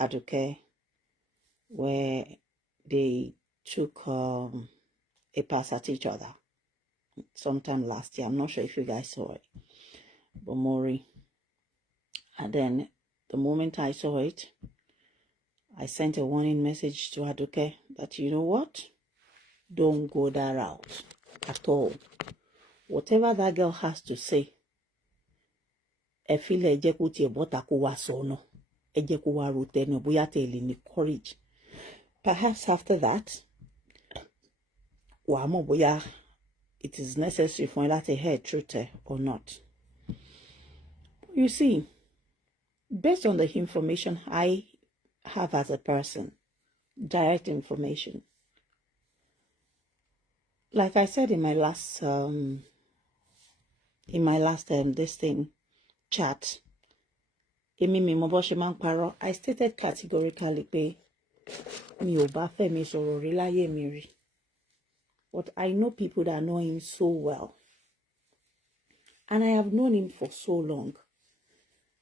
Aduke, where they took a pass at each other sometime last year. I'm not sure if you guys saw it, but Mori. And then the moment I saw it, I sent a warning message to Aduke that, you know what? Don't go that route at all. Whatever that girl has to say, I feel courage. Perhaps after that, it is necessary for that to hear truth or not. You see, based on the information I have as a person, direct information, like I said in my last this thing chat, I stated categorically but I know people that know him so well, and I have known him for so long.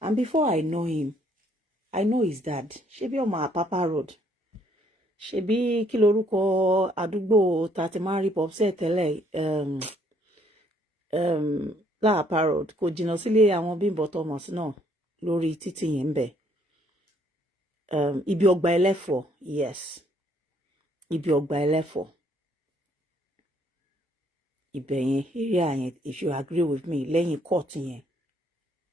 And before I know him, I know his dad. Shebi Oma Papa Road. Shebi Kiloruko Adugbo Tatemari Popse Tele La Parod ko jìnnà sílé àwọn Bimbo Thomas náà lórí títì yẹn ńbẹ̀. Ibi ọgbà ẹlẹ́fọ̀, yes. Ibi ọgbà ẹlẹ́fọ̀. Ibẹ̀ yẹn, area yẹn, if you agree with me, lẹ́yìn court yẹn.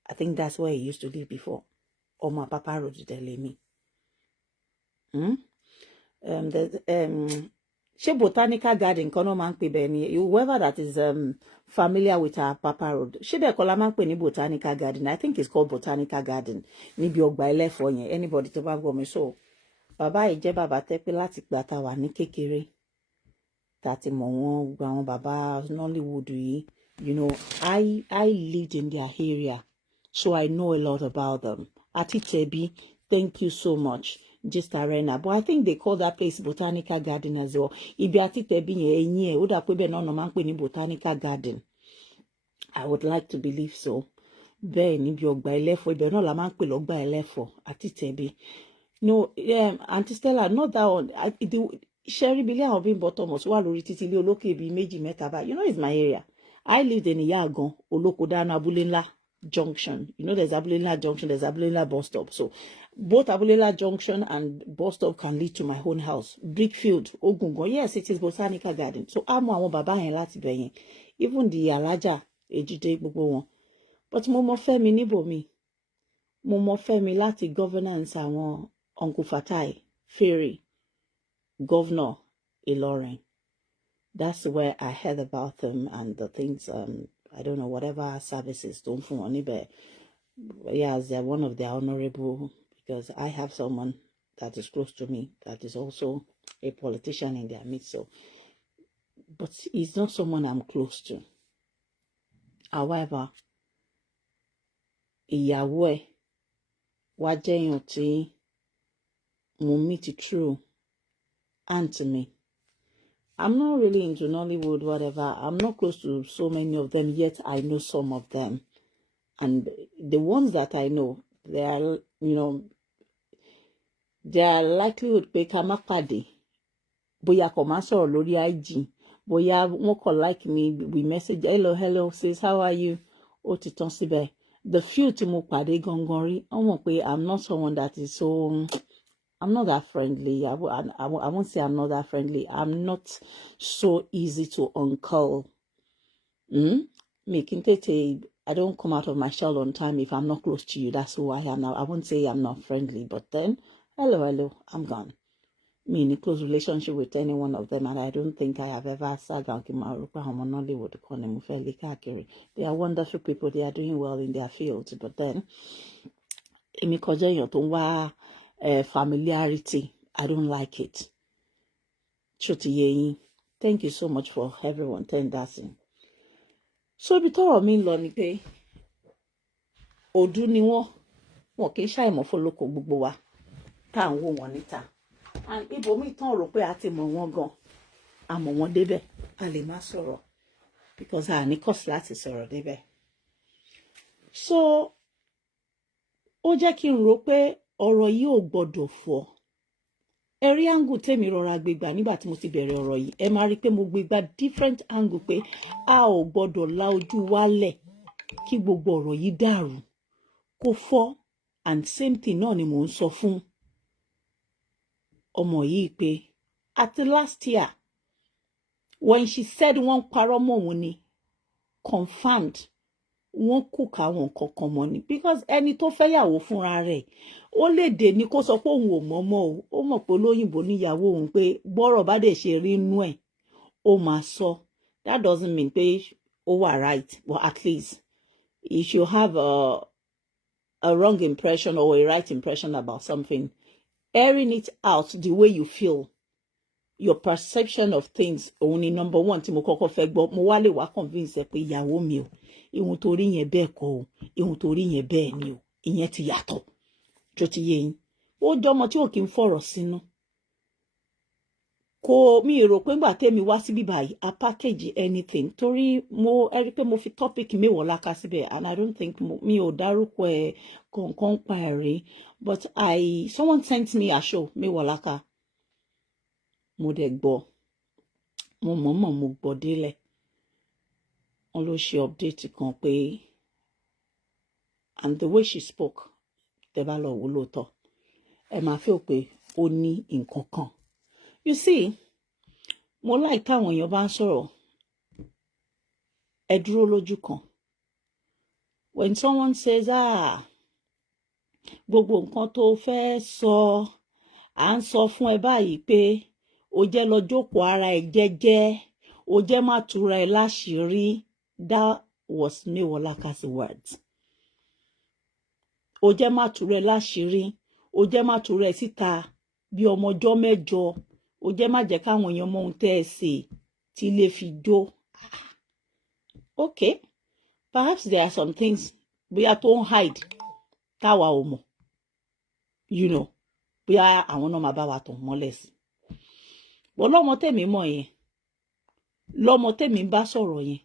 I think that's where he used to live before. Oma Papa Road tẹ̀lé mi. She Botanical Garden kono man pe beni. Whoever that is familiar with our Papa Road. She de kola man pe ni Botanical Garden. I think it's called Botanical Garden. Ni bi ogba elefo yen. Anybody to ba go me so. Baba ije baba te pe láti gba ta wà ní kékeré. Tati mo won gba won baba Nollywood yi. You know, I lived in their area, so I know a lot about them. Ati Tebi, thank you so much. Just arena, but I think they call that place Botanical Garden as well. Ibi ati Tebi yenye, uda kwebe no man kwe ni Botanical Garden. I would like to believe so. Then ibi ogba elefo, ibi no la man kwe ogba elefo ati Tebi. No, Auntie Stella, not that one. Sherry Billy have been bottom of Swallow Titili Oloke bi meji metaba. You know, it's my area. I lived in Yagon, Olokodana Abulinla Junction. You know, there's Abulinla Junction, there's Abulinla bus stop. So both Abulinla Junction and bus stop can lead to my own house. Brickfield, Ogungo. Yes, it is Botanical Garden. So I'm one baba and lati beyin. Even the Alaja Ejide gbogbo won. But Momo Femi nibo mi. Momo Femi lati governance àwọn Uncle Fatai, Ferry, Governor Ilorin. That's where I heard about them and the things, I don't know, whatever services don't for money, but yes, they're one of the honorable, because I have someone that is close to me that is also a politician in their midst. So, but he's not someone I'm close to. However, Yahweh, Wajayoti, Mumiti True, and to me. I'm not really into Nollywood, whatever. I'm not close to so many of them, yet I know some of them. And the ones that I know, they are, you know, their likelihood pe kamakade. Boya komaso lori IG. Boya won't like me, we message, hello, says, how are you? Otiton sibe. The few to mo pade gongori, I'm not someone that is so... I'm not that friendly. I won't say I'm not that friendly. I'm not so easy to uncurl. I don't come out of my shell on time if I'm not close to you. That's who I am now. I won't say I'm not friendly, but then, hello, I'm gone. Me in a close relationship with any one of them, and I don't think I have ever said they are wonderful people. They are doing well in their fields, but then, familiarity, I don't like it. Thank you so much for everyone telling that thing. So before me lo ni pe odu ni won ke sha imo foloko gbogbo wa ta nwo won nita, and ibo mi tan ro pe ati mo won gan amo won debe a le ma sọ̀rọ̀ because a ní cause láti sọ̀rọ̀ debe. So ó jẹ́ kí n rò pé ọ̀rọ̀ yìí ò gbọ́dọ̀ fọ́. Every angle tèmi rọra gbégbà nígbà tí mo ti bẹ̀rẹ̀ ọ̀rọ̀ yìí, ẹ máa rí pé mo gbégbà different angle pé a ò gbọ́dọ̀ la ojú wálẹ̀ kí gbogbo ọ̀rọ̀ yìí dàrú kó fọ́. And same thing náà ni mò ń sọ fún ọmọ yìí pé at the last year when she said wọ́n parọ́ mọ́ òun ni confirmed wọ́n kù káwọn kankan mọ́ ni, because ẹni tó fẹ́ yàwó fúnra rẹ̀ ó lè dé ní kó sọ pé òun ò mọ̀ mọ́ o, ó mọ̀ pé olóyìnbó níyàwó òun pé bọ́rọ̀ bá dẹ̀ ṣe rí inú ẹ̀ ó máa sọ. That doesn't mean pé ó wà right, but at least you should have a wrong impression or a right impression about something. Airing it out the way you feel, your perception of things, òun ni number one tí mo kọ́kọ́ fẹ́ gbọ́. Mo wá lè wá convince ẹ pé ìyàwó mi o, ìhun torí yẹn bẹ́ẹ̀ kọ́ o, ìhun torí yẹn bẹ́ẹ̀ ni o, ìyẹn ti yàtọ̀. Tó ti yé yín, ó jọmọ tí ò kí ń fọ̀rọ̀ sínú. Kò mi rò pé ńgbà tèmi wá síbí báyìí a package anything, torí mo ẹ rí pé mo fi topic Mewolaka síbẹ̀, and I don't think mi ò dárúkọ ẹ̀ kankan pa ẹ̀rí, but someone sent me a show Mewolaka, mo dẹ̀ gbọ́, mo mọ̀ọ́mọ̀ mo gbọ́ délẹ̀. Wọ́n ló ṣe update kan pé and the way she spoke, tẹ́ bá lọ wò lóòótọ́ ẹ máa feel pé ó ní nǹkan kan. You see, mo like táwọn èèyàn bá ń sọ̀rọ̀ ẹ dúró lójú kan. When someone says gbogbo nǹkan tó fẹ́ sọ à ń sọ fún ẹ báyìí pé o jẹ́ lọ jókòó ara ẹ jẹ́jẹ́, o jẹ́ má túra ẹ láṣìírí. That was Mewolaka's words. O jẹ́ má túra ẹ láṣìírí, o jẹ́ má túra ẹ síta bí ọmọ ọjọ́ mẹ́jọ, o jẹ́ má jẹ́ káwọn èèyàn mọ ohun tẹ́ ẹ ṣe tí ilé fi jó. Okay, perhaps there are some things bóyá tó ń hide táwa ò mọ̀, you know, bóyá àwọn náà máa bá wa tàn mọ́lẹ̀ sí. Bọ́ lọ́mọ tèmi mọ̀ yẹn, lọ́mọ tèmi bá sọ̀rọ̀ yẹn,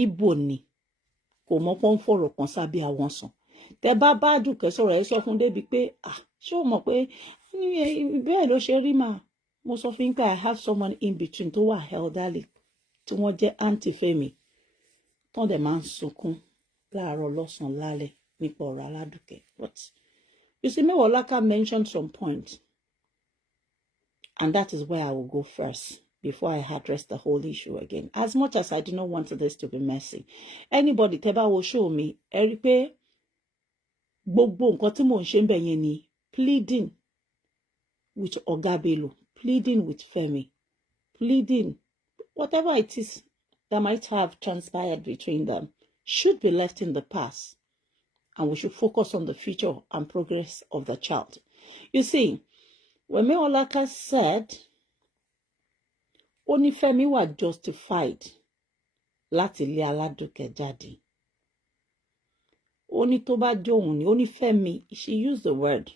Ìgbò ni, kò mọ̀ pé ó ń fọ̀rọ̀ kan sábẹ́ àwọn sàn. Tẹ́ bá Dùkẹ́ sọ̀rọ̀ ẹ sọ fún débi pé ṣé o mọ̀ pé bẹ́ẹ̀ ló ṣe rí màá. Mo sọ fún yín pé I have someone in between tó wà elderly tí wọ́n jẹ́ Aunty Femi tán dẹ̀ máa ń sunkún láàárọ̀ lọ́sàn-án lálẹ́ nípa ọ̀rọ̀ Aládùkẹ́. But you see, Mewolaka mentioned some points, and that is where I will go first before I address the whole issue again. As much as I do not want this to be messy, anybody tẹ́ bá wo show me ẹ rí pé gbogbo nǹkan tí mò ń ṣe ń bẹ̀ yẹn ni pleading with Oga Bello, pleading with Femi, pleading whatever it is that might have transpired between them should be left in the past, and we should focus on the future and progress of the child. You see, when Mewolaka said only Femi were justified láti lé Aládùkẹ́ jáde, ó ní tó bá jóun ni, ó ní Femi, she used the word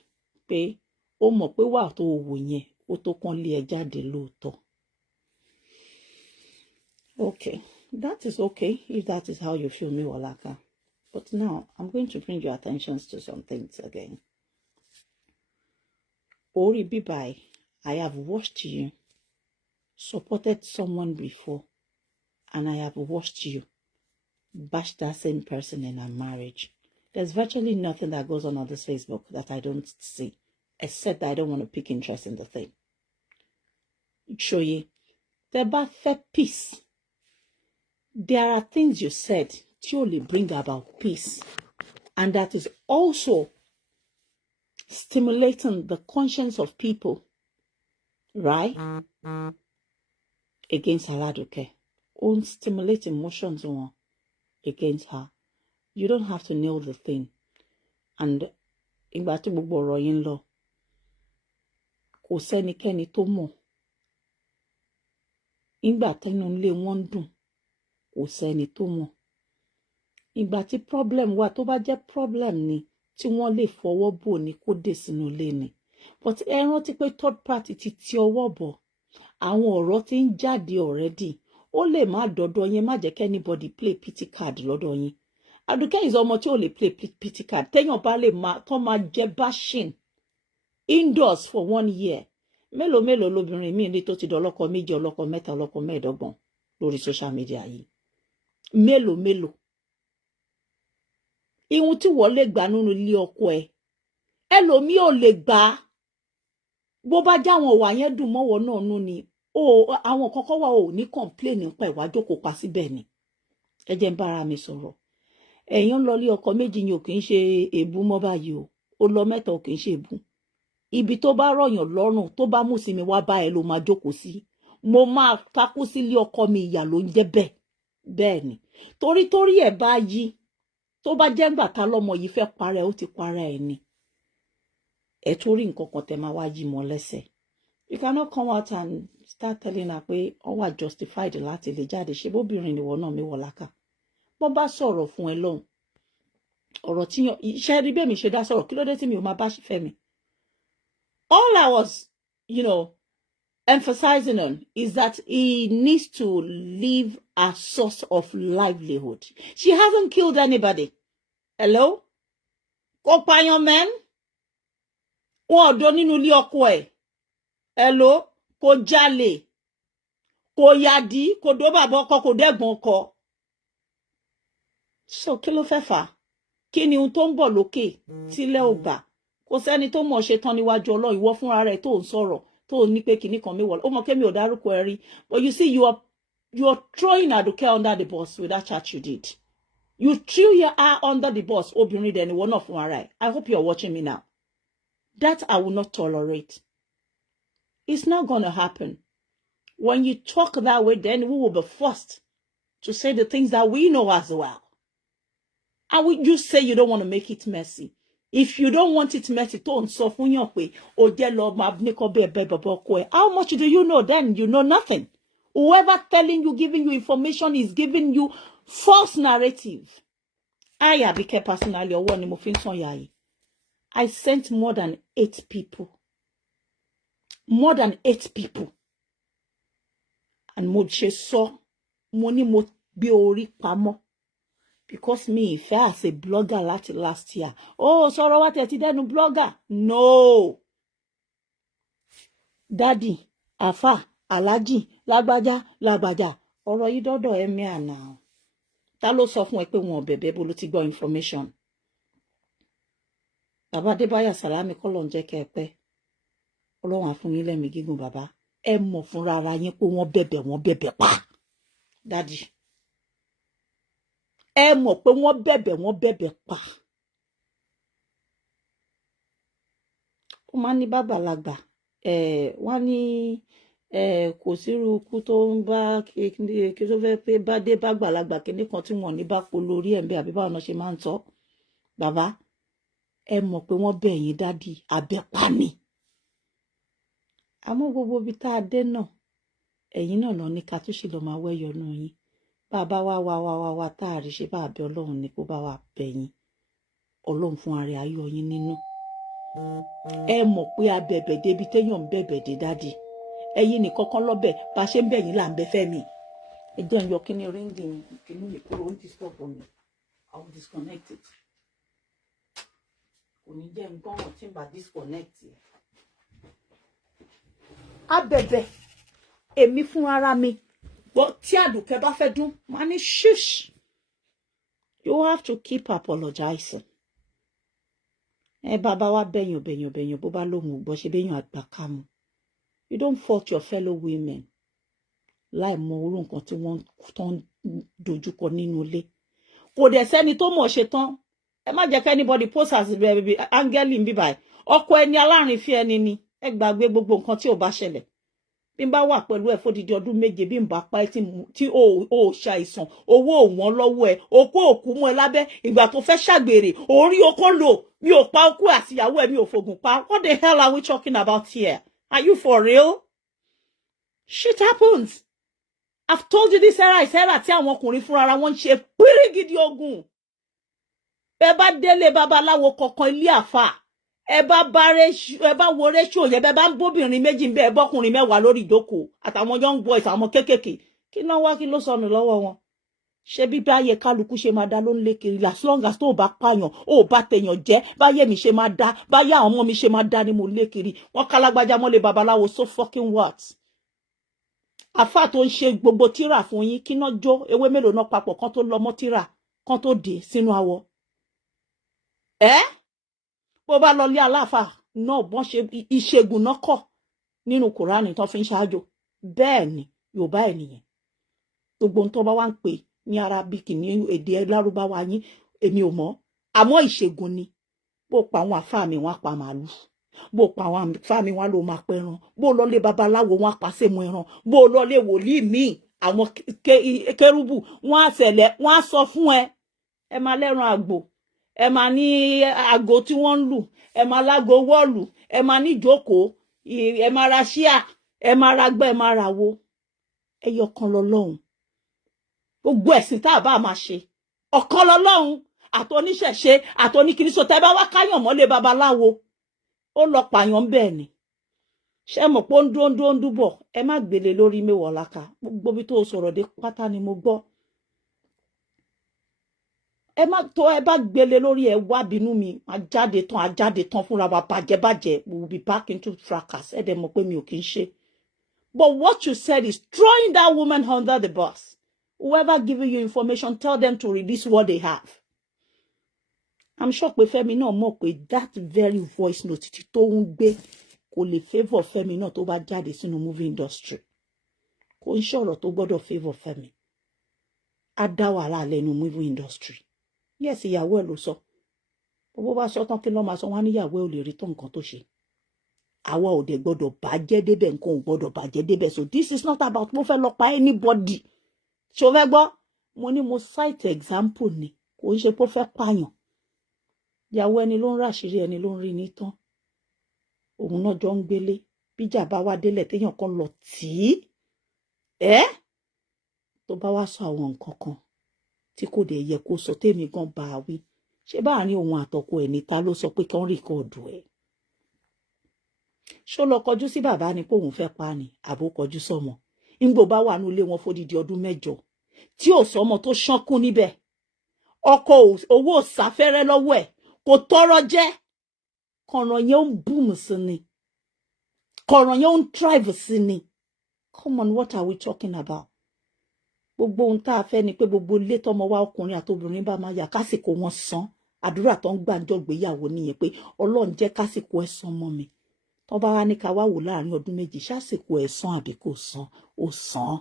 pé ó mọ̀ pé wà tó wù yẹn ó tó kàn lé ẹ jáde lóòótọ́. Okay, that is okay if that is how you feel, Mewolaka. But now I'm going to bring your attention to some things again. Ori Bibai, I have watched you, supported someone before, and I have watched you bash that same person in a marriage. There's virtually nothing that goes on this Facebook that I don't see, except that I don't want to pick interest in the thing. Show you, the bad peace. There are things you said to only bring about peace, and that is also stimulating the conscience of people, right? Against Aladuke, on stimulate emotions on against her. You don't have to nail the thing. And ìgbà tí gbogbo ọ̀rọ̀ yín lọ, kò sẹ́nikẹ́ni tó mọ̀. Ìgbà tẹ́nu ilé wọn dùn, kò sẹ́ni tó mọ̀. Ìgbà tí problem wà, tó bá jẹ́ problem ni tí wọ́n lè fọwọ́ bò ní kó dé sínú ilé ni. But ẹ rántí pé third party ti ọwọ́ bọ̀. Àwọn ọ̀rọ̀ tí ń jáde already. Ó lè má dọ́dọ̀ yín, má jẹ́ kí anybody play pity card lọ́dọ̀ yín. Aduke is ọmọ tí ó lè play pity card. Téèyàn bá lè tó máa jẹ bashing indoors for 1 year. Mélòó lóbìnrin mi ní tó ti dọlọ́kọ méjì, ọlọ́kọ mẹ́ta, ọlọ́kọ mẹ́ẹ̀dọ́gbọ̀n lórí social media yìí. Mélòó. Ihun tí wọ́n lè gbà nínú ilé ọkọ ẹ̀. Ẹlòmíì ò lè gbà. Bó bá jáwọn wà yẹn dùn mọ́wọ́ náà nú ni. Àwọn kọ́kọ́ wà ò ní complain nípa ìwà jókòó pa síbẹ̀ ni. Ẹ jẹ́ n bára mi sọ̀rọ̀. Ẹ̀yin lọ lé ọkọ méjì ni ò kì í ṣe èébú mọ́ báyìí o. Ó lọ mẹ́ta ò kì í ṣe èébú. Ibi tó bá rọ̀yàn lọ́rùn tó bá mú sí mi wá bá ẹ ló máa jókòó sí. Mo máa takú sílé ọkọ mi ìyà ló ń jẹ́ bẹ́ẹ̀. Bẹ́ẹ̀ ni. Torí ẹ̀ bá yí. Tó bá jẹ́ ńgbà ta lọ́mọ yìí fẹ́ para ẹ̀ ó ti para ẹ̀ ni. Ẹ torí nǹkan kan tẹ́ máa wá yí mọ́ lẹ́sẹ̀. You cannot come out and start telling her pé ó wà justified láti lè jáde ṣe bóbìnrin ni wọ́n náà Mewolaka. Bó bá sọ̀rọ̀ fún ẹ lọ́hùn. Ọ̀rọ̀ tí iṣẹ́ rí bẹ́ẹ̀ mi ṣe dá sọ̀rọ̀ kí ló dé tí mi ò máa bá Fẹ́mi. All I was, emphasizing on is that he needs to live a source of livelihood. She hasn't killed anybody. Hello? Kò pààyàn men. Wọ́n ọ̀dọ́ nínú ilé ọkọ ẹ̀. Hello? Kò jalè. Kò yàdí. Kò dó bàbá ọkọ. Kò dẹ́gbọ̀n ọkọ. So kí ló fẹ́ fà? Kí ni ohun tó ń bọ̀ lókè tílẹ̀ ò gbà? Kò sẹ́ni tó mọ̀ ṣe tán níwájú Ọlọ́run ìwọ fúnra rẹ̀ tó ń sọ̀rọ̀ tó ní pé kinní kan Mewolaka. Ó mọ̀ kémi ò dárúkọ ẹ rí. But you see, you are throwing Aduke under the bus with that chat you did. You threw her under the bus. Obìnrin dẹ̀ ni wọ́n náà fúnra rẹ̀. I hope you are watching me now. That I will not tolerate. It's not going to happen. When you talk that way, then we will be forced to say the things that we know as well. And you say you don't want to make it messy. If you don't want it messy, don't sọ fún yàn pé o jẹ́ lọ máa ní kó bẹ́ẹ̀ bàbá ọkọ ẹ̀. How much do you know then? You know nothing. Whoever telling you, giving you information is giving you false narrative. I, Abike, personally, ọwọ́ ni mo fi ń sọ yà yìí. I sent more than 8 people. More than 8 people. And mo ṣe sọ, mo ní mo gbé orí pamọ́. Because me, if I as a blogger last year. Oh, sorry, what you did blogger? No. Daddy, Afa, Alaji, Lagbaja. Ọ̀rọ̀ yìí dọ́dọ̀ ẹ̀mí àná. Ta ló sọ fún ẹ pé wọn bẹ̀bẹ̀ bó ló ti gbọ́ information. Bàbá Adebayo Salami kọ́lọ̀ ń jẹ́ kẹ́ ẹ pẹ́. Ọlọ́run á fún yín lẹ́mìí gígùn bàbá. Ẹ mọ̀ fúnra ara yín pé wọ́n bẹ̀bẹ̀ pa. Daddy. Ẹ mọ̀ pé wọ́n bẹ̀bẹ̀ pa. Ó máa ní bàbàlagbà. Wọ́n ní kò sírú ikú tó ń bá kí tó fẹ́ pé bá dé bàgbàlagbà kíní kan tí wọ́n ní bá po lórí ẹ̀ ń bẹ àbí báwọn náà ṣe máa ń sọ. Bàbá, ẹ mọ̀ pé wọ́n bẹ̀ yín dádì abẹ́pá ni. Àmọ́ gbogbo ibi tá a dé náà, ẹ̀yin náà ní ká tún ṣe lọ máa wẹ́yọ̀ náà yín. Bàbá wa tá a rí ṣe bá bẹ̀ Ọlọ́run ní kó bá wa bẹ̀ yín. Ọlọ́run fún ara ayọ̀ yín nínú. Ẹ mọ̀ pé a bẹ̀bẹ̀ débi téèyàn ń bẹ̀bẹ̀ dé dádì. Ẹ̀yin ní kọ́kọ́ lọ́bẹ̀ bá ṣe ń bẹ̀ yín là ń bẹ Fẹ́mi. Ẹ jẹ́ ń yọ kíní ríngì kíní mi kúrò ó ti stop on me. I will disconnect it. Kò ní jẹ́ ń gbọ́ràn tí ń bá disconnect it. A bẹ̀bẹ̀ èmi fún ara mi. But tí Aduke bá fẹ́ dún, máa ní shush. You have to keep apologizing. Bàbá wa bẹ̀yàn bó bá lóhùn gbọ́ ṣe bẹ̀yàn àgbà kámú. You don't fault your fellow women. Láì mọ orú nǹkan tí wọ́n tán dojúkọ nínú ilé. Kò dẹ̀ sẹ́ni tó mọ̀ ṣe tán. Ẹ má jẹ́ kí anybody post as áńgẹ́lì ń bí báyìí. Ọkọ ẹni aláàrin fi ẹni ni. Ẹ gbàgbé gbogbo nǹkan tí ò bá ṣẹlẹ̀. Bí n bá wà pẹ̀lú ẹ fódìdí ọdún méje bí n bá pa ẹ́ tí ó ṣàìsàn owó òwọ́n lọ́wọ́ ẹ okó òkú mọ́ ẹ lábẹ́ ìgbà tó fẹ́ ṣàgbèrè orí okó lò mi ò pa okó àtìyàwó ẹ mi ò fògùn pa. What the hell are we talking about here? Are you for real? Shit happens. I've told you this era tí àwọn ọkùnrin fúnra ara wọn ń ṣe pírígidi ogun. Bẹ́ẹ̀ bá délé babaláwo kọ̀ọ̀kan ilé àfà. Ẹ bá wo ratio yẹn bẹ́ẹ̀ bá ń bóbìnrin méjì ń bẹ ẹ bọ́kùnrin 10 lórí ìjókòó àtàwọn young boys àwọn kéékèèké kí náà wá kí ló sọnù lọ́wọ́ wọn. ṣé bí báyé kálukú ṣe máa dá ló ń lé kiri as long as tó bá pààyàn ó bá tèèyàn jẹ́ báyé mi ṣe máa dá báyé àwọn ọmọ mi ṣe máa dá ni mo lé kiri wọ́n kálágbájá mọ́lé babaláwo so fucking what. Àfà tó ń ṣe gbogbo tírà fún yín kí ná jó ewé mélòó náà papọ̀ kan tó lọ mọ́ tírà kan tó dé sínú awọ. Bó bá lọ lé aláfà náà bọ́n ṣe ìṣègùn náà kọ̀ nínú Kùránì tó fi ń ṣáájú bẹ́ẹ̀ ni Yorùbá ẹ̀ nìyẹn gbogbo ohun tó bá wá ń pè ní Arabic ní èdè Lárúbáwá yín èmi ò mọ̀ àmọ́ ìṣègùn ni bó pa àwọn àfáà mi wọ́n pa màálù bó pa àwọn àfáà mi wọ́n ló máa pẹran bó lọ lé babaláwo wọ́n pa sẹ́mu ẹran bó lọ lé wòlíì míì àwọn kérúbù wọ́n á ṣẹlẹ̀ wọ́n á sọ fún ẹ máa lẹ́ran àgbò ẹ máa ní àgò tí wọ́n ń lù ẹ máa lágò wọ́ọ̀lù ẹ máa ní ìjókòó ẹ máa ra ṣíà ẹ máa ra gbẹ́ ẹ máa ra wo ẹyọ kan lọ́lọ́run gbogbo ẹ̀sìn tá a bá máa ṣe ọ̀kan lọ́lọ́run àtọ́níṣẹ̀ṣe àtọ́níkìníṣọ tẹ́ bá wá káyàn mọ́lé babaláwo ó lọ pààyàn bẹ́ẹ̀ ni ṣé mọ̀ pé ó ń dúbọ̀ ẹ má gbélé lórí Mewolaka gbogbo bí tó sọ̀rọ̀ dé pátá ni mo gbọ́ ẹ bá gbélé lórí ẹ wá bínú mi ajáde tán fúnra wa bàjẹ́ we will be back into fracas ẹ dẹ̀ mọ̀ pé mi ò kí ń ṣe but what you said is throwing that woman under the bus. Whoever giving you information, tell them to release what they have. I'm sure pé Fẹ́mi náà mọ̀ pé that very voice note tó ń gbé kò lè favour Fẹ́mi náà tó bá jáde sínú movie industry. Kò ń ṣọ̀rọ̀ tó gbọ́dọ̀ favour Fẹ́mi. Á dá wàhálà lẹ́nu movie industry. Yes, ìyàwó ẹ̀ ló sọ. Bó bá sọ tán kí ló máa sọ wọ́n níyàwó ẹ̀ ò lè rí tó nǹkan tó ṣe. Àwa ò dẹ̀ gbọ́dọ̀ bàjẹ́ débẹ̀ nǹkan ò gbọ́dọ̀ bàjẹ́ débẹ̀. So this is not about mo fẹ́ lọ pa anybody. Ṣó fẹ́ gbọ́ mo ní mo cite example ni kò ń ṣe pé ó fẹ́ pààyàn ìyàwó ẹni ló ń ràṣírí ẹni ló ń rí ní tán òun náà jọ ń gbélé bíjà bá wá délẹ̀ téèyàn kan lọ tì í tó bá wá sọ àwọn nǹkan kan tí kò dẹ̀ yẹ kó sọ tèmi gan bá a wí ṣé báàrin òun àtọkọ ẹ̀ níta ló sọ pé kí wọ́n rìkọ́ọ̀dù ẹ̀ ṣó lọ kọjú sí bàbá ni pé òun fẹ́ pa ni àbó kọjú sọmọ ńgbò bá wà nílé wọn fódìdí ọdún 7 tí ò sọmọ tó ṣánkún níbẹ̀ ọkọ owó sáfẹ́rẹ́ lọ́wọ́ ẹ̀ kò tọrọ jẹ́ kọ̀ràn yẹn ń boom sí ni kọ̀ràn yẹn ń thrive sí ni come on what are we talking about gbogbo ohun tá a fẹ́ ni pé gbogbo ilé tọmọ wa ọkùnrin àtobìnrin bá máa yà kásìkò wọn san àdúrà tó ń gbàǹjọ gbéyàwó nìyẹn pé Ọlọ́run jẹ́ kásìkò ẹ̀ san mọ́ mi tó bá wá ní ká wá wò láàrin ọdún 2 ṣásìkò ẹ̀ san àbí kò san ó san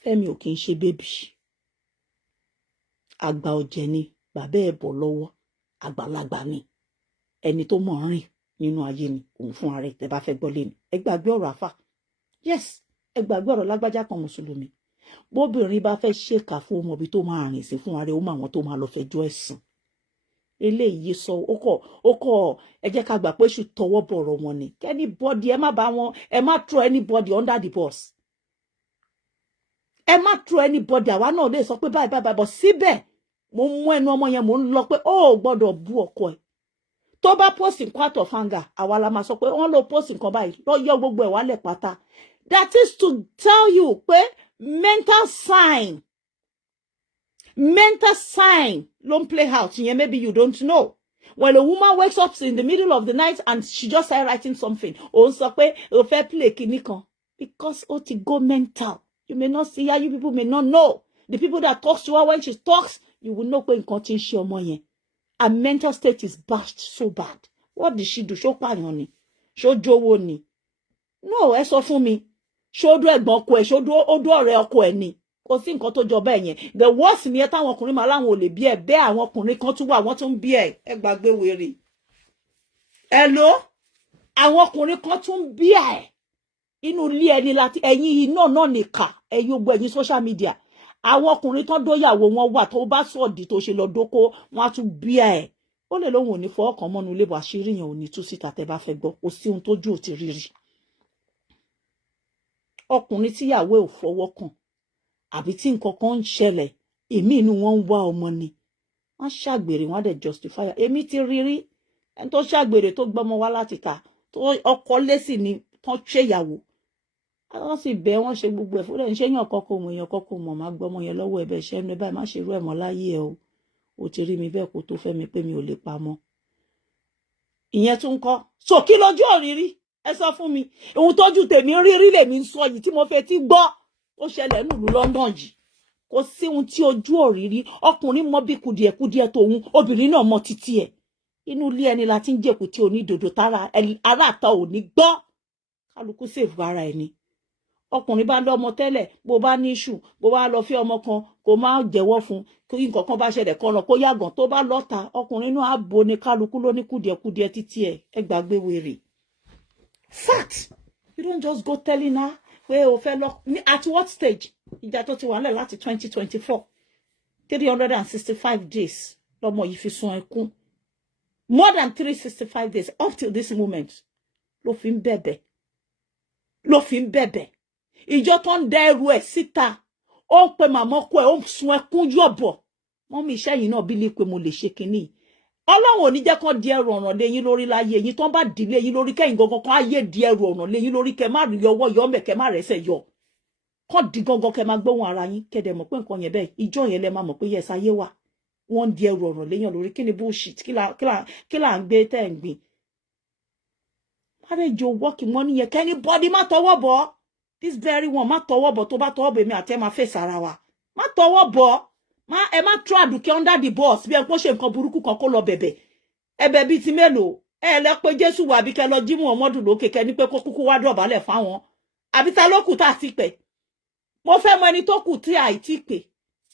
Fẹ́mi ò kì í ṣe bébì àgbà ọ̀jẹ̀ ni bàbá ẹ̀ bọ̀ lọ́wọ́ àgbàlagbà ni ẹni tó mọ̀ rìn nínú ayé ni òun fún ara ẹ̀ tẹ́ bá fẹ́ gbọ́ lé ni ẹ gbàgbé ọ̀rọ̀ àfà yes ẹ gbàgbé ọ̀rọ̀ lágbájá kan mùsùlùmí bóbìnrin bá fẹ́ ṣèkà fún ọmọ bí tó máa rìn sí fún ara ẹ̀ ó mọ àwọn tó máa lọ fẹjọ́ ẹ̀sùn eléyìí sọ ó kọ ẹ jẹ́ ká gbà pé ṣù tọwọ́ bọ̀rọ̀ wọn ni anybody ẹ má throw anybody under the bus ẹ má throw anybody àwa náà lè sọ pé báyìí bọ̀ síbẹ̀ mo mú ẹnu ọmọ yẹn mo ń lọ pé ó gbọ́dọ̀ bú ọkọ ẹ̀ tó bá post nǹkan out of anger àwa la máa sọ pé wọ́n lọ post nǹkan báyìí lọ yọ gbogbo ẹ̀ wálẹ̀ pátá that is to tell you pé mental sign don't play out. Yeah, maybe you don't know. When a woman wakes up in the middle of the night and she just started writing something, or so o fair play kinikan, because o ti go mental. You may not see her, you people may not know. The people that talks to her when she talks, you will know when continue she omoye. Her mental state is bashed so bad. What did she do? Show pààyàn ni. Show jowo ni. No, ẹ sọ fún mi. Show do ẹ̀gbọ́n ọkọ ẹ̀, show do odo ọ̀rẹ́ ọkọ ẹ̀ ni. Kò sí nǹkan tó jọ bẹ́ẹ̀ yẹn. The worst ni ẹ táwọn ọkùnrin máa láwọn ò lè bí ẹ bẹ́ẹ̀ àwọn ọkùnrin kan tún wà wọ́n tún bí ẹ gbàgbé wèrè. Hello? Àwọn ọkùnrin kan tún bí ẹ. Inú ilé ẹni láti ẹ̀yin iná náà nìkà ẹ̀yin ogbó ẹ̀yin social media. Àwọn ọkùnrin tán dóyàwó wọn wà tó bá sọ̀dí tó ṣe lọ dóko wọn á tún bí ẹ. Ó lè lóhun ò ní fọwọ́ kan mọ́nu ilé bọ̀ àṣírí yẹn ò ní tú síta tẹ́ bá fẹ́ gbọ́. Kò sí ohun tójú ò ti rírí. Ọkùnrin tíyàwó ò fọwọ́ kàn àbí tí nǹkan kan ń ṣẹlẹ̀ èmi inú wọn ń wá ọmọ ni wọ́n ṣàgbèrè wọ́n dẹ̀ justify èmi ti rírí ẹni tó ṣàgbèrè tó gbọ́mọ wá láti ta tó ọkọ lẹ́sìn ni tán ṣèyàwó Wọ́n sì bẹ̀ wọ́n ṣe gbogbo ẹ̀ fúnlẹ̀ ń ṣe yàn kọ́kọ́ mọ̀ èèyàn kọ́kọ́ mọ̀ má gbọ́mọ yẹn lọ́wọ́ ẹ̀bẹ̀ ṣẹ́ ẹnu ẹ báyìí má ṣe irú ẹ̀ mọ́ láyé ẹ o ti rí mi bẹ́ẹ̀ kó tó fẹ́ mi pé mi ò lè pamọ́. Ìyẹn tún kọ́ so kí lójú òrírí ẹ sọ fún mi ohun tójú tèmi rírí lèmi ń sọ yìí tí mo fẹ́ ti gbọ́ ó ṣẹlẹ̀ nílùú London yìí kò sí ohun tí ojú òrírí ọkùnrin mọ bí kùdìẹ̀kùdìẹ̀ tòun obìnrin náà mọ títí ẹ̀ inú ilé ẹni la ti ń jẹ̀kù tí onídòdó tára ará àta ò ní gbọ́ kálukú sèfù ara ẹni ọkùnrin bá lọ́mọ tẹ́lẹ̀ bó bá ní iṣu bó bá lọ fi ọmọ kan kó má jẹ́wọ́ fún kí nǹkan kan bá ṣẹlẹ̀ kan lọ kó yàgàn tó bá lọ́ta ọkùnrin náà á bo ní kálukú ló ní kùdìẹ̀kùdìẹ̀ títí ẹ̀ ẹ gbàgbé wèrè. Fact you don't just go telling her pé o fẹ́ lọ at what stage ìjà tó ti wà lẹ̀ láti 2024 365 days lọ́mọ yìí fi sun ẹkún more than 365 days up till this moment ló fi ń bẹ̀bẹ̀ ìjọ tó ń dá ẹrù ẹ̀ síta ó ń pe màmá ọkọ ẹ̀ ó ń sun ẹkún yọ̀bọ̀ mọ́mí iṣẹ́ yìí náà bí lè pé mo lè ṣe kinní Ọlọ́run ò ní jẹ́ kán di ẹrù ọ̀ràn lé yín lórí láyé yín tó ń bá dìlé yín lórí kẹ́yìn gangan kan ayé di ẹrù ọ̀ràn lé yín lórí kẹ́ má rí ọwọ́ yọ mẹ́ kẹ́ má rẹ́sẹ̀ yọ kán di gangan kẹ́ má gbóhùn ara yín kẹ́dẹ̀ mọ̀ pé nǹkan yẹn bẹ́ẹ̀ ìjọ yẹn lẹ máa mọ̀ pé yes ayé wà wọ́n di ẹrù ọ̀ràn lé yín lórí kí ni bullshit kí là ń gbé tẹ́ ń gbìn marriage work money yẹn kẹ́ni body má tọwọ́ bọ̀ this very one má tọwọ́ bọ̀ tó bá tọwọ́ bọ̀ èmi àti ẹ máa fèsì ara wa má tọwọ́ bọ̀ ẹ má throw Aduke under the bus bí ẹ kó ṣe nǹkan burúkú kan kó lọ bẹ̀bẹ̀ ẹ̀bẹ̀ bíi ti mélòó ẹ lẹ pé Jésù wà bí kẹ lọ jí Muhammadu lókè kẹ ní pé kó kúkú wá dọ̀bálẹ̀ fáwọn àbí ta ló kù tá a ti pè mo fẹ́ mọ ẹni tó kù tí a ti pè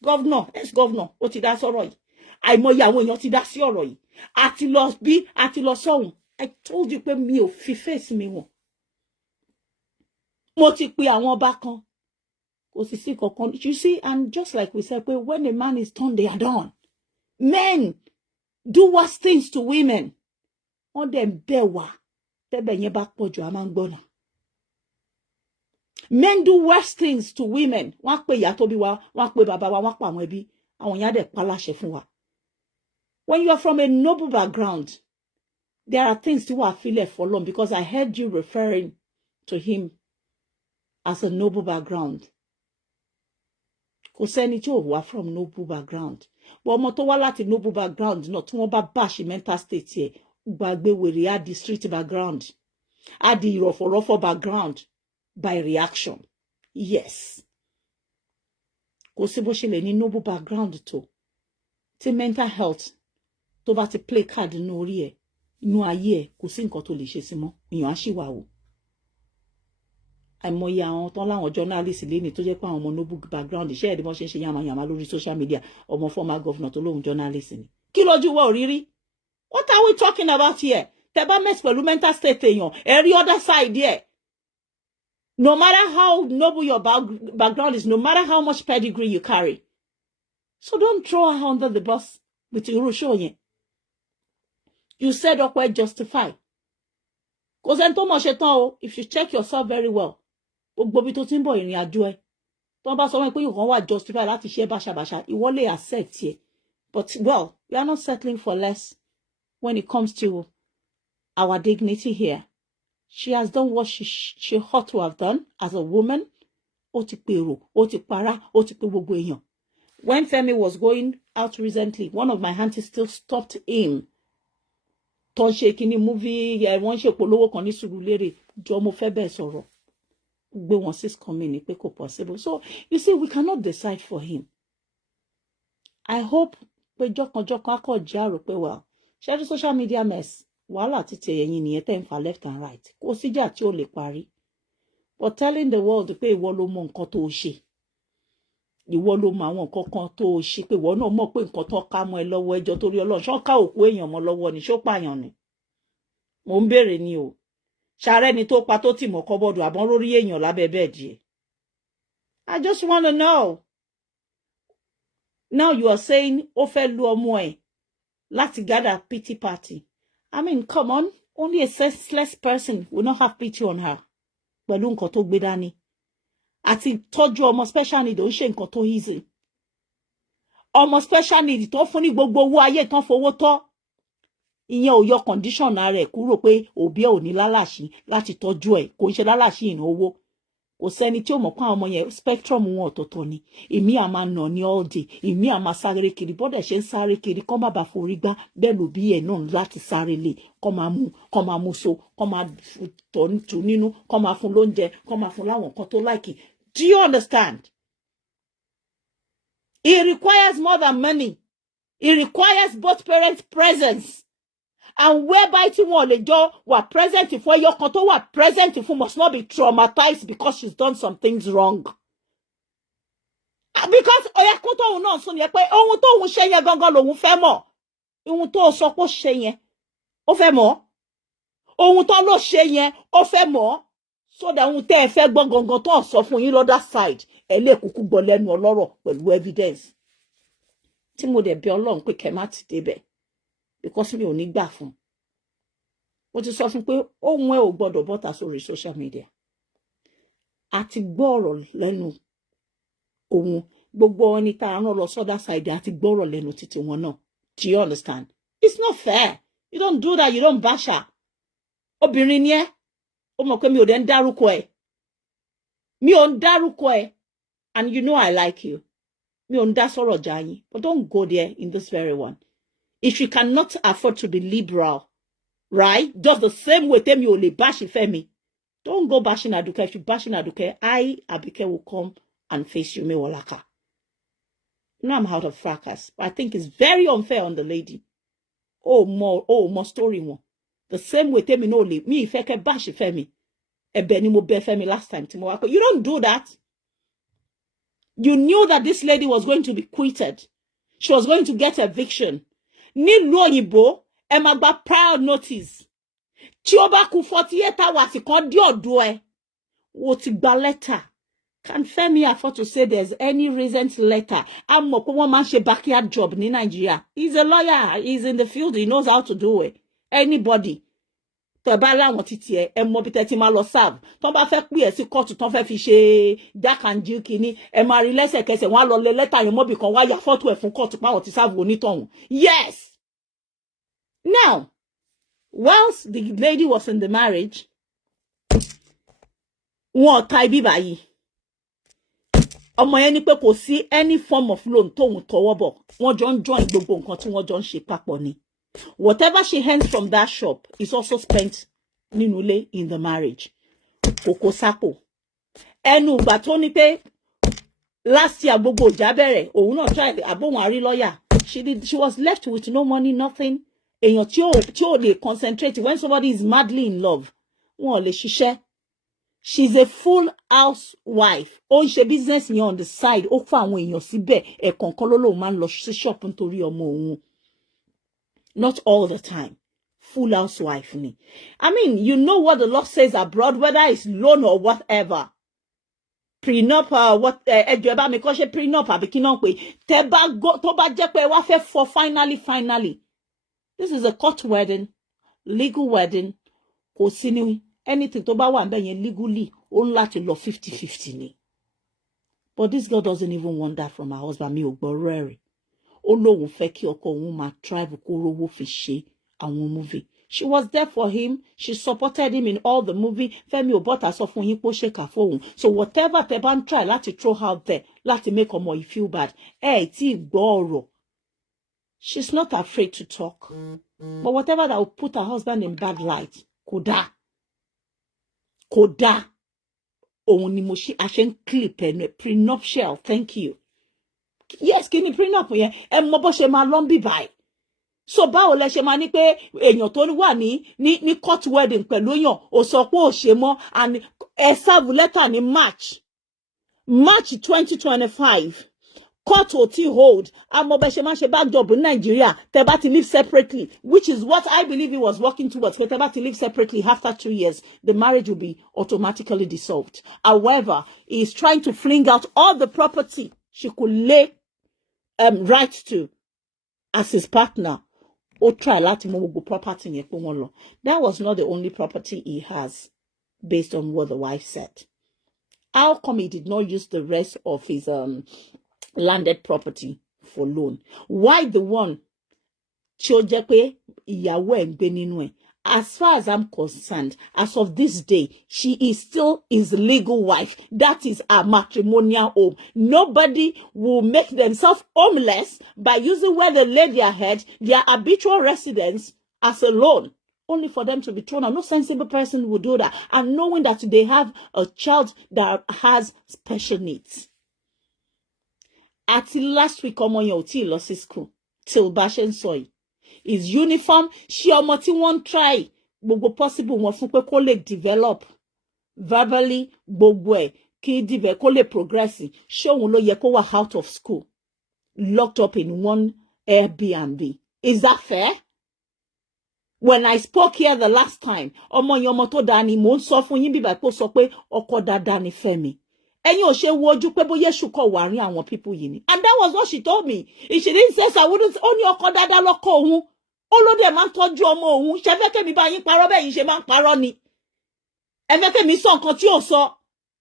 governor ex-governor ó ti dá sọ̀rọ̀ yìí àìmọye àwọn èèyàn ti dá sí ọ̀rọ̀ yìí àti lọ bí àti lọ sọ́hùn I told you pé mi ò fi face mi wọ̀n mo ti pe àwọn ọba kan kò sì sí kankan you see and just like we said pé when a man is turned they are done men do worse things to women wọ́n dẹ̀ ń bẹ̀ wá tẹ́bẹ̀ yẹn bá pọ̀ jù a máa ń gbọ́nà men do worse things to women wọ́n pe ìyá tó bí wa wọ́n pe bàbá wa wọ́n pa àwọn ẹbí àwọn ìyá dẹ̀ pa láṣẹ fún wa when you are from a noble background there are things tí wàá filẹ̀ fọlọ́n because I heard you referring to him as a noble background kò sẹ́ni tí ò wá from noble background but ọmọ tó wá láti noble background náà tí wọ́n bá báṣì mental state yẹ gbàgbé wèrè á di street background á di ìrọ̀fọ̀rọ̀fọ̀ background by reaction yes kò sí bó ṣe lè ní noble background tó tí mental health tó bá ti play card nínú orí ẹ̀ inú ayé ẹ̀ kò sí nǹkan tó lè ṣe sí mọ́ èèyàn á ṣì wà wò àìmọye àwọn tán láwọn journalist lẹ́ni tó jẹ́ pé àwọn ọmọ noble background iṣẹ́ ẹ̀dí wọ́n ṣe ń ṣe yamayama lórí social media ọmọ former governor tó lóhun journalist ni kí lójú wọ́ òrírí what are we talking about here tẹ́ bá mess pẹ̀lú mental state èèyàn every other side here no matter how noble your background is no matter how much pedigree you carry so don't throw her under the bus with irú show yẹn you said ọ̀pọ̀ ẹ̀ justify kò sẹ́ni tó mọ̀ ṣe tán o if you check yourself very well gbogbo bí tó ti ń bọ̀ ìrìn àjò ẹ tó bá sọ wọn pé nǹkan wà justify láti ṣe báṣabàṣa ìwọ lè accept yẹ but well we are not settling for less when it comes to our dignity here she has done what she ought to have done as a woman ó ti pèrò ó ti para ó ti pè gbogbo èèyàn when Femi was going out recently one of my aunties still stopped him tó ń ṣe kíní movie wọ́n ń ṣe polówó kan ní Sùúrùlérè jọ mo fẹ́ bẹ́ẹ̀ sọ̀rọ̀ gbé wọn sí coming pé kò possible so you see we cannot decide for him I hope pé jọkanjọkan akọ̀jẹ́ àrò pé well ṣẹ́rí social media mess wàhálà títí ẹ̀yìn nìyẹn tẹ́ ń fa left and right kò síjà tí ó lè parí but telling the world pé ìwọ ló mọ nǹkan tó o ṣe ìwọ ló mọ àwọn nǹkan kan tó o ṣe pé ìwọ náà mọ̀ pé nǹkan tó ká mọ́ ẹ lọ́wọ́ ẹjọ́ torí Ọlọ́run ṣọ́ ká òkú èèyàn mọ́ lọ́wọ́ ni ṣó pààyàn ni mò ń béèrè ni o ṣàárẹ̀ ni tó pa tó tì mọ́ kọ́bọ́ọ̀dù àbọ̀n lórí èèyàn lábẹ́ bẹ́ẹ̀dì ẹ̀ I just want to know now you are saying ó fẹ́ lu ọmọ ẹ̀ láti gather pity party I mean come on only a senseless person will not have pity on her pẹ̀lú nǹkan tó gbé dání àti tọ́jú ọmọ special need ó ń ṣe nǹkan tó easy ọmọ special need tó fún ní gbogbo owó ayé tán fowó tọ́ ìyẹn ò yọ condition rẹ̀ kúrò pé òbí ẹ̀ ò ní lálàṣí láti tọ́jú ẹ̀ kò ń ṣe lálàṣí ìnáwó kò sẹ́ni tí ó mọ̀ pé àwọn ọmọ yẹn spectrum wọn ọ̀tọ̀ọ̀tọ̀ ni èmi à máa nà ní all day èmi à máa sáré kiri bọ́dẹ̀ ṣe ń sáré kiri kọ́ má bàa forí gbá bẹ́ẹ̀ ló bí ẹ̀ náà láti sáré lè kọ́ máa mú so kọ́ máa tù nínú kọ́ máa fún lóúnjẹ kọ́ máa fún láwọn nǹkan tó láìkì. Do you understand? It requires more than money. It requires both parents' presence. And whereby Tiwon were present for your conto were present if must not be traumatized because she's done some things wrong. Because oyakoto un no so ye pe ohun to un se yen gangan lohun fe mo. Ohun to so po se yen ó fẹ́ mọ̀. Ohun to lo se yen ó fẹ́ mọ̀. So that ohun te e fẹ́ gbọ́ gangan to sọ fún yín l'other side ẹ lè kúkú gbọ́ lẹ́nu ọlọ́rọ̀ pẹ̀lú evidence. Tí mo dẹ̀ bí Ọlọ́run pé kẹ́ má ti débẹ̀. Because mi ò ní gbà fún. Mo ti sọ fún pé ohun ẹ ò gbọdọ̀ bọ́ta sórí social media. Àti gbọ́ ọ̀rọ̀ lẹ́nu ohun gbogbo ẹni tá rán lọ sọ́dá side àti gbọ́ ọ̀rọ̀ lẹ́nu títí wọn náà. Do you understand? It's not fair. You don't do that. You don't bash her. Obìnrin ni ẹ́. Ó mọ̀ pé mi ò dẹ̀ ń dárúkọ ẹ̀. Mi ò ń dárúkọ ẹ̀. And you know I like you. Mi ò ń dá sọ̀rọ̀ jà yín. But don't go there in this very one. If you cannot afford to be liberal, right? Just the same way tell me only bash Femi. Don't go bashing Aduke. If you bashing Aduke, Abike, will come and face you, Mewolaka. Now I'm out of fracas. But I think it's very unfair on the lady. More story one. The same way tell me no me if I can bash Femi. Ebeni mo be Femi last time. You don't do that. You knew that this lady was going to be quitted. She was going to get eviction. Nílùú òyìnbó ẹ máa gba prior notice tí ó bá kù 48 hours kan dé ọ̀dọ̀ ẹ wo ti gba letter. Can Femi afford to say there's any recent letter? A mọ̀ pé wọ́n máa ń ṣe backyard job ní Nigeria. He's a lawyer. He's in the field. He knows how to do it. Anybody tó bá láwọn títí ẹ mọ̀ bí tẹ́ ti máa lọ serve tó bá fẹ́ pè ẹ́ sí court tó fẹ́ fi ṣe dark and jill kini ẹ máa rí lẹ́sẹ̀kẹsẹ̀ wọ́n á lọ lé letter yẹn mọ́bì kan wá ya photo ẹ̀ fún court pa wọ́n ti serve onítọ̀hún. Yes. Now, whilst the lady was in the marriage, wọ́n ta ibi báyìí. Ọmọ yẹn ní pé kò sí any form of loan tóun tọwọ́ bọ̀. Wọ́n jọ ń join gbogbo nǹkan tí wọ́n jọ ń ṣe papọ̀ ni. Whatever she earns from that shop is also spent nínú ilé in the marriage. Kòkó sápò. Ẹnu ìgbà tó ní pé last year gbogbo ìjà bẹ̀rẹ̀, òun náà try àbóhùn àrí lawyer. She was left with no money, nothing. Èèyàn tí ó lè concentrate when somebody is madly in love. Wọ́n lè ṣiṣẹ́. She's a full housewife. Ó ń ṣe business yẹn on the side. Ó fún àwọn èèyàn síbẹ̀. Ẹ̀kọ̀ọ̀kan ló lóun máa ń lọ sí shop nítorí ọmọ òun. Not all the time. Full housewife ni. I mean, you know what the law says abroad, whether it's loan or whatever. Prenup, what ẹjọ́ ẹ bá mi kọ́ ṣe prenup àbí kí náà pé tẹ́ bá tó bá jẹ́ pé wá fẹ́ for finally. This is a court wedding, legal wedding. Kò sí ní anything tó bá wà ńbẹ̀ yẹn legally ó ń láti lọ 50-50 ni. But this girl doesn't even want that from her husband. Mi ò gbọ́ rẹ́rìn. Ó lóun fẹ́ kí ọkọ òun máa travel kó rówó fi ṣe àwọn movie. She was there for him. She supported him in all the movie. Femi ò bọ́ta sọ fún yín pé ó ṣèkà fóun. So whatever tẹ́ bá ń try láti throw out there láti make ọmọ yìí feel bad. Tí gbọ́ ọ̀rọ̀. She's not afraid to talk. But whatever that will put her husband in bad light, kódà. Òun ni mo ṣe àṣẹ ń clip ẹ̀ prenuptial. Thank you. Yes, kí ni prenup yẹn? Ẹ mọ̀ bó ṣe máa lọ bí báyìí. So báwo lẹ ṣe máa ní pé èèyàn tó wà ní court wedding pẹ̀lú èèyàn ò sọ pé ò ṣe mọ́ and ẹ serve letter ní March 2025. Court ò tí hold. Àmọ́ bẹ́ ṣe máa ṣe back job in Nigeria. Tẹ́ bá ti live separately, which is what I believe he was working towards. Tẹ́ bá ti live separately after 2 years, the marriage will be automatically dissolved. However, he is trying to fling out all the property she could lay right to as his partner. Ó try láti mú gbogbo property yẹn pé wọ́n lọ. That was not the only property he has, based on what the wife said. How come he did not use the rest of his landed property for loan? Why the one tí ó jẹ́ pé ìyàwó ẹ̀ ń gbé nínú ẹ̀ as far as I'm concerned, as of this day, she is still his legal wife. That is a matrimonial home. Nobody will make themselves homeless by using where they lay their head, their habitual residence, as a loan, only for them to be thrown out. No sensible person would do that. And knowing that they have a child that has special needs. At last week, ọmọ yẹn ò tí lọ sí school till bá ṣe ń sọ yìí. His uniform, ṣé ọmọ tí wọ́n try gbogbo possible wọn fún pé kó lè develop verbally gbogbo ẹ̀ kí kó lè progress. Ṣé òun ló yẹ kó wà out of school, locked up in one Airbnb? Is that fair? When I spoke here the last time, ọmọ yẹn ọmọ tó dáa ni mò ń sọ fún yín bíbá pé ó sọ pé ọkọ dáadáa ni Fẹ́mi. Ẹ̀yin ò ṣe wo ojú pé bóyá èṣù kọ̀ wà rí àwọn people yìí ni. And that was what she told me. If she didn't say so, I wouldn't say, ó ní ọkọ dáadáa lọ́kọ òun. Ó ló dẹ̀ máa ń tọ́jú ọmọ òun. Ṣé fẹ́ kẹ́mi bá yín parọ́ bẹ́ẹ̀ yín ṣe máa ń parọ́ ni? Ẹ fẹ́ kẹ́mi sọ nǹkan tí ò sọ.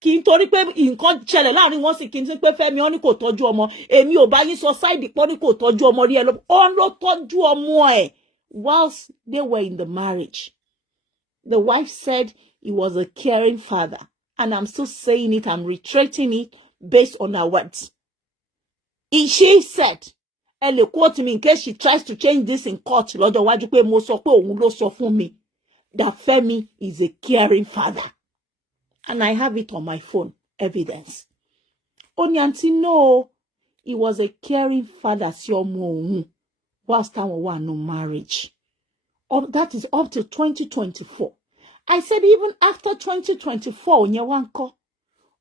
Kì í torí pé nǹkan ṣẹlẹ̀ láàrin wọn sì kì í sí pé Fẹ́mi ó ní kò tọ́jú ọmọ. Èmi ò bá yín sọ sáìdì pọ́ ní kò tọ́jú ọmọ rí ẹ lọ. Ó ló tọ́jú ọmọ ẹ̀ whilst they were in the marriage. The wife said he was a caring father. And I'm still saying it, I'm reiterating it based on her words. She said, ẹ lè quote me in case she tries to change this in court lọ́jọ́ wájú pé mo sọ pé òun ló sọ fún mi that Femi is a caring father. And I have it on my phone, evidence. Ó ní àǹtí, no, he was a caring father sí ọmọ òun whilst àwọn wà no marriage. That is up to 2024. I said even after 2024, òyìn wá ń kọ́,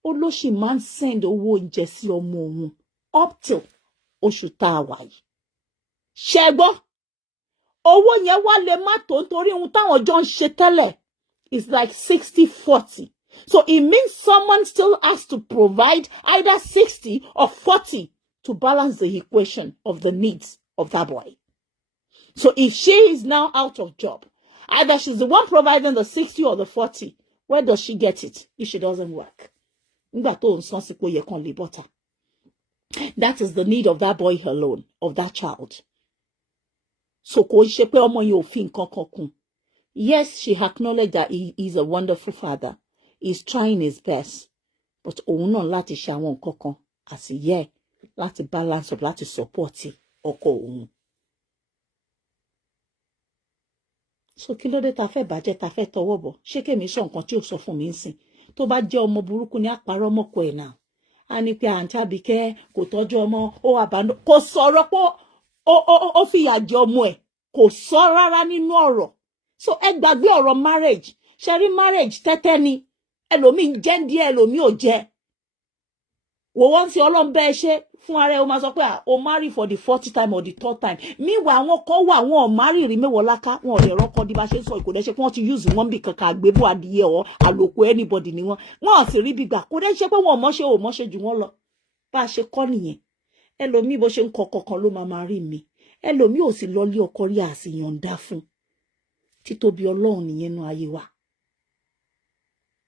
ó ló ṣì máa ń send owó oúnjẹ sí ọmọ òun up till oṣù tá a wà yìí. Ṣé gbọ́? Owó yẹn wá lè má tó nítorí ohun táwọn jọ ń ṣe tẹ́lẹ̀ is like 60-40. So it means someone still has to provide either 60 or 40 to balance the equation of the needs of that boy. So if she is now out of job, either she's the one providing the 60 or the 40. Where does she get it if she doesn't work? That is the need of that boy alone, of that child. So yes, she acknowledged that he is a wonderful father. He's trying his best. But lati shawon kokon as ye lati balance of lati support oko. So kí ló dé tá fẹ́ bàjẹ́ tá fẹ́ tọwọ́ bọ̀? Ṣé kèmi sọ nǹkan tí ó sọ fún mi ńsìn? Tó bá jẹ́ ọmọ burúkú ni àparọ́ mọ́kọ ẹ̀ náà. A ní pé àǹtí Àbíkẹ́ kò tọ́jú ọmọ, ó àbánú. Kò sọ̀rọ̀ pé ó fìyà jẹ ọmọ ẹ̀. Kò sọ rárá nínú ọ̀rọ̀. So ẹ gbàgbé ọ̀rọ̀ marriage. Ṣé rí marriage tẹ́tẹ́ ni? Ẹlòmíì ń jẹ́ díẹ̀, ẹlòmíì ò jẹ́. Wo wọ́n ti Ọlọ́run bẹ́ẹ̀ ṣe fún ara ẹ o máa sọ pé o marry for the 40th time or the 3rd time. Meanwhile, àwọn kan wà wọn marry rí Mewolaka, wọn ò lè rọ́kọ di bá ṣe sọ ìkò dẹ́ ṣe pé wọ́n ti use wọn bí kankan àgbébò adìyẹ or àlòkù anybody ni wọn. Wọn ò sì rí bí gbà. Kò dẹ́ ṣe pé wọn ò mọ́ṣe jù wọ́n lọ. Bá ṣe kọ́ nìyẹn. Ẹlòmíì bó ṣe ń kọ̀ọ̀kan ló máa rí mi. Ẹlòmíì ò sì lọ lé ọkọ rí àṣìyànda fún. Títóbi Ọlọ́run nìyẹn nú ayé wa.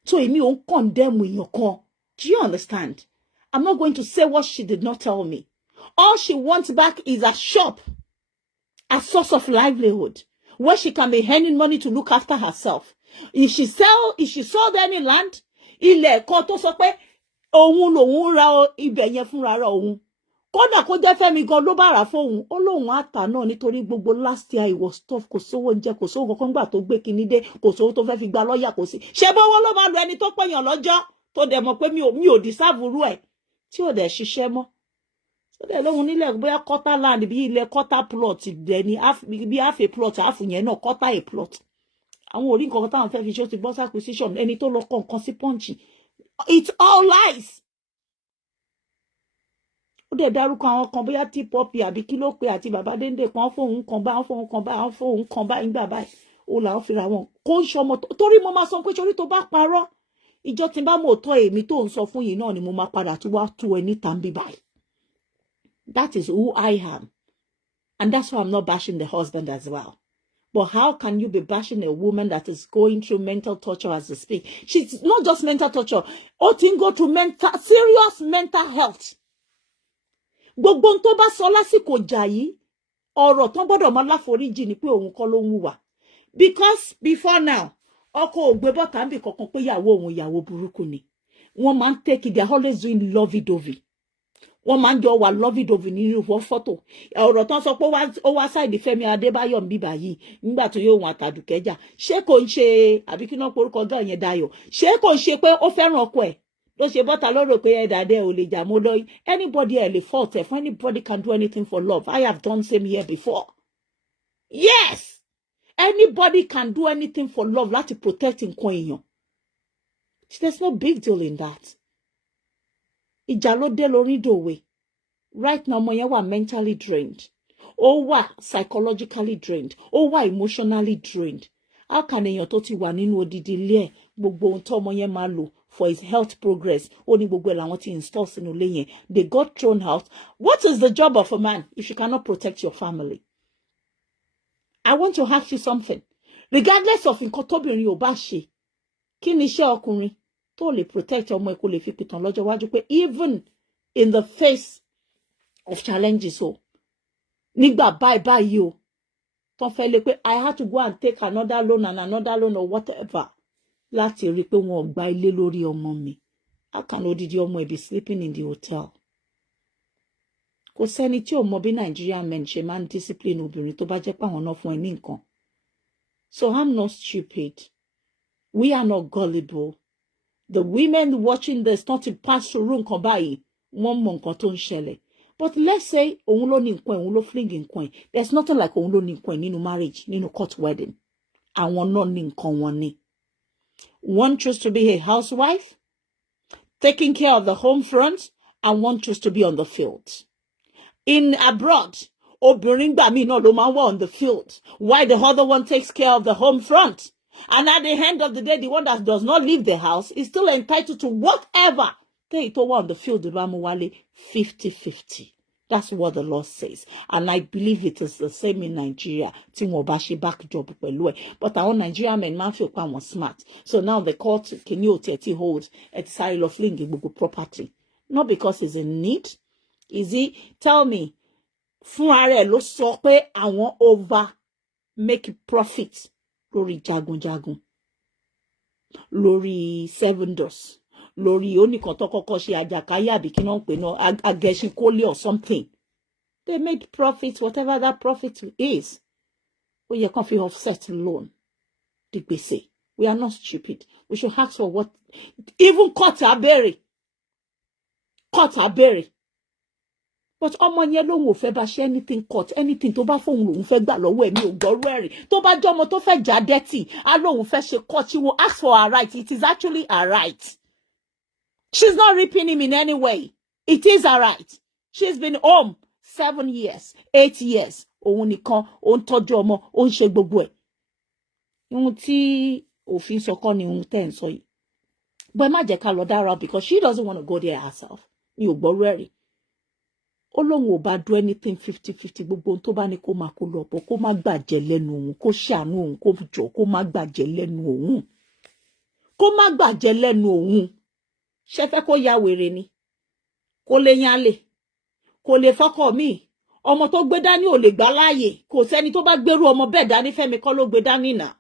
So èmi ò ń condemn èèyàn kan. Do you understand? I'm not going to say what she did not tell me. All she wants back is a shop, a source of livelihood, where she can be earning money to look after herself. If she sold any land, ilẹ̀ kan tó sọ pé òun lòun ra ibẹ̀ yẹn fúnra rẹ̀ òun. Kódà kó jẹ́ Fẹ́mi gan ló bá rà fóun, ó lóun àtà náà nítorí gbogbo last year it was tough, kò sówó oúnjẹ, kò sówó kankan gbà tó gbé kinní dé, kò sówó tó fẹ́ fi gba lọ́ọ̀yà kò sí. Ṣé bọ́wọ́ ló máa lo ẹni tó pèèyàn lọ́jọ́ tó dẹ̀ mọ̀ pé mi ò deserve irú ẹ̀. Tí ò dẹ̀ ṣiṣẹ́ mọ́. So dẹ̀ lóhun nílẹ̀ bóyá quarter land bí ilẹ̀ quarter plot dẹ̀ ni bí half a plot half yẹn náà quarter a plot. Àwọn orí nǹkan táwọn fẹ́ fi ṣe ó ti boss acquisition ẹni tó lọ kọ́ nǹkan sí punch. It's all lies. Ó dẹ̀ dárúkọ àwọn kan bóyá tí Poppy àbí kí ló pé àti bàbá Déndé kan fóun kan bá fóun kan bá fóun kan bá ìgbà báyìí. Ó là ó fi ra wọn. Kò ń ṣọmọ torí mo máa sọ pé torí tó bá parọ́. Ìjọ tí n bá mọ̀ tọ́ èmi tó ń sọ fún yìí náà ni mo máa padà tí wá tú ẹ níta ń bí báyìí. That is who I am. And that's why I'm not bashing the husband as well. But how can you be bashing a woman that is going through mental torture as we speak? She's not just mental torture. Ó ti ń go through serious mental health. Gbogbo n tó bá sọ lásìkò jà yìí, ọ̀rọ̀ tán gbọ́dọ̀ máa láforíjì ni pé òun kọ́ ló ń hùwà. because before now ọkọ ògbé bọ́tà ń bì kankan pé ìyàwó burúkú ni wọ́n máa ń take it, they are always doing lovey-dovey wọ́n máa ń jọ wà lovey-dovey nínú fọ́tò ọ̀rọ̀ tán sọ pé ó wá sáìdì Fẹ́mi Adébáyọ̀ ń bíbà yìí nígbà tó yóò wọn àtàdùkẹ́jà ṣé kò ń ṣe àbí kí náà porúkọ gán yẹn Dayọ̀ ṣé kò ń ṣe pé ó fẹ́ràn ọkọ ẹ̀ ló ṣe bọ́tà lọ́rọ̀ pé ẹ̀dàdẹ́ ò lè jà mọ́ lọ anybody ẹ̀ lè fault ẹ̀ fún anybody can do anything for love. I have done same here before. Yes, anybody can do anything for love láti protect nǹkan èèyàn. There's no big deal in that. Ìjà ló dé lórí dòwe. Right now ọmọ yẹn wà mentally drained. Ó wà psychologically drained. Ó wà emotionally drained. How can èèyàn tó ti wà nínú odidi ilé ẹ̀ gbogbo ohun tó ọmọ yẹn máa lò for his health progress ó ní gbogbo ẹ̀ làwọn ti install sínú ilé yẹn. They got thrown out. What is the job of a man if you cannot protect your family? I want to ask you something. Regardless of nǹkan tóbìnrin ò bá ṣe, kí ni iṣẹ́ ọkùnrin tó lè protect ọmọ ẹ̀ kó lè fi pìtàn lọ́jọ́ iwájú pé even in the face of challenges o nígbà báyìí o tó fẹ́ lé pé I had to go and take another loan and another loan or whatever láti rí pé wọn ò gba ilé lórí ọmọ mi. How can odidi ọmọ ẹ̀ be sleeping in the hotel? Kò sẹ́ni tí ò mọ bí Nigerian men ṣe máa ń discipline obìnrin tó bá jẹ́ pé àwọn náà fún ẹ ní nǹkan. So I'm not stupid. We are not gullible. The women watching this not to pass through nǹkan báyìí wọ́n mọ nǹkan tó ń ṣẹlẹ̀. But let's say òun ló ní nǹkan ẹ̀ òun ló fling nǹkan ẹ̀. There's nothing like òun ló ní nǹkan ẹ̀ nínú marriage nínú court wedding. Àwọn náà ní nǹkan wọn ni. One chose to be a housewife, taking care of the home front, and one chose to be on the field. In abroad, obìnrin gbà mí náà ló máa wà on the field, while the other one takes care of the home front. And at the end of the day, the one that does not leave the house is still entitled to whatever they tó wà on the field Ramuwale 50-50. That's what the law says. And I believe it is the same in Nigeria. Tí wọ́n bá ṣe back job pẹ̀lú ẹ̀. But our Nigerian men máa ń feel pa wọn smart. So now the court kìíní ò tiẹ̀ tí hold ẹ̀ ti sáré lọ fling gbogbo property. Not because he's in need. Is he? Tell me. Fún ara ẹ̀ ló sọ pé àwọn over make profit lórí jagunjagun. Lórí 7 doors. Lórí oníkan tó kọ́kọ́ ṣe àjàkáyà àbí kí wọ́n pè náà agẹṣinkólé or something. They made profit, whatever that profit is. Ó yẹ kán fi offset loan. Di gbèsè. We are not stupid. We should ask for what. Even court abẹ́rẹ́. Court abẹ́rẹ́. But ọmọ yẹn lòun ò fẹ́ bá ṣe anything court, anything tó bá fóun lòun fẹ́ gbà lọ́wọ́ ẹ̀mí ò gbọ́rú ẹ̀rì. Tó bá jẹ́ ọmọ tó fẹ́ jà dẹ́tì, á lòun fẹ́ ṣe court. She will ask for her right. It is actually her right. She's not ripping him in any way. It is her right. She's been home 7 years, 8 years. Òun nìkan, òun tọ́jú ọmọ, òun ṣe gbogbo ẹ̀. Ohun tí òfin sọ kọ́ ni ohun tẹ́ ń sọ yìí. But ẹ má jẹ́ ká lọ dára because she doesn't want to go there herself. Mi ò gbọ́rú ẹ̀rì. Ó lóun ò bá do anything 50-50 gbogbo ohun tó bá ní kó máa kó lọ bọ̀ kó má gbàjẹ́ lẹ́nu òun kó ṣàánú òun kó jọ kó má gbàjẹ́ lẹ́nu òun. Kó má gbàjẹ́ lẹ́nu òun. Ṣé fẹ́ kó ya wèrè ni? Kó lè yánlè. Kó lè fọ́kọ mi. Ọmọ tó gbé dání ò lè gbà láàyè. Kò sẹ́ni tó bá gbérú ọmọ bẹ́ẹ̀ dání Fẹ́mi kọ́ ló gbé dání náà.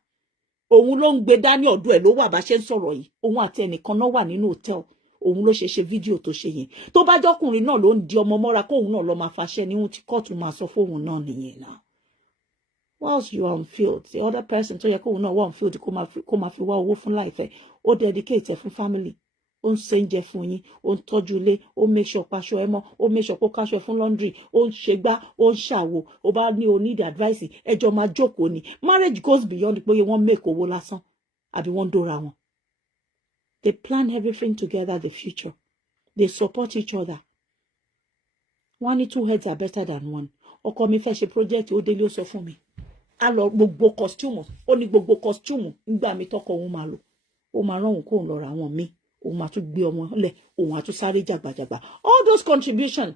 Òun ló ń gbé dání ọ̀dọ̀ ẹ̀ ló wà bá ṣe ń sọ̀rọ̀ yìí. Òun àti ẹnìkan náà wà nínú hòtẹ́ẹ̀lì. Òun ló ṣe fídíò tó ṣe yẹn. Tó bá jọkùnrin náà ló ń di ọmọ mọ́ra kóun náà lọ máa faṣẹ́ ní ohun tí kóòtù máa sọ fóun náà nìyẹn náà. Whilst you are on field, the other person tó yẹ kóun náà wà on field kó máa fi wá owó fún láìfẹ́. Ó dedicate ẹ̀ fún family. Ó ń ṣe oúnjẹ fún yín, ó ń tọ́jú ilé, ó make sure paṣọ ẹ mọ́, ó make sure kó káṣọ ẹ fún laundry, ó ń ṣe gbá, ó ń ṣàwo, ó bá ní o need advice, ẹjọ́ máa jókòó ni. Marriage goes beyond pé wọ́n make owó lásán àbí wọ́n dóra wọn. They plan everything together, the future. They support each other. One and two heads are better than one. Ọkọ mi fẹ́ ṣe project ó délé ó sọ fún mi. A lọ gbogbo costume, ó ní gbogbo costume nígbà mi tọkọ òun máa lò. Ó máa rán òun kó òun lọ ra àwọn míì. Òun máa tún gbé ọmọ lẹ̀, òun á tún sáré jàgbàjàgbà. All those contributions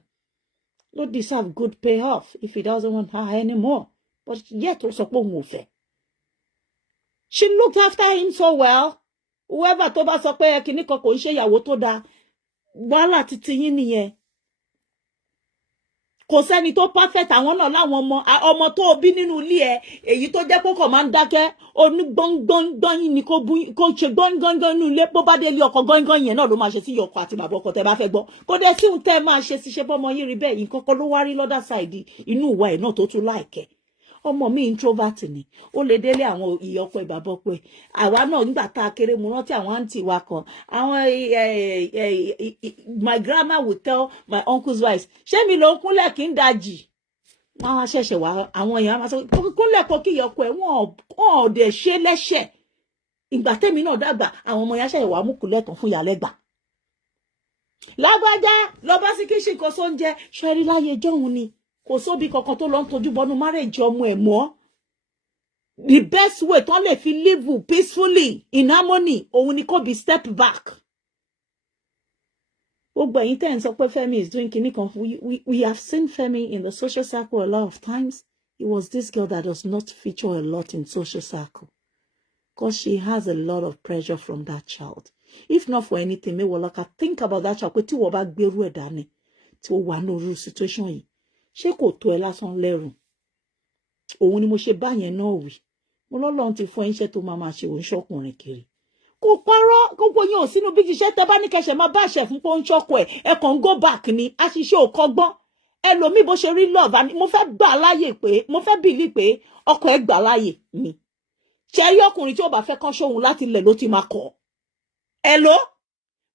don't deserve good payoff if he doesn't want her anymore. But yet ó sọ pé òun ò fẹ́. She looked after him so well. Whoever tó bá sọ pé kíní kan kò ń ṣe ìyàwó tó dáa, wàhálà títí yín nìyẹn. kò sẹ́ni tó perfect àwọn náà láwọn ọmọ tó bí nínú ilé ẹ èyí tó jẹ́ kókò máa ń dákẹ́ oní gbọ́ngbọ́ngbọ́n yìí ni kó ṣe gbọ́ngbọ́ngbọ́n nínú ilé bó bá dé ilé ọkọ gbọ́ngbọ́n yẹn náà ló máa ṣe sí ọkọ àti bàbá ọkọ tẹ́ bá fẹ́ gbọ́ kó dé sí tẹ́ máa ṣe sí ṣe bọ́mọ yín rí bẹ́ẹ̀ yìí kọ́kọ́ ló wá rí lọ́dà sáìdì inú ìwà ẹ̀ náà tó tún láìkẹ́ ọmọ mi introvert ni ó lè délé àwọn ìyá ọkọ ìbàbá ọkọ ẹ àwa náà nígbà tá a kéré mu rántí àwọn àǹtí wa kan àwọn my grandma would tell my uncle's wives ṣé mi ló ń kúnlẹ̀ kí n dajì wọ́n á ṣẹ̀ṣẹ̀ wá àwọn èèyàn máa sọ kúnlẹ̀ kọ́ kí ìyá ọkọ ẹ wọ́n ò dẹ̀ ṣe lẹ́ṣẹ̀ ìgbà tẹ́mi náà dàgbà àwọn ọmọ yẹn ṣẹ̀ṣẹ̀ wá mú kúnlẹ̀ tán fún ìyálẹ́gbà lágbájá lọ bá sí kíṣìn kan sóúnjẹ ṣẹ́rí láyé jọ́hun ni kò sóbi kankan tó lọ ń tojú bọnú márèjì ọmọ ẹ̀ mọ́ the best way tó lè fi live peacefully in harmony òun ni kò bí step back. Gbogbo ẹ̀yin tẹ́ ń sọ pé Femi is doing kinní kan we have seen Femi in the social circle a lot of times. It was this girl that does not feature a lot in social circle because she has a lot of pressure from that child. If not for anything, Mewolaka, think about that child pé tí wọ́n bá gbérú ẹ̀ dání tí ó wà ní irú situation yìí ṣé kò tó ẹ lásán lẹ́rù òun ni mo ṣe báyẹn náà wí mo lọ́lọ́run ti fún iṣẹ́ tó máa ṣe òun ṣọkùnrin kiri kò parọ́ gbogbo yẹn ò sínú bí iṣẹ́ tẹ́ bá ní kẹsẹ̀ máa bá àṣẹ fún pé ó ń ṣọkọ ẹ kàn ń go back ni àṣìṣe ò kọ́gbọ́n ẹlòmíì bó ṣe rí love and mo fẹ́ gbà láàyè pé mo fẹ́ bìlí pé ọkọ ẹ gbà láàyè ni ṣe rí ọkùnrin tí ó bá fẹ́ kán ṣóhun láti ilẹ̀ ló ti máa kọ̀ ẹ ló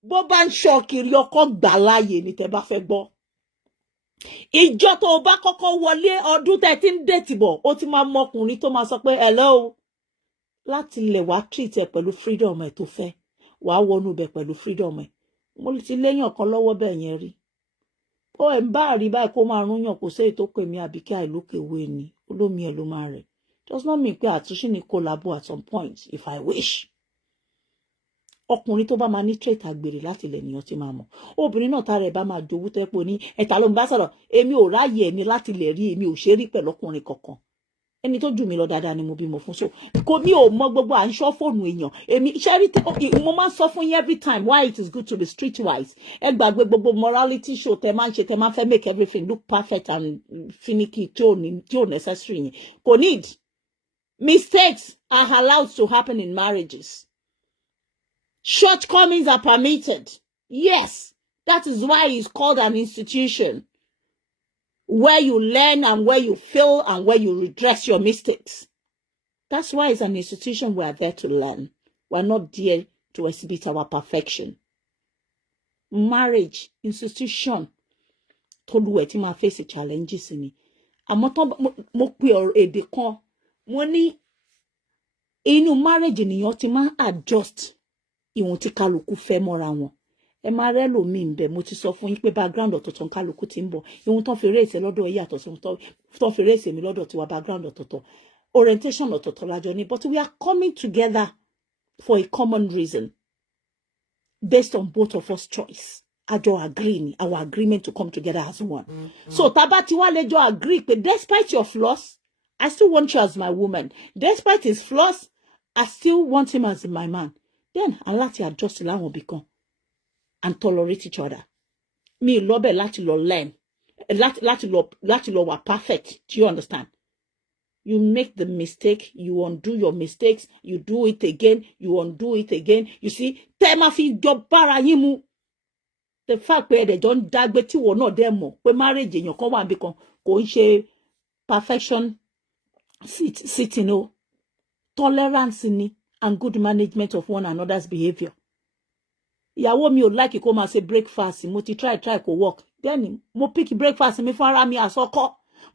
bó bá ń ṣọ kiri ọkọ gbà láàyè ni tẹ́ bá fẹ́ gbọ́ ìjọ tó o bá kọ́kọ́ wọlé ọdún tẹ́ ti ń dètì bọ̀ ó ti máa mọ ọkùnrin tó máa sọ pé hello láti lè wá treat ẹ pẹ̀lú freedom ẹ tó fẹ́ wàá wọnú bẹ̀ pẹ̀lú freedom ẹ mo ti léyàn kan lọ́wọ́ bẹ́ẹ̀ yẹn rí ó ẹ̀ ń bá àrí báyìí kó máa rún yàn kò sí èyí tó pè mí AbikeJagaban wé ni olómi ẹ̀ ló máa rẹ̀ does not mean pé àtúnṣe ní collabo at some point if I wish. Ọkùnrin tó bá máa ní trait àgbèrè láti ilẹ̀ nìyàn ti máa mọ̀ obìnrin náà tára ẹ̀ bá máa jowú tẹ́pọ̀ ní ẹ̀ta ló ń bá sọ̀rọ̀ èmi ò ráyè ẹni láti lè rí èmi ò ṣe rí pẹ̀lú ọkùnrin kankan ẹni tó jù mí lọ dáadáa ni mo bímọ fún so kò mi ò mọ gbogbo à ń ṣọ́ fóònù èèyàn èmi ṣẹ́rí mo máa ń sọ fún yín every time why it is good to be streetwise ẹ gbàgbé gbogbo morality show tẹ máa ń ṣe tẹ máa ń fẹ́ make everything look perfect and finicky tí ò necessary yẹn kò need mistakes are allowed to happen in marriages. Shortcomings are permitted. Yes, that is why it's called an institution where you learn and where you fail and where you redress your mistakes. That's why it's an institution we are there to learn. We're not there to exhibit our perfection. Marriage, institution, tolu eti ma face challenges ni. Àmọ́ tó mo pe èdè kan, mo ní inú marriage nìyàn ti máa adjust ìwọ̀n tí kálukú fẹ́ mọ́ra wọn ẹ máa rẹ́ lòmíì ń bẹ̀ mo ti sọ fún yín pé background ọ̀tọ̀ọ̀tọ̀ kálukú ti ń bọ̀ ìwọ̀n tó fi rèéṣẹ̀ lọ́dọ̀ yìí àtọ̀ sí tó fi rèéṣẹ̀ mi lọ́dọ̀ tiwa background ọ̀tọ̀ọ̀tọ̀ orientation ọ̀tọ̀ọ̀tọ̀ lájọ ní but we are coming together for a common reason based on both of us choice àjọ agree ni our agreement to come together as one so tábà tí wàá lè jọ agree pé despite your flaws I still want you as my woman despite his flaws I still want him as my man. Then I like to adjust láwọn ibìkan and tolerate each other. Mi lọ bẹ̀ láti lọ learn, láti lọ wà perfect. Do you understand? You make the mistake, you undo your mistakes, you do it again, you undo it again. You see, tẹ́ ma fi jọ bára yín mu. The fact pé ẹ̀dẹ̀ jọ ń dágbé tí wọ́n náà dẹ̀ mọ̀ pé marriage èèyàn kan wà níbìkan kò ń ṣe perfection sitting o. Tolerance ni. And good management of one another's behavior. Ìyàwó mi ò like kó máa ṣe breakfast mo ti try kó work then mo pick breakfast mi fún ara mi àsọkọ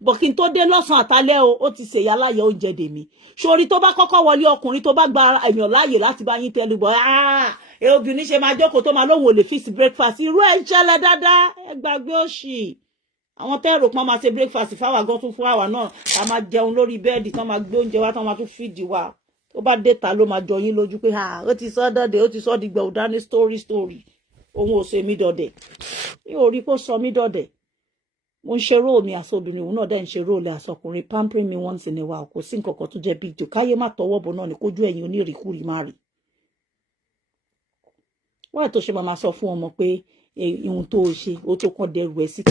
but kí n tó dé lọ́sàn àtàlẹ́ ó ti ṣe yálàyẹ oúnjẹ dè mí sórí tó bá kọ́kọ́ wọlé ọkùnrin tó bá gba èèyàn láàyè láti bá yín tẹ́lú bọ̀ obìnrin ṣe máa jókòó tó máa lóhùn ò lè fix breakfast irú ẹ̀ ń ṣẹlẹ̀ dáadáa ẹ gbàgbé òṣì àwọn tẹ́rò pọ́n máa ṣe breakfast fáwa gan tún fún àwa náà a máa jẹun lórí bẹ́ẹ̀dì tán máa gbé oúnjẹ wá tán máa tún feed wa tó bá dé ta ló máa jọ yín lójú pé ó ti sọ dọdẹ ó ti sọ dìgbà òdání story òun ò ṣe mí dọdẹ ní orí kó sọ mí dọdẹ mo ń ṣe róò mi àsobìnrin òun náà dẹ̀ ń ṣe róò lẹ àsọkùnrin pampering me once in a while kò sí nǹkan kan tó jẹ́ big deal káyé má tọwọ́ bọ̀ náà ni kójú ẹ̀yin onírìkúrì má rí wọ́n tó ṣe máa sọ fún ọmọ pé ihun tó ṣe ó tó kàn dẹrù ẹ̀ sí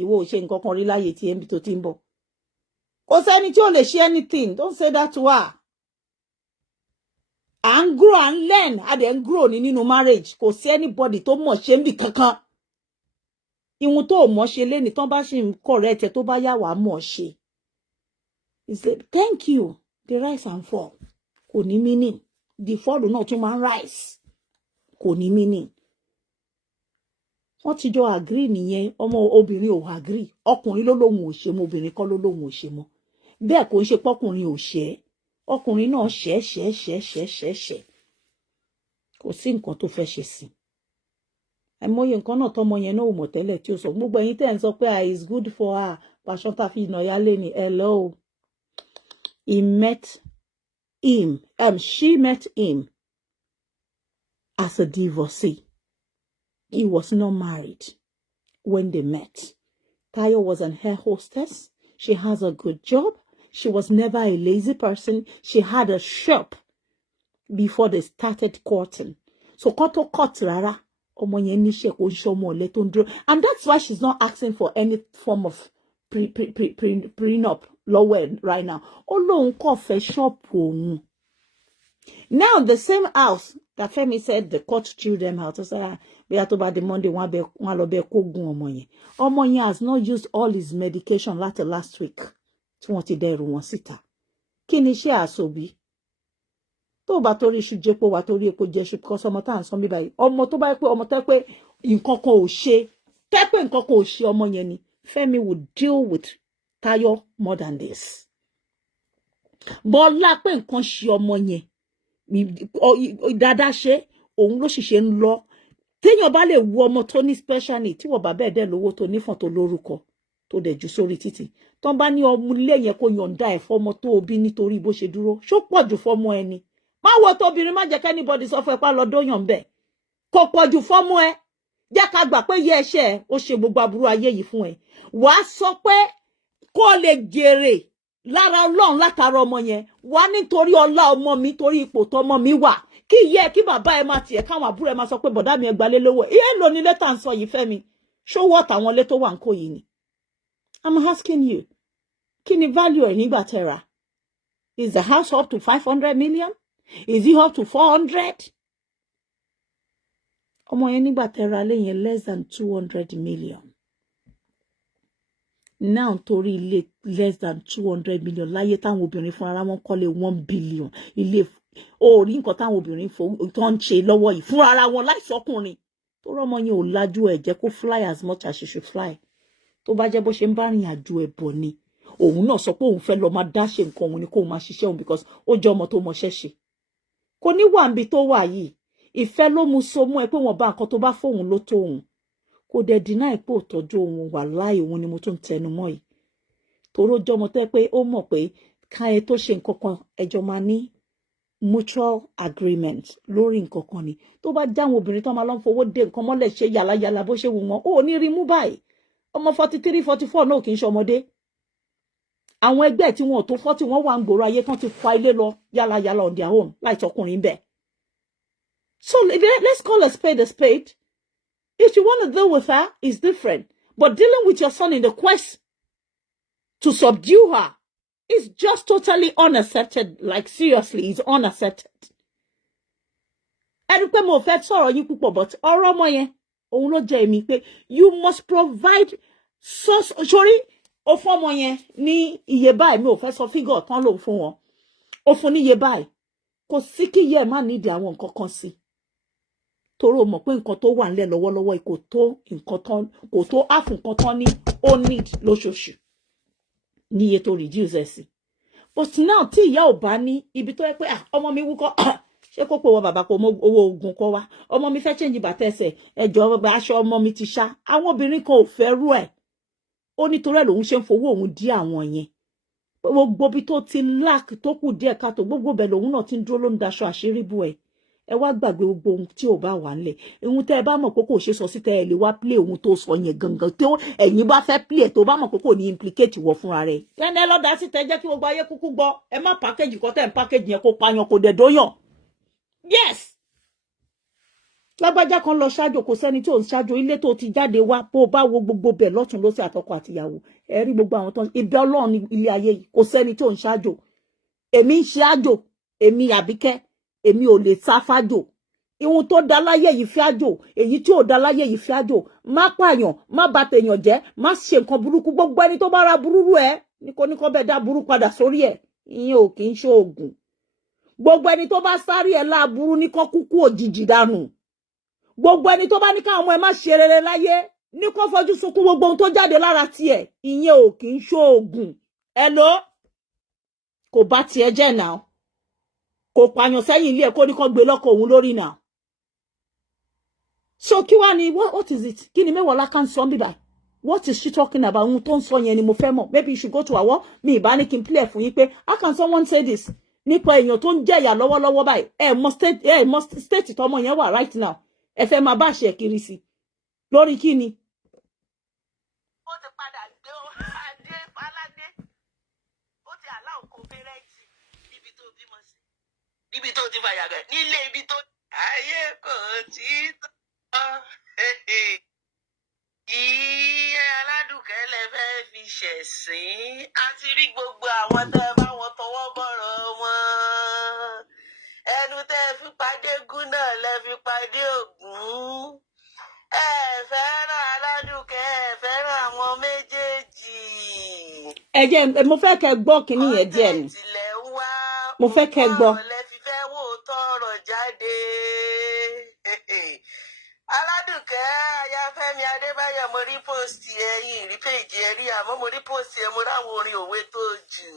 ìwọ ò ṣe nǹkan kan rí láyé tí ẹ̀mí tó ti ń bọ̀. Kò sẹ́ni tí ò lè ṣe anything. Don't say that to her. And grow and learn. And then grow nínú marriage. Kò sí anybody tó mọ̀ ṣe ń bì kankan. Ìhun tó mọ̀ ṣe léni tán bá ṣì ń correct ẹ tó bá yá wá mọ̀ ṣe. He said, thank you. The rise and fall. Kò ní meaning. The fall náà tún máa ń rise. Kò ní meaning. Wọ́n ti jọ agree nìyẹn. Ọmọ obìnrin ò agree. Ọkùnrin ló lóhun ò ṣe mọ́, obìnrin kọ́ ló lóhun ò ṣe mọ́. Bẹ́ẹ̀ kò ń ṣe pọ́kùnrin ò ṣe. Ọkùnrin náà ṣẹ́. Kò sí nǹkan tó fẹ́ ṣe sí. Àìmọye nǹkan náà tọmọ yẹn náà ò mọ̀ tẹ́lẹ̀ tí ó sọ. Gbogbo ẹ̀yin tẹ́ ń sọ pé is good for her. Passion ta fi ìnà yálé ni. Hello. She met him as a divorcee. He was not married when they met. Tayo was an air hostess. She has a good job. She was never a lazy person. She had a shop before they started courting. So koto cut rara. Ọmọ yẹn ní ṣe kò ṣe ọmọ ọ̀lẹ tó ń dúró. And that's why she's not asking for any form of prenup lower right now. Ó lóun kò fẹ́ shop òun. Now the same house that Femi said the court threw them out. So we had about the Monday one lọ bẹ kó gun ọmọ yẹn. Ọmọ yẹn has not used all his medication last week. Tí wọ́n ti dẹrù wọn síta. Kí ni iṣẹ́ àṣòbí? Tó bá torí iṣu jẹ́pọ̀ wá torí epo jẹ́ṣu because ọmọ tá à ń sọ mí báyìí. Ọmọ tó bá pé ọmọ tẹ́ pé nǹkan kan ò ṣe. Tẹ́ pé nǹkan kan ò ṣe ọmọ yẹn ni. Femi would deal with Tayo more than this. Bọ́lá pé nǹkan ṣe ọmọ yẹn. Dáadáa ṣe òun ló sì ṣe ń lọ. Téèyàn bá lè wo ọmọ tó ní special need tí wọ́n bá bẹ́ẹ̀ dẹ̀ lówó tó nífọ̀n tó lórúkọ tó dẹ̀ jù sórí títì. Tán bá ní ọmọ ilé yẹn kó yọ̀ǹda ẹ̀ fọ́mọ tó bí nítorí bó ṣe dúró. Ṣó pọ̀ jù fọ́mọ ẹni. Má wo tóbìnrin má jẹ́ kẹ́nibọ́dì sọ fún ẹ pa lọ dóyàn bẹ́ẹ̀. Kò pọ̀ jù fọ́mọ ẹ. Jẹ́ ká gbà pé yẹ ẹṣẹ́ ẹ ó ṣe gbogbo aburú ayé yìí fún ẹ. Wàá sọ pé kó lè jèrè lára Ọlọ́run látara ọmọ yẹn. Wàá nítorí ọlá ọmọ mi torí ipò tọmọ mi wà. Kí yẹ kí bàbá ẹ máa tiẹ̀ káwọn àbúrò ẹ máa sọ pé bọ̀dá mi ẹ gbalé lówó. Ìyẹn ló ní lẹ́tà ń sọ yìí Fẹ́mi. Ṣó wọ́ tàwọn ilé tó wà ń kó yìí ni. I'm asking you. Kí ni value ẹ̀ nígbà tẹ́ra? Is the house up to 500 million? Is it up to 400? Ọmọ yẹn nígbà tẹ́ra lẹ́yìn less than 200 million. Now torí ilé less than 200 million láyé táwọn obìnrin fún ara wọn kọ́lé 1 billion. Ilé orí nǹkan táwọn obìnrin tó ń ṣe lọ́wọ́ yìí fún ara wọn láìsọkùnrin. Tó rọ́mọ yẹn ò lajú ẹ̀ jẹ́ kó fly as much as she should fly. Tó bá jẹ́ bó ṣe ń bá rìn àjò ẹ̀ bọ̀ ni. Òun náà sọ pé òun fẹ́ lọ máa dá ṣe nǹkan òun ni kó máa ṣiṣẹ́ òun because ó jẹ́ ọmọ tó mọṣẹ́ ṣe. Kò ní wà níbi tó wà yìí. Ìfẹ́ ló mú so mú ẹ pé wọ́n bá nǹkan tó bá fóun ló tó òun. Kò dẹ̀ deny pé òtọ́jú òun wà láì òun ni mo tún tẹnu mọ́ yìí. Toró jọmọ tẹ́ pé ó mọ̀ pé káyé tó ṣe nǹkan kan ẹjọ́ máa ní mutual agreement lórí nǹkan kan ni. Tó bá jáwọn obìnrin tó máa lọ fowó dé nǹkan mọ́lẹ̀ ṣe yàlàyàlà bó ṣe wù wọ́n. Ó ní rí mú báyìí. Ọmọ 43, 44 náà kì í ṣọmọdé. Àwọn ẹgbẹ́ tí wọn ò tó 40 wọ́n wà ń gbòòrò ayé tán ti fa ilé lọ yàlàyàlà on their own láì tọkùnrin bẹ́ẹ̀. So let's call a spade a spade. If you want to deal with her, it's different. But dealing with your son in the quest to subdue her is just totally unaccepted. Like seriously, it's unaccepted. Ẹni pé mo fẹ́ sọ̀rọ̀ yín púpọ̀ but ọ̀rọ̀ ọmọ yẹn òun ló jẹ́ èmi pé you must provide source. Sorry, ó fún ọmọ yẹn ní iye báyìí mi ò fẹ́ sọ figure tán lòun fún wọn. Ó fún ní iye báyìí. Kò sí kí yẹ má nídìí àwọn nǹkan kan sí. Toro mọ̀ pé nǹkan tó wà nílẹ̀ lọ́wọ́lọ́wọ́ kò tó half nǹkan tán ní ó need lóṣooṣù. Ní iye tó reduce ẹ̀ sí. But now tí ìyá ò bá ní ibi tó yẹ pé ọmọ mi wúkọ́ ṣé kó pé wọ bàbá kó mọ owó oògùn kọ wá. Ọmọ mi fẹ́ change bàtà ẹsẹ̀ ẹjọ́ aṣọ ọmọ mi ti ṣá. Àwọn obìnrin kan ò fẹ́ rú ẹ̀. Ó nítorí ẹ̀ lòun ṣe ń fowó òun dí àwọn yẹn. Gbogbo bí tó ti lack tó kù díẹ̀ ká tó gbogbo bẹ̀ lòun náà ti ń dúró ló ń daṣọ àṣírí bù ẹ̀. Ẹ wá gbàgbé gbogbo ohun tí ò bá wà ńlẹ̀. Ohun tẹ́ ẹ bá mọ̀ pé kò ṣe sọ sí tẹ́ ẹ lè wá play ohun tó sọ yẹn gangan tó ẹ̀yin bá fẹ́ play tó bá mọ̀ pé kò ní implicate wọ fúnra rẹ̀. Ẹni ẹ lọ dá sí tẹ́ jẹ́ kí gbogbo ayé kúkú gbọ́. Ẹ má package kan tẹ́ ń package yẹn kó pààyàn kò dẹ̀ dóyàn. Yes. lágbájá kan lọ ṣáájò kò sẹ́ni tí ò ń ṣáájò ilé tó ti jáde wá bó bá wo gbogbo bẹ̀ lọ́tún lọ́sẹ̀ àtọkọ àtìyàwó ẹ rí gbogbo àwọn tó ń ibi Ọlọ́run ní ilé ayé yìí kò sẹ́ni tí ò ń ṣáájò èmi ń ṣe àjò èmi Àbíkẹ́ èmi ò lè sá fájò ihun tó dá láyé yìí fi àjò èyí tí ò dá láyé yìí fi àjò má pààyàn má bà tèèyàn jẹ́ má ṣe nǹkan burúkú gbogbo ẹni tó bá ra burúkú ẹ ní kò bẹ dá burú padà sórí ẹ ìyẹn ò kì í ṣe oògùn gbogbo ẹni tó bá sáré ẹ láàbúrú ní kó kúkú òjijì dànù gbogbo ẹni tó bá ní káwọn ọmọ ẹ má ṣe rere láyé ní kó fojú sunkún gbogbo ohun tó jáde lára tiẹ̀ ìyẹn ò kì í ṣe oògùn hello kò bá tiẹ̀ jẹ́ náà kò pààyàn sẹ́yìn ilé ẹ̀ kó ní kó gbé lọ́kọ̀ òun lórí náà so kí wá ni what is it kí ni Mewolaka ń sọ bíbá what is she talking about ohun tó ń sọ yẹn ni mo fẹ́ mọ̀ maybe you should go to our mi ìbá ní kí n play fún yín pé how can someone say this nípa èèyàn tó ń jẹ̀yà lọ́wọ́lọ́wọ́ báyìí ẹ mọ state tọmọ yẹn wà right now ẹ fẹ́ máa bá ṣe kiri sí lórí kí ni. ó ti padà gbé adé aládé ó ti aláwọ̀ kó fẹ́rẹ́ẹ̀tì níbi tó bímọ sí níbi tó ti fàyà gẹ̀ nílé ibi tó ayé kò tí tó IyanAladuke lẹ fẹ́ fi ṣẹ̀sín àti rí gbogbo àwọn tẹ́ bá wọn tọwọ́ bọ̀rọ̀ wọn ẹnu tẹ́ fi pàdé gún náà lẹ fi pàdé Ògún ẹ fẹ́ràn Aladuke ẹ fẹ́ràn àwọn méjèèjì. ẹ jẹ́ mo fẹ́ kẹ́ gbọ́ kínní yẹn díẹ̀ ni mo fẹ́ kẹ́ gbọ́. lẹ fi fẹ́ wò tọrọ jáde. Aladuke Femi Adebayo mo rí post ẹ̀yin rí page ẹ rí àmọ́ mo rí post ẹ mo ráwọn orin òwe tó jù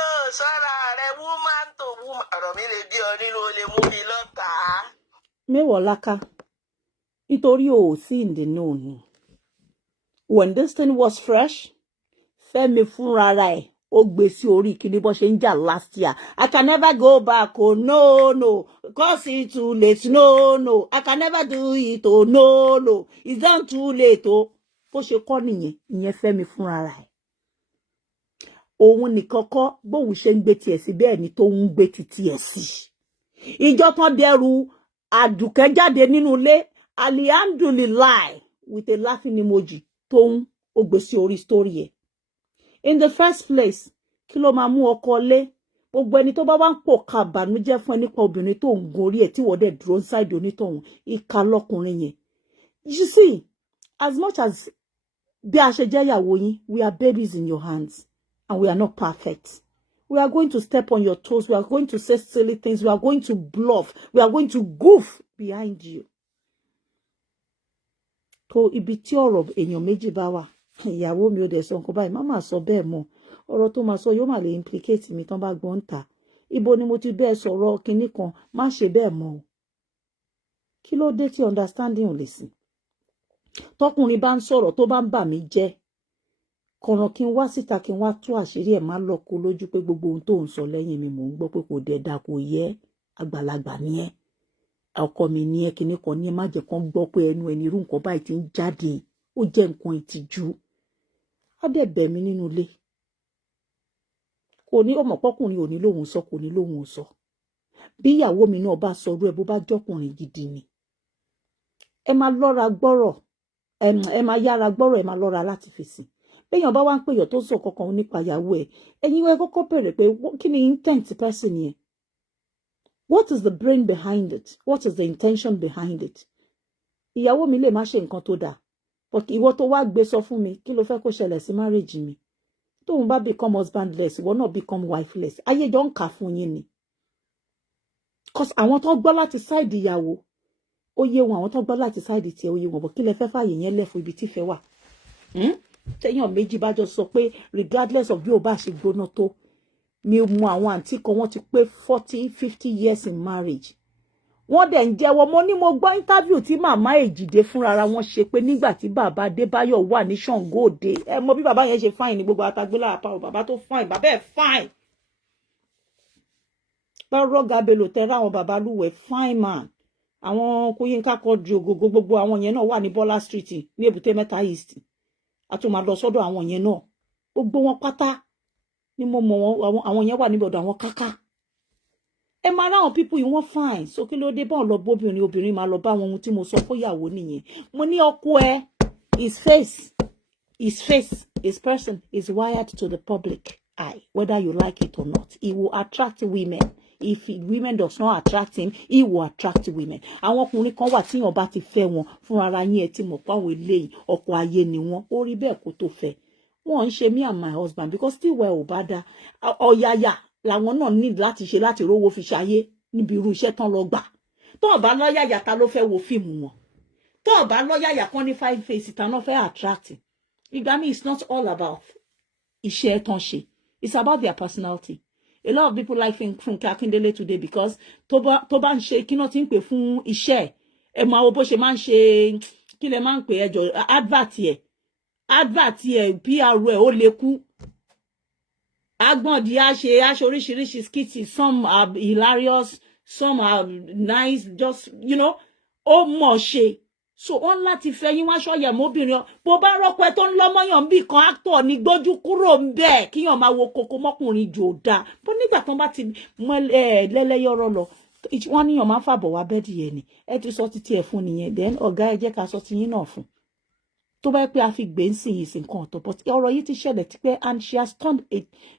ó sọ́ra rẹ woman to woman ọ̀rọ̀ mi lè bí ọ nínú o lè mú mi lọ́tà. Mewolaka nítorí o ò sí in the know ni when this thing was fresh Femi fúnra ẹ̀ ó gbé sí orí kíní bó ṣe ń jà last year I can never go back oh no cause it's too late no I can never do it oh no it's done too late oh bó ṣe kọ́ nìyẹn ìyẹn Femi fúnra ẹ̀ òun nìkan kọ́ bóun ṣe ń gbé tiẹ̀ sí bẹ́ẹ̀ ni tó ń gbé tiẹ̀ sí ìjọ tán dẹrù Àdùkẹ́ jáde nínú ilé alihamdulilayi with a laughing emoji tó ń ó gbé sí orí story ẹ̀. In the first place kí ló máa mú ọkọ lé gbogbo ẹni tó bá wá ń pò ká bànújẹ́ fún ẹ nípa obìnrin tó ń gun orí ẹ̀ tí wọ́n dẹ̀ dúró side onítọ̀hún ìka lọ́kùnrin yẹn. You see as much as bí a ṣe jẹ́ ìyàwó yín we are babies in your hands and we are not perfect. We are going to step on your toes. We are going to say silly things. We are going to bluff. We are going to goof behind you. Tó ibi tí ọ̀rọ̀ èèyàn méjì bá wà ìyàwó mi ò dẹ̀ sọ nǹkan báyìí má máa sọ bẹ́ẹ̀ mọ́ ọ̀rọ̀ tó máa sọ yóò máa lè implicate mi tán bá gbọ́n ta ibo ni mo ti bẹ́ẹ̀ sọ̀rọ̀ kinní kan má ṣe bẹ́ẹ̀ mọ́ o kí ló dé tí understanding ò lè sí tọkùnrin bá ń sọ̀rọ̀ tó bá ń bà mí jẹ́ kọ̀ràn kí n wá síta kí n wá tú àṣírí ẹ̀ má lọ kó lójú pé gbogbo ohun tó ń sọ lẹ́yìn mi mò ń gbọ́ pé kò dẹ̀ da kò yẹ àgbàlagbà ni ẹ́ ọkọ mi ni ẹ́ kinní kan ní ẹ má jẹ́ kán gbọ́ pé ẹnu ẹni irú nǹkan báyìí ti ń jáde ó jẹ́ nǹkan ìtìjú á dẹ̀ bẹ̀ mí nínú ilé kò ní ọmọ pọ́kùnrin ò ní lóhùn sọ kò ní lóhùn sọ bí ìyàwó mi náà bá sọ ẹ bó bá jọkùnrin gidi ni ẹ máa lọ́ra gbọ́rọ̀ ẹ máa yára gbọ́rọ̀ ẹ máa lọ́ra láti fèsì béèyàn bá wá ń pèyàn tó sọ kankan nípa ìyàwó ẹ ẹ̀yin wẹ́ kọ́kọ́ bẹ̀rẹ̀ pé kí ni intent person yẹn what is the brain behind it what is the intention behind it ìyàwó mi lè má ṣe nǹkan tó dáa but ìwọ tó wá gbé sọ fún mi kí ló fẹ́ kó ṣẹlẹ̀ sí marriage mi tóun bá become husbandless ìwọ náà become wifeless ayé jọ ń kà fún yín ni cause àwọn tó gbọ́ láti side ìyàwó ó yé wọn àwọn tó gbọ́ láti side tiẹ̀ ó yé wọn bọ̀ kí lẹ fẹ́ fààyè yẹn lẹ̀ fún ibi tífẹ́ wà tẹ́yàn méjì bá jọ sọ pé regardless of bí o bá ṣe gbóná tó mi mú àwọn àǹtí kan wọ́n ti pé 40-50 years in marriage wọ́n dẹ̀ ń jẹ́wọ́ mo ní mo gbọ́ interview tí màmá Èjìdé fúnra wọn ṣe pé nígbà tí bàbá Adébáyọ̀ wà ní Ṣàngó Òde ẹ mọ bí bàbá yẹn ṣe fine ní gbogbo atagbélà àpapọ̀ bàbá tó fine bàbá ẹ̀ fine bá rọ́gà belò tẹ́ra àwọn bàbá lúwẹ̀ fine man àwọn Kóyínká Quadri ògógó gbogbo àwọn yẹn náà wà ní Bọ́lá Street ní Èbúté Mẹ́ta East a tún máa lọ sọ́dọ̀ àwọn yẹn náà gbogbo wọn pátá ni mo mọ̀ wọn àwọn yẹn wà níbi ọ̀dọ̀ àwọn káká ẹ máa ráwọn people yìí wọ́n fine so kí ló dé bọ́n lọ bóbìnrin obìnrin máa lọ bá wọn ohun tí mo sọ fóyàwó nìyẹn mo ní ọkọ ẹ his face his person is wired to the public eye whether you like it or not. He will attract women. If women does not attract him, he will attract women. Àwọn ọkùnrin kan wà tí yàn bá ti fẹ́ wọn fún ara yín ẹ ti mọ̀ pé àwọn eléyìí ọkọ ayé ni wọ́n ó rí bẹ́ẹ̀ kó tó fẹ́ wọ́n ń ṣe me and my husband because still wẹ̀ ò bá dá ọ̀yàyà làwọn náà need láti ṣe láti rówó fi ṣayé níbi irú iṣẹ́ tán lọ gbà tó bá lọ́yàyà ta ló fẹ́ wo fíìmù wọn tó bá lọ́yàyà kan ní five face ta náà fẹ́ attract ìgbà mi it's not all about iṣẹ́ tán ṣe it's about their personality. A lot of people like Funke Akindele today because tó bá ń ṣe kí náà ti ń pè fún iṣẹ́ ẹ máa wo bó ṣe máa ń ṣe kí lẹ máa ń pè ẹjọ advert ẹ PR ẹ ó lè kú agbọ̀ndì aṣe oríṣiríṣi skits some are hilarious some are nice just ó mọ̀ ṣe so on láti fẹ́ yín wá ṣọ́yẹ̀ mọ́bìnrin bó bá rọ́pò ẹ tó ń lọ́mọ́yàn bí kan actor ní gbójú kúrò ń bẹ́ẹ̀ kíyàn máa wo kókó mọ́kùnrin jò dáa bó nígbà tó bá ti mọ lẹ́lẹ́yọ̀rọ̀ lọ wọ́n níyàn máa ń fàbọ̀ wá bẹ́ẹ̀dì yẹn ni ẹ ti sọ títí ẹ̀ fún nìyẹn then ọ̀gá ẹ jẹ́ ká sọ ti yín náà fún tó bá pé a fi gbé ń sìn yìí sí nǹkan ọ̀tọ̀ but ọ̀rọ̀ yìí ti ṣẹlẹ̀ tipẹ́ and she has turned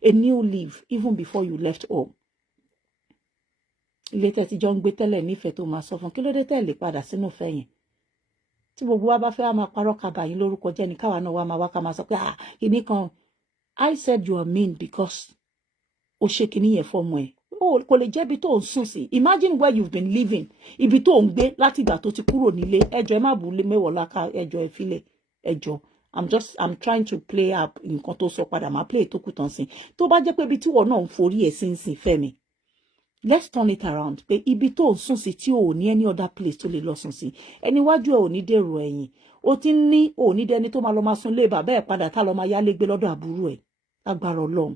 a new leaf even before you left home. ilé tẹ́ ti jọ ń gbé tẹ́lẹ̀ nífẹ̀ẹ́ tó máa sọ fún kí ló dé tẹ́ lè padà sínú ìfẹ́ yẹn tí gbogbo wa bá fẹ́ wá máa parọ́ kaba yín lórúkọ jẹ́ ní káwa náà wá máa wá ká máa sọ pé kìíní kan I said you are mean because o ṣe kìíní yẹn fọmọ ẹ kò lè jẹ́ ibi tó ń sùn sí imagine where you've been living ibi tó ń gbé láti ìgbà tó ti kúrò nílé ẹjọ́ ẹ má bù lé Mewolaka ẹjọ́ ẹ filẹ̀ ẹjọ́ I'm trying to play up nǹkan tó sọ padà máa play tó kù tán sí tó bá jẹ́ pé ibi tí wọ́n náà ń forí ẹ̀ sí Fẹ́mi let's turn it around pé ibi tó ń sùn sí tí ò ní any other place tó lè lọ sùn sí ẹni wájú ẹ ò ní dèrò ẹ̀yìn ó ti ní ò ní dẹni tó máa lọ máa sùn lé bàbá ẹ̀ padà tá lọ máa yálé gbé lọ́dọ̀ àbúrò ẹ̀ agbára Ọlọ́run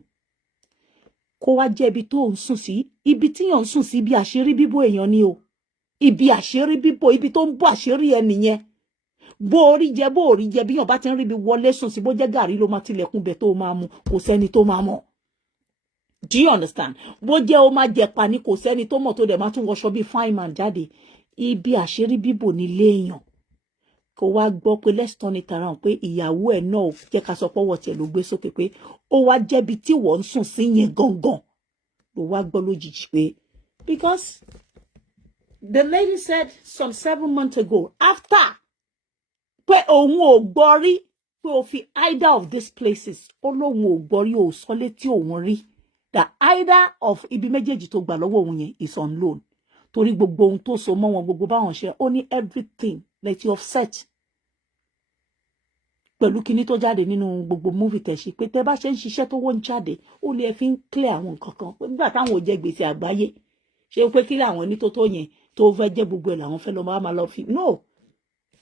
kó wá jẹ́ ibi tó ń sùn sí ibi tí yàn ń sùn sí ibi àṣírí bíbò èèyàn ni o ibi àṣírí bíbò ibi tó ń bò àṣírí ẹ nìyẹn bó orí jẹ bó orí jẹ bí yàn bá ti ń rí ibi wọlé sùn sí bó jẹ́ gàrí ló máa tilẹ̀kùn bẹ̀ tó máa mu kò sẹ́ni tó máa mọ̀. Do you understand? Bó jẹ́ ó máa jẹ pa ní kò sẹ́ni tó mọ̀ tó dẹ̀ máa tún wọṣọ bí fine man jáde ibi àṣírí bíbò nílé èèyàn kó wá gbọ́ pé let's turn it around pé ìyàwó ẹ̀ náà jẹ́ ká sọ pọ́wọ́ tiẹ̀ ló gbé sókè pé ó wá jẹ́bi tí wọ́n ń sùn sí yẹn gangan ló wá gbọ́ lójijì pé because the lady said some 7 months ago after pé òun ò gbọ́ rí pé ó fi either of these places ó lóun ò gbọ́ rí ó sọ létí òun rí that either of ibi méjèèjì tó gbà lọ́wọ́ òun yẹn is on loan torí gbogbo ohun tó so mọ́ wọn gbogbo báwọn ṣe ó ní everything let you offset pẹ̀lú kíní tó jáde nínú gbogbo movie tẹ̀ ṣe pé tẹ́ bá ṣe ń ṣiṣẹ́ tó wọ́n jáde ó lè fi ń clear àwọn nǹkan kan pé nígbà táwọn ò jẹ gbèsè àgbáyé ṣe pé kí làwọn ní tó yẹn tó fẹ́ jẹ́ gbogbo ẹ̀ làwọn fẹ́ lọ máa lọ fi no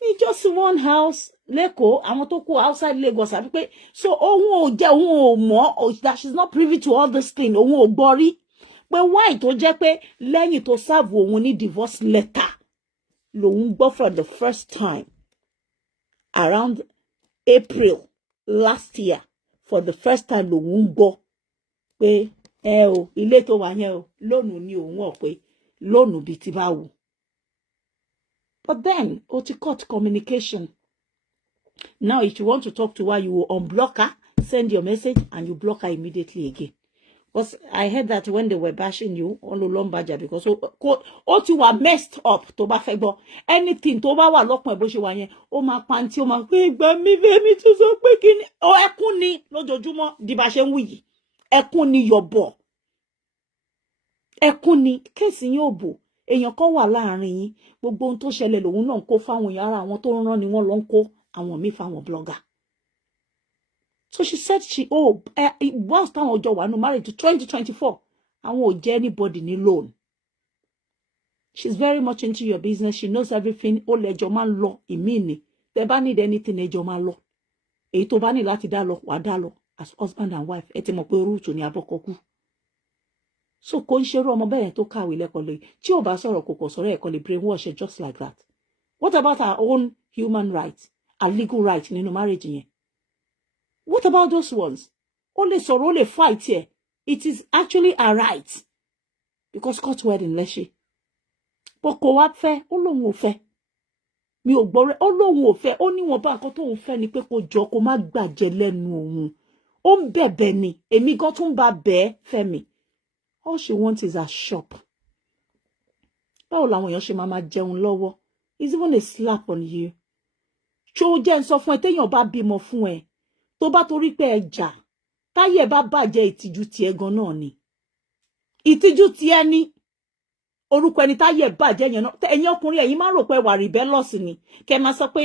it's just one house lẹ́kọ̀ọ́ àwọn tó kú outside Lagos àbí pé so òun ò jẹ́ òun ò mọ̀ that she's not privy to all this thing òun ò gbọ́ rí pé why tó jẹ́ pé lẹ́yìn tó serve òun ní divorce letter lòun gbọ́ for the first time around April last year for the first time lòun gbọ́ pé ilé tó wà yẹn lónìí ni òun ọ̀ pé lónìí bíi ti bá wù. But then, oti cut communication. Now, if you want to talk to her, you will unblock her, send your message, and you block her immediately again. Because I heard that when they were bashing you, on Lombaja, because you were messed up, to ba febo. Anything, to ba wa lokun ebo se wa yen, o ma panti, o ma gba mi Femi to so pe kini. O ẹkún ni lójoojúmọ́ di ba se nwi yi. Ẹkún ni yobo. Ẹkún ni case yin obo. Èèyàn kan wà láàrin yín gbogbo ohun tó ṣẹlẹ̀ lòun náà kó fáwọn èèyàn ara àwọn tó ń rán ni wọ́n lọ ń kó àwọn míì fáwọn blogger. So she said whilst táwọn ọjọ́ wà nù marriage to 2024 àwọn ò jẹ́ anybody ní loan. She's very much into your business. She knows everything. Ó lẹ́jọ́ máa ń lọ ìmí ni. Tẹ́ bá need anything ẹjọ́ máa lọ. Èyí tó bá ní láti dá lọ wà dá lọ as husband and wife. Ẹ ti mọ̀ pé orúùtù ni abọ́kọ́kú. So kò ń ṣerú ọmọ bẹ́ẹ̀ tó kàwé lẹ́kọ̀ọ́ lè tí ò bá sọ̀rọ̀ kò sọ̀rọ̀ ẹ̀kọ́ lè brainwash just like that. What about our own human rights, our legal rights nínú marriage yẹn? What about those ones? Ó lè sọ̀rọ̀ ó lè fight here. It is actually a right. because court wedding lẹ́ṣẹ̀. But kò wá fẹ́, ó lóun ò fẹ́. Mi ò gbọ́ rẹ̀, ó lóun ò fẹ́, ó ní wọn bá nǹkan tóun fẹ́ ni pé kó jọ kó má gbàjẹ́ lẹ́nu òun. Ó ń bẹ̀bẹ̀ ni, èmi gan tún bá bẹ́ẹ̀ Fẹ́mi. All she wants is a shop. Báwo làwọn èèyàn ṣe máa jẹun lọ́wọ́? It's even a slap on you. Ṣó jẹ́ ń sọ fún ẹ téèyàn bá bímọ fún ẹ, tó bá torí pé ẹ jà, táyé bá bàjẹ́ ìtìjú tiẹ̀ gan náà ni. Ìtìjú tiẹ̀ ni. Orúkọ ẹni táyé bàjẹ́ yẹn náà. Ẹ̀yin ọkùnrin ẹ̀yin máa rò pé wà rebellious ni. Kẹ́ máa sọ pé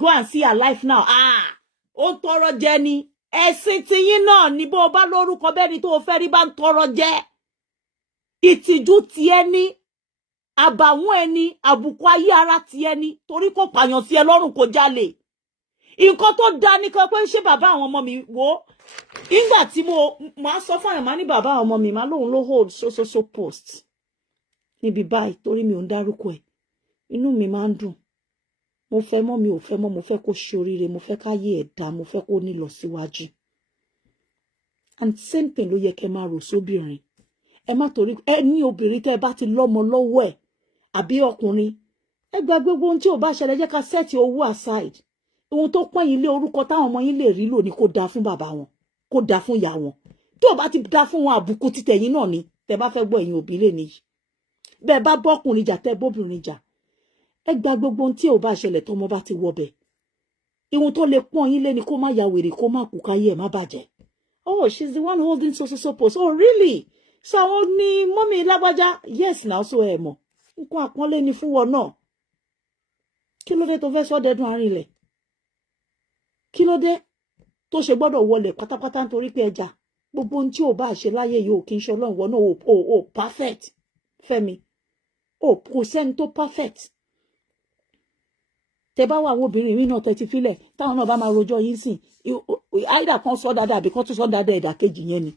go and see her life now. Ó ń tọrọ jẹ ni. Ẹ̀sìn tiyín náà ni bó bá lórúkọ bẹ́ni tó fẹ́ rí bá ń tọrọ jẹ. Ìtìjú tiẹ̀ ni. Àbàwọ́n ẹni, àbùkù ayé ara tiẹ̀ ni. Torí kò pààyàn sí ẹ lọ́rùn kò jalè. Nǹkan tó dá ní kan pé ṣé bàbá àwọn ọmọ mi wò. Nígbà tí mo máa sọ fún àyàn máa ní bàbá àwọn ọmọ mi máa lóun ló hold so post. Níbi báyìí torí mi ò ń dárúkọ ẹ̀. Inú mi máa ń dùn. Mo fẹ́ mọ́ mi ò fẹ́ mọ́, mo fẹ́ kó ṣe oríire, mo fẹ́ káyé ẹ̀ dá, mo fẹ́ kó ní lọ síwájú. And same thing ló yẹ kẹ́ máa rò sóbìnrin. Ẹ má torí ẹ ní obìnrin tẹ́ bá ti lọ́mọ lọ́wọ́ ẹ̀ àbí ọkùnrin. Ẹ gba gbogbo ohun tí ò bá ṣẹlẹ̀ jẹ́ ká set owó aside. Ohun tó pọ́n yín lé orúkọ táwọn ọmọ yín lè rí lò ní kó dáa fún bàbá wọn, kó dáa fún ìyá wọn. Tí ò bá ti dáa fún wọn àbùkù títẹ̀yìn náà ni tẹ́ bá fẹ́ gbọ́ ẹ̀yin òbí lè níyì. Bẹ́ẹ̀ bá bọ́kùnrin jà tẹ́ bóbìnrin jà. Ẹ gba gbogbo ohun tí ò bá ṣẹlẹ̀ tọ́mọ bá ti wọbẹ̀. Ihun tó lè pọ́n yín lé ni kó má ya wèrè kó má kú káyé ẹ̀ má bàjẹ́. Oh, she's the one holding so post. Oh, really? So àwọn ní mọ́mí lágbájá. Yes, now so ẹ mọ̀. Nǹkan àpọ́nlé ni fún wọn náà. Kí ló dé tó fẹ́ sọ dẹdun àárín ilẹ̀? Kí ló dé tó ṣe gbọ́dọ̀ wọlé pátápátá nítorí pé ẹja? Gbogbo ohun tí ò bá ṣe láyé yìí ò kí ń ṣe Ọlọ́run wọn náà ò perfect Fẹ́mi. Kò sẹ́ni tó perfect. Tẹ́ bá wà àwọn obìnrin mi náà tẹ́ ti filẹ̀ táwọn náà bá máa rojọ́ yín sìn. Àìdá kan sọ dáadáa àbí kan tún sọ dáadáa ẹ̀dà kejì yẹn ni.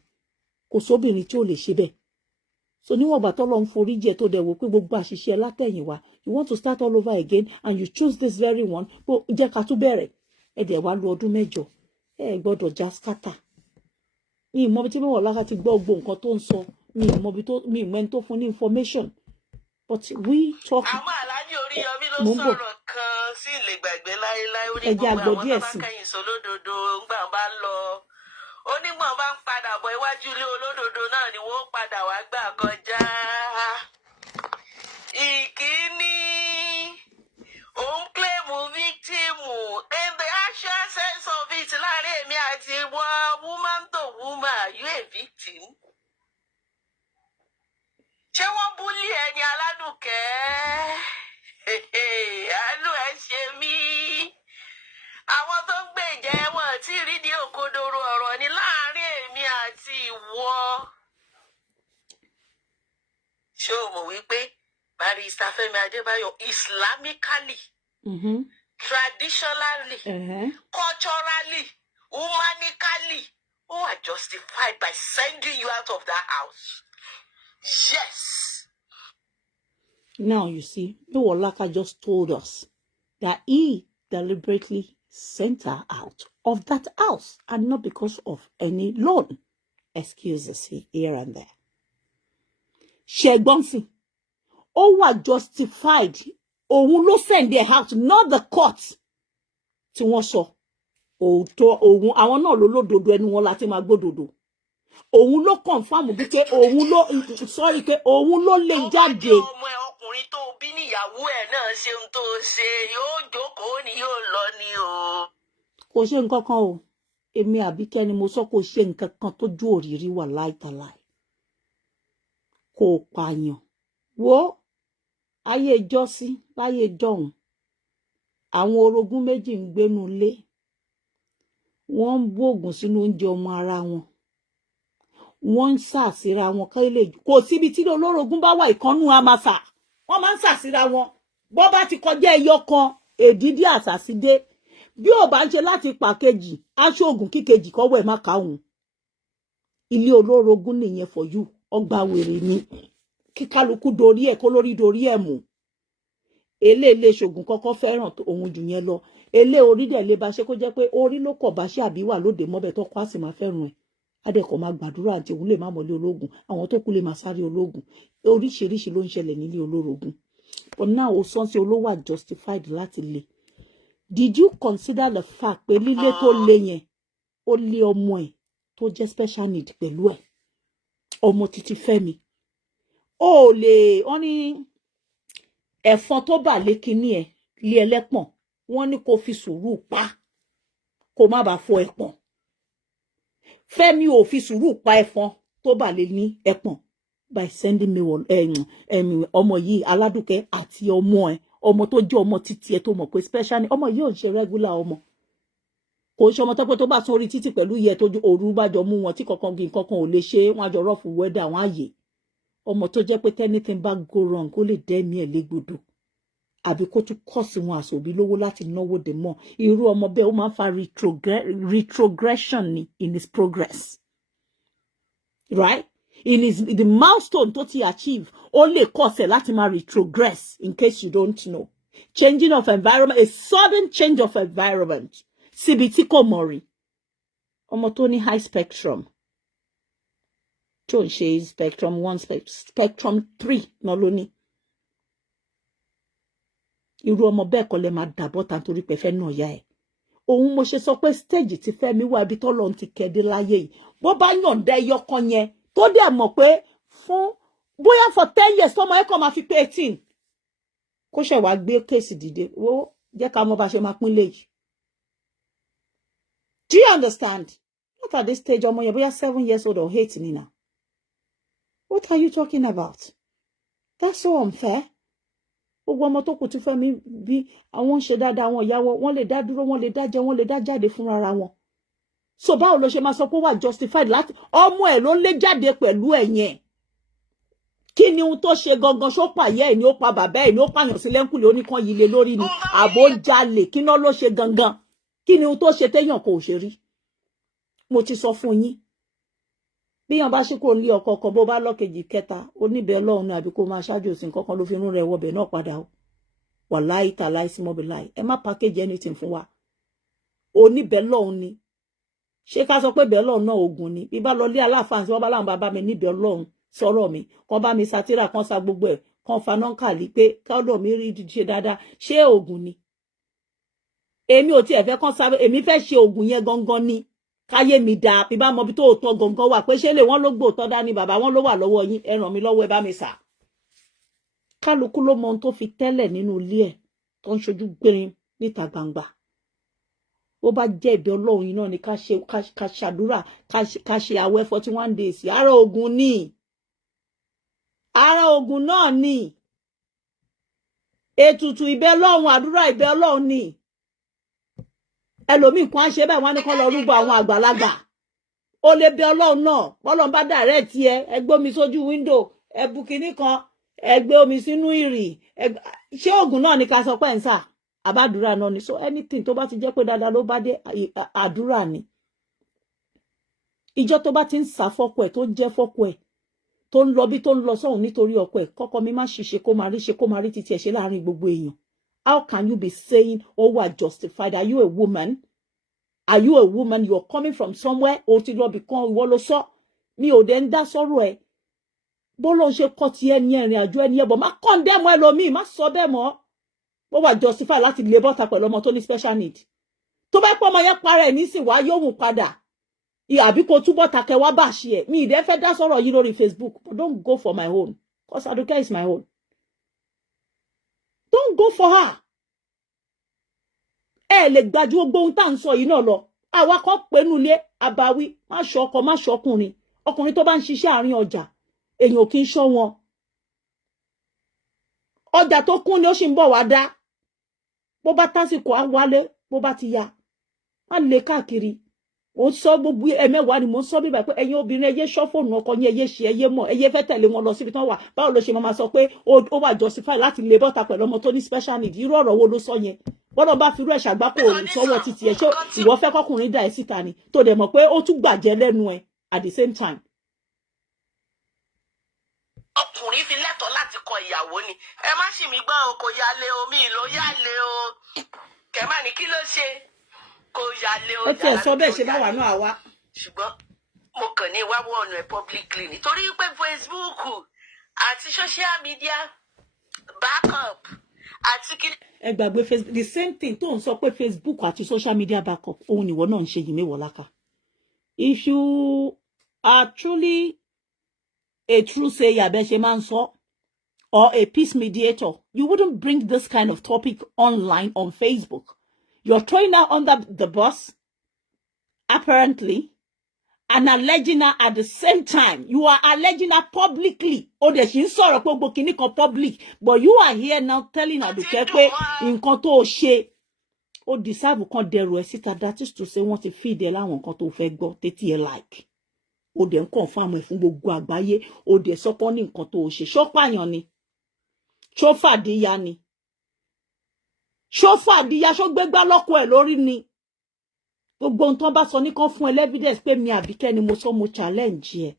Kò sóbìnrin tí ò lè ṣe bẹ́ẹ̀. So níwọ̀n bá tọ́lọ́ ń forí jẹ tó dẹ̀ wò pé gbogbo àṣìṣe látẹ̀yìnwá, you want to start all over again and you choose this very one. Bó jẹ́ ká tún bẹ̀rẹ̀. Ẹ dẹ̀ wá lo ọdún 8. Ẹ gbọ́dọ̀ já scatter. Mi mọ̀ bí tí Mewolaka ti gbọ́ gbogbo nǹkan tó ń sọ. Mi mọ̀ ẹni tó fún ní information. But we talk. Àwọn Aláàjì Oríyọmí ló sọ̀rọ̀ kan sí ilé gbàgbé láéláé. Ó ní gbogbo àwọn tó bá kẹ́yìn sólódodo ńgbà bá lọ. Ó ní gbọ̀n bá ń padà bọ̀ iwájú ilé olódodo náà ni wọ́n padà wá gbà kọjá. Ìkíní, òun claim victim in the actual sense of it láàrin èmi àti ìwọ woman to woman, are you a victim? Ṣé wọ́n búlì ẹni Aládùkẹ́? Àánú ẹ ṣe mí. Àwọn tó ń gbèjà wọn tí rí di òkodoro ọ̀rọ̀ ni láàrin èmi àti ìwọ. Ṣé o mọ̀ wípé Barrister Femi Adebayo Islamically, traditionally, culturally, humanically, who are justified by sending you out of that house? Yes. Now you see, Mewolaka just told us that he deliberately sent her out of that house and not because of any loan. Excuses here and there. Shegbonsi, ó wà justified. Òun ló send her out, not the court. Tí wọ́n sọ. Òun àwọn náà ló lódodo ẹnu wọn láti máa gbódodo. Òun ló confirm bí pé òun ló sorry pé òun ló lè jáde. Ọmọ ọkùnrin tó bí níyàwó ẹ̀ náà ṣe ohun tó ṣe yóò jókòó ni yóò lọ ni o. Kò ṣe nǹkan kan o. Èmi Àbíkẹ́ ni mo sọ kò ṣe nǹkan kan tó ju òrìrí wà láìtàláì. Kò pààyàn. Wo ayé jọ́sí láyé jọ̀hún. Àwọn orogún méjì ń gbénu ilé. Wọ́n ń bògùn sínú oúnjẹ ọmọ ara wọn. Wọ́n ń sàsíra wọn kò síbi tí olórogún bá wà ìkànnù amasa. Wọ́n máa ń sàsíra wọn. Bó bá ti kọjá ẹyọ kan èdìdí àsàsídé. Bí ò bá ń ṣe láti pàkejì, aṣọ ògùn kíkejì kọ́wọ́ ẹ̀ má káhùn. Ilé olórogún nìyẹn for you. Ọgbà wèrè ni. Kí kálukú dorí ẹ̀ kó lórí dorí ẹ̀ mú. Eléèlé ṣògùn kọ́kọ́ fẹ́ràn òun jù yẹn lọ. Elé orí dẹ̀ lè bá ṣe kó jẹ́ pé orí ló kọ̀ bá ṣe àbí wà lóde mọ́bẹ̀ tó kọ́ á sì máa fẹ́ràn ẹ̀. adẹ́kọ̀ máa gbàdúrà àti òun lè má mọ̀lé ológun àwọn tó kú lè máa sáré ológun oríṣiríṣi ló ń ṣẹlẹ̀ nílé olórogún but now ó sọ sí olówó justified láti lè. Did you consider the fact pé lílé tó lé yẹn ó lé ọmọ ẹ̀ tó jẹ́ special need pẹ̀lú ẹ̀ ọmọ títí Fẹ́mi ó lè wọ́n ní ẹ̀fọn tó bà lé kinní ẹ̀ lé ẹlẹ́pọ̀n wọ́n ní kó fi sùúrù pa kó má bàa fọ ẹ̀pọ̀n Fẹ́mi ò fi sùúrù pa ẹ̀fọn tó bà lé ní ẹ̀pọ̀n by sending me ọmọ yìí Aládùkẹ́ àti ọmọ ẹ̀ ọmọ tó jẹ́ ọmọ títí ẹ̀ tó mọ̀ pé special ni ọmọ yìí ò ń ṣe regular ọmọ kò ń ṣe ọmọ tó bá tún orí títì pẹ̀lú iye tó òru bá jọ mú wọn tí kankan bí nǹkan kan ò lè ṣe wọn àjọ rọ́ọ̀fù wẹ́dà wọn àyè ọmọ tó jẹ́ pé anything bá go wrong kó lè dẹ́mi ẹ̀ légbodò àbí kó tún kọ́ sí wọn àṣòbí lówó láti náwó dè mọ́ irú ọmọ bẹ́ẹ̀ ó máa ń fa retrogression ni in his progress right in his the milestone tó ti achieve ó lè kọ́sẹ̀ láti máa retrogress in case you don't know changing of environment a sudden change of environment síbi tí kò mọ̀ rí ọmọ tó ní high spectrum tó ń ṣe spectrum 1 spectrum 3 náà ló ní irú ọmọ bẹ́ẹ̀ kọ́ lè máa dàbọ̀ tán torí pé fẹ́ náà yá ẹ̀ òun mo ṣe sọ pé stage ti Fẹ́mi wá ibi tọ́lọ́run ti kẹ́dé láyé yìí bó bá yọ̀ǹda ẹyọ kan yẹn tó dẹ̀ mọ̀ pé fún bóyá for 10 years tọ́mọ ẹ̀ kàn máa fi pé 18 kó ṣẹ̀ wá gbé kéèsì dìde ó jẹ́ ká mọ̀ bá ṣe máa pín léyìí. Do you understand? Not at this stage ọmọ yẹn bóyá 7 years old or 8 ni now. What are you talking about? That's so unfair. Gbogbo ọmọ tó kù tí Fẹ́mi bí àwọn ń ṣe dáadáa àwọn ìyàwó wọn lè dá dúró wọn lè dá jẹ wọn lè dá jáde fúnra ara wọn. So báwo ló ṣe máa sọ pé wà justified láti ọmọ ẹ̀ ló lé jáde pẹ̀lú ẹ̀ yẹn. Kí ni ohun tó ṣe gangan ṣó pàyẹ́ ẹ̀ ni ó pa bàbá ẹ̀ ni ó pààyàn sí lẹ́ńkùlé oníkan yìí lé lórí ni àbó jalè kí náà ló ṣe gangan kí ni ohun tó ṣe téèyàn kò ṣe rí. Mo ti sọ fún yín bí yàn bá ṣe kò ní ọkọ kan bó bá lọ́kejì kẹta oníbẹ̀ Ọlọ́run ní àbí kó máa ṣáájú òsìn kankan ló fi rún rẹ̀ wọbẹ̀ náà padà o wàláì tàláì sí mọ́bí láì ẹ má package anything fún wa oníbẹ̀ Ọlọ́run ni ṣé ká sọ pé bẹ̀ Ọlọ́run náà ogun ni bí bá lọ lé aláàfáà tí wọ́n bá láwọn bàbá mi níbẹ̀ Ọlọ́run sọ̀rọ̀ mi kan bá mi satira kan sa gbogbo ẹ̀ kan fanáǹkàlì pé káọ́dọ̀ mi rí ṣe dáadáa ṣé ogun ni èmi ò tiẹ̀ fẹ́ kan sábẹ́ èmi fẹ́ ṣe ogun yẹn gangan ni káyé mi dá bí bá mọ bí tó tọ́ gangan wà pé ṣé lè wọ́n ló gbòótọ́ dání bàbá wọn ló wà lọ́wọ́ yín ẹ ràn mí lọ́wọ́ ẹ bá mi sà kálukú ló mọ ohun tó fi tẹ́lẹ̀ nínú ilé ẹ̀ tó ń ṣojú gbérin níta gbangba ó bá jẹ́ ìbẹ̀ Ọlọ́run yìí náà ni ká ṣàdúrà ká ṣe àwẹ̀ 41 days ara ogun ni ara ogun náà ni ètùtù ìbẹ̀ Ọlọ́run àdúrà ìbẹ̀ Ọlọ́run ni ẹlòmíì kan ṣe bẹ́ẹ̀ wọ́n ní kán lọ rúbọ àwọn àgbàlagbà ó lè bẹ̀ Ọlọ́run náà bọ́lọ́run bá direct ẹ gbé omi sójú window ẹ bu kinní kan ẹ gbé omi sínú ìrì ṣé oògùn náà ni ká sọ pé ń sà àbádúrà náà ni so anything tó bá ti jẹ́ pé dáadáa ló bá dé àdúrà ni ìjọ tó bá ti ń sá fọ́kọ ẹ̀ tó jẹ́ fọ́kọ ẹ̀ tó ń lọ bí tó ń lọ sọ́hùn nítorí ọkọ ẹ̀ kọ́kọ́ mi má ṣiṣẹ́ kó máa rí títí ẹ̀ ṣe láàrin gbogbo èèyàn. How can you be saying, oh, we are justified? Are you a woman? Are you a woman? You're coming from somewhere. O ti lọ become ìwọ ló sọ. Mi ò dé ń dá sọ̀rọ̀ ẹ̀. Bọ́lọ̀ ṣe kọ́ ti ẹni ẹ̀rìn àjò ẹni ẹ̀bọ̀. Má condemn ẹlòmíì, má sọ bẹ́ẹ̀ mọ́. Ó wà justified láti lè bọ́ta pẹ̀lú ọmọ tó ní special need. Tó bá pọ̀ ọmọ yẹn para ẹ̀ nísìn wá yóò wù padà. Àbí kò túbọ̀ takẹ̀ wá bá ṣe ẹ̀. Mi ì dẹ́ fẹ́ dá sọ̀rọ̀ yìí lórí Facebook. But don't go for my own. Because Aduke is my own. Don't go for her. Ẹ lè gbájú gbogbo ohun tá ń sọ yìí náà lọ. Àwa kan pẹ̀lú ilé àbáwí má ṣọkọ má ṣọkùnrin. Ọkùnrin tó bá ń ṣiṣẹ́ àárín ọjà èèyàn kì í ṣọ́ wọn. Ọjà tó kún ni ó sì ń bọ̀ wá dá. Bó bá tásìkò á wálé bó bá ti ya. Má lè káàkiri. Mo sọ gbogbo ẹ̀mẹ́wàá ni mo sọ bíbá pé ẹ̀yin obìnrin ẹyẹ ṣọ́ fóònù ọkọ yín ẹyẹ ṣe ẹyẹ mọ̀ ẹyẹ fẹ́ tẹ̀lé wọn lọ síbi tán wà báwo ló ṣe máa sọ pé ó wà justify láti lè bọ́ta pẹ̀lú ọmọ tó ní special need irú ọ̀rọ̀ wo ló sọ yẹn bọ́dọ̀ bá fi irú ẹ̀ ṣàgbákò sọ́wọ́ títí ẹ̀ ṣé ìwọ fẹ́ kọkùnrin dà ẹ́ síta ni tó dẹ̀ mọ̀ pé ó tún gbàjẹ́ lẹ́nu ẹ̀ at the same time. Ọkùnrin fi lẹ́tọ̀ọ́ láti kọ ìyàwó ni ẹ má ṣì mí gbọ́ o kò yálé o mi ló yálé o kẹ̀má ní kí ló ṣe kò yálé o. Ó tiẹ̀ sọ bẹ́ẹ̀ ṣe bá wà náà wá. Ṣùgbọ́n mo kàn ní wá wọ̀nù ẹ̀ publicly nítorí pé Facebook àti social media backup àti kí. ẹ gbàgbé Facebook, the same thing tó ń sọ pé Facebook àti social media backup òun nìwọ náà ń ṣe yìí Mewolaka. If you are truly a true sayer, bẹ́ẹ̀ ṣe máa ń sọ, or a peace mediator, you wouldn't bring this kind of topic online on Facebook. You're throwing her under the bus, apparently, and alleging her at the same time. You are alleging her publicly. Oh, there's sorrow public, but you are here now telling Aduke pé nǹkan tó ṣe ó deserve kan dẹrù ẹ síta. That is to say, wọ́n ti feed ẹ láwọn nǹkan tó fẹ́ gbọ́ tètè ẹ like. Ó dẹ̀ ń confirm ẹ fún gbogbo àgbáyé. Ó dẹ̀ sọ pé ní nǹkan tó ṣe. Ṣó pààyàn ni? Ṣó fàdíyà ni? Ṣó fàdíyà? Ṣó gbégbá lọ́kọ ẹ̀ lórí ni? Gbogbo ohun tó bá sọ ní kan fún ẹ evidence pé mi Àbíkẹ́ ni mo sọ mo challenge ẹ.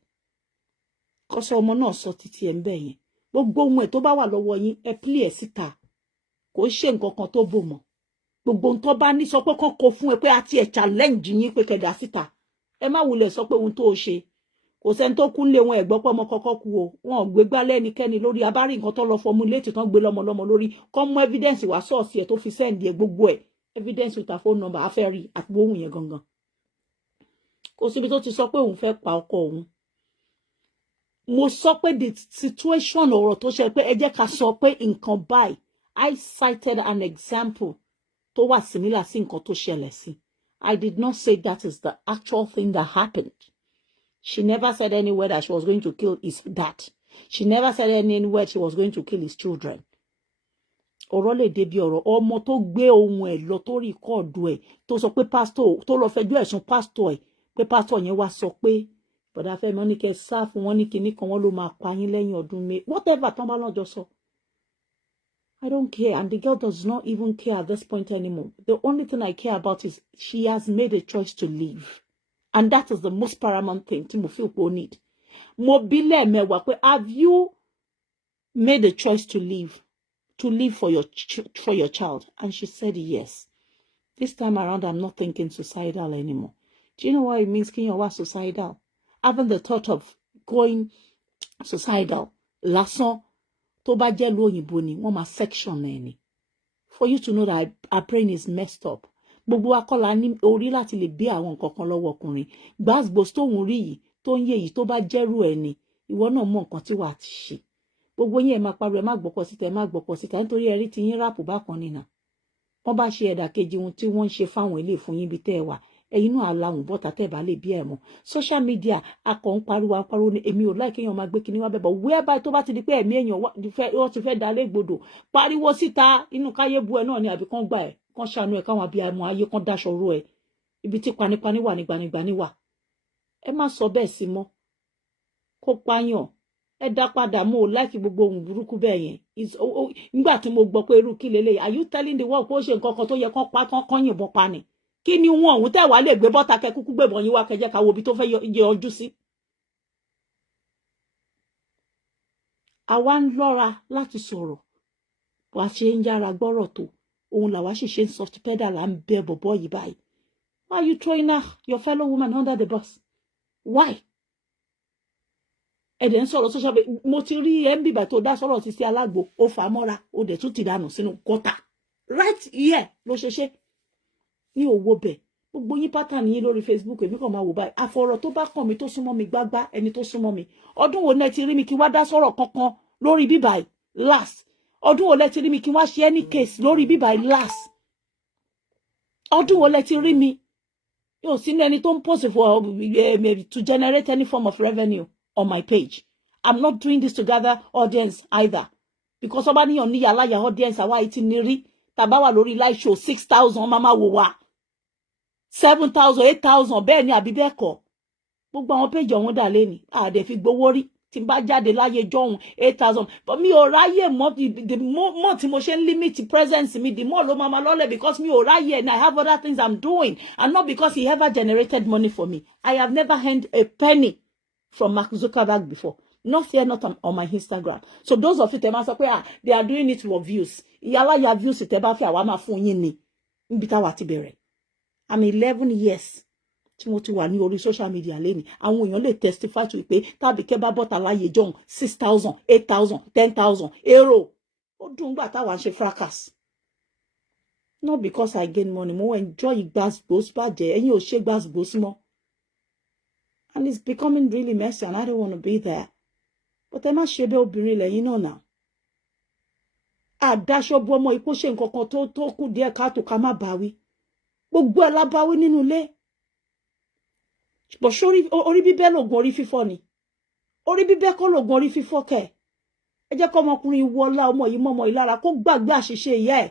Kò sọ ọmọ náà sọ títí ẹ ń bẹ̀ yẹn. Gbogbo ohun ẹ̀ tó bá wà lọ́wọ́ yín ẹ play ẹ síta. Kò ṣe nǹkan kan tó bò mọ́. Gbogbo ohun tó bá ní sọ pé kàn kó fún ẹ pé àti ẹ challenge yín pé kẹdà síta. Ẹ má wulẹ̀ sọ pé ohun tó ṣe. Kò sẹ́ni tó kú nílé wọn ẹ gbọ́ pé ọmọ kọ́kọ́ kú o. Wọn ò gbé gbálẹ̀ ẹnikẹ́ni lórí abárí nǹkan tó lọ formulate tán gbé lọ́mọ lórí. Kọ́ mú evidence wá source ẹ tó fi send ẹ gbogbo ẹ. Evidence with her phone number afẹ́rí àti ohun yẹn gangan. Kò síbi tó ti sọ pé òun fẹ́ pa ọkọ òun. Mo sọ pé the situation ọ̀rọ̀ tó ṣe pé ẹ jẹ́ ká sọ pé nǹkan báyìí. I cited an example tó wà similar sí nǹkan tó ṣẹlẹ̀ sí. I did not say that is the actual thing that happened. She never said anywhere that she was going to kill his dad. She never said anywhere she was going to kill his children. Ọ̀rọ̀ lè débi ọ̀rọ̀ ọmọ tó gbé ohun ẹ̀ lọ tó rìkọ́ọ̀dù ẹ̀ tó sọ pé pásítọ̀ tó lọ fẹjọ́ ẹ̀sùn pásítọ̀ ẹ̀ pé pásítọ̀ yẹn wá sọ pé bọ̀dá Fẹ́mi wọ́n ní kẹ́ sá fún wọn ní kinní kan wọ́n ló máa pa yín lẹ́yìn ọdún mi whatever tán bá lọ́jọ́ sọ. I don't care and the girl does not even care at this point anymore. The only thing I care about is she has made a choice to leave and that is the most paramount thing tí mo feel pé ó need. Mo bi lẹ́ẹ̀mẹwàá pé have you made a choice to leave for your child? And she said yes. This time around, I'm not thinking suicidal anymore. Do you know what it means, Kenya, was suicidal? Having the thought of going suicidal, lásán, tó bá jẹ́ ìlú òyìnbó ni, wọ́n máa section ẹ̀ ni. For you to know that our brain is messed up. Gbogbo wa kọ́ la ní orí láti lè bí àwọn nǹkan kan lọ́wọ́ ọkùnrin. Gbàgbós tó ń rí yìí, tó ń yé yìí, tó bá jẹ́rú ẹ̀ ni, ìwọ náà mọ nǹkan tí wàá ti ṣe. Gbogbo yín ẹ máa pariwo ẹ má gbọ́kọ̀ síta ẹ má gbọ́kọ̀ síta nítorí ẹ rí ti yín ráàpù bákan nìna. Wọ́n bá ṣe ẹ̀dà kejì ohun tí wọ́n ń ṣe fáwọn ilé fún yín bí tẹ́ ẹ wà. Ẹ̀yin náà aláwùn bọ́ta tẹ́ ẹ bá lè bí ẹ̀ mọ́. Social media akọ̀ ń pariwo ní èmi ò láì kéèyàn máa gbé kinní wá bẹ̀ bọ̀ whereby tó bá ti di pé ẹ̀mí èèyàn wọ́n ti fẹ́ dalé gbodò pariwo síta inú káyé bu ẹ náà ni àbí kán gbà ẹ̀ kán ṣàánú ẹ̀ káwọn abiyamọ ayé kán dáṣọ rú ẹ̀ ibi tí panipani wà ní gbanigbani wà. Ẹ má sọ bẹ́ẹ̀ sí mọ́ kó pààyàn ẹ dá padà mo like gbogbo ohun burúkú bẹ́ẹ̀ yẹn nígbà tí mo gbọ́ pé irú kí lélẹ̀ are you telling the world kó ṣe nǹkan kan tó yẹ kán pa kán yìnbọn pa ni kí ni wọn òun tẹ̀ wá lè gbé bọ́ta kẹ kúkú gbébọn yín wá kẹjẹ́ ká wo ibi tó fẹ́ yọjú sí. Àwa ń lọ́ra láti sọ̀rọ̀ wàá ṣe ń yára gbọ́rọ̀ tó òun làwa sì ṣe ń soft pedal à ń bẹ bọ̀bọ̀ yìí báyìí. Why are you throwing your fellow woman under the bus? Why? Ẹ̀dẹ̀ ń sọ̀rọ̀ social media mo ti rí bíbà tó dá sọ̀rọ̀ sí alágbo ó fà á mọ́ra ó dẹ̀ tún ti dànù sínú gọ́tà right here ló ṣe ní owó bẹ̀ gbogbo yín pátá nìyí lórí Facebook èmi kàn máa wò báyìí àfọ̀rọ̀ tó bá kàn mí tó súnmọ́ mi gbágbá ẹni tó súnmọ́ mi ọdún wo lẹ ti rí mi kí wá dá sọ̀rọ̀ kankan lórí bíbà last ọdún wo lẹ ti rí mi kí wá ṣe any case lórí bíbà last ọdún wo lẹ ti rí mi yóò sínú ẹni tó ń post for to generate any form of revenue on my page. I'm not doing this to gather audience either. Because somebody on the alaya audience awa itiniri tabawa lórí live show 6,000 mama wo wa 7,000 8,000 bẹ́ẹ̀ ni àbí bẹ́ẹ̀ kọ́. Gbogbo àwọn page ọ̀hún dà lẹ́ni. Dẹ̀ fi gbowó rí. Tí n bá jáde láyé jọ̀hún 8,000. But mi ò ráyè mọ́ the more tí mo ṣe ń limit presence mi the more ló mama lọ́lẹ̀ because mi ò ráyè and I have other things I'm doing and not because he ever generated money for me. I have never earned a penny from Mark Zuckerberg before. Not here, not on my Instagram. So those of you they are doing it for views. Yala ya views te ba fi awa ma fún yín ni. Nbi ta wa ti bẹ̀rẹ̀. I'm 11 years tí mo ti wà ní orí social media lẹ́ni àwọn èèyàn lè testify to pé tàbíkẹ́ bá bọ́ta láyé john 6,000 8,000 10,000 euro ó dùn gbà táwa ń ṣe fracas not because I gain money mo enjoy gbàsgbòs bàjẹ́ ẹ̀yin ò ṣe gbàsgbòs mọ́ and it's becoming really messy and I don't want to be there but ẹ má ṣe bẹ́ẹ̀ obìnrin lẹ́yìn náà náà àdáṣọ bu ọmọ ipò ṣe nǹkan kan tó kù díẹ̀ káàtó ká má báwí gbogbo ẹ̀ la báwí nínú ilé but sórí orí bíbẹ́ lògùn orí fífọ́ ni orí bíbẹ́ kọ́ lògùn orí fífọ́ kẹ̀ ẹ jẹ́ kọ́ ọmọkùnrin wọlá ọmọ yìí mọ́mọ́ yìí lára kó gbàgbé àṣìṣe ìyá ẹ̀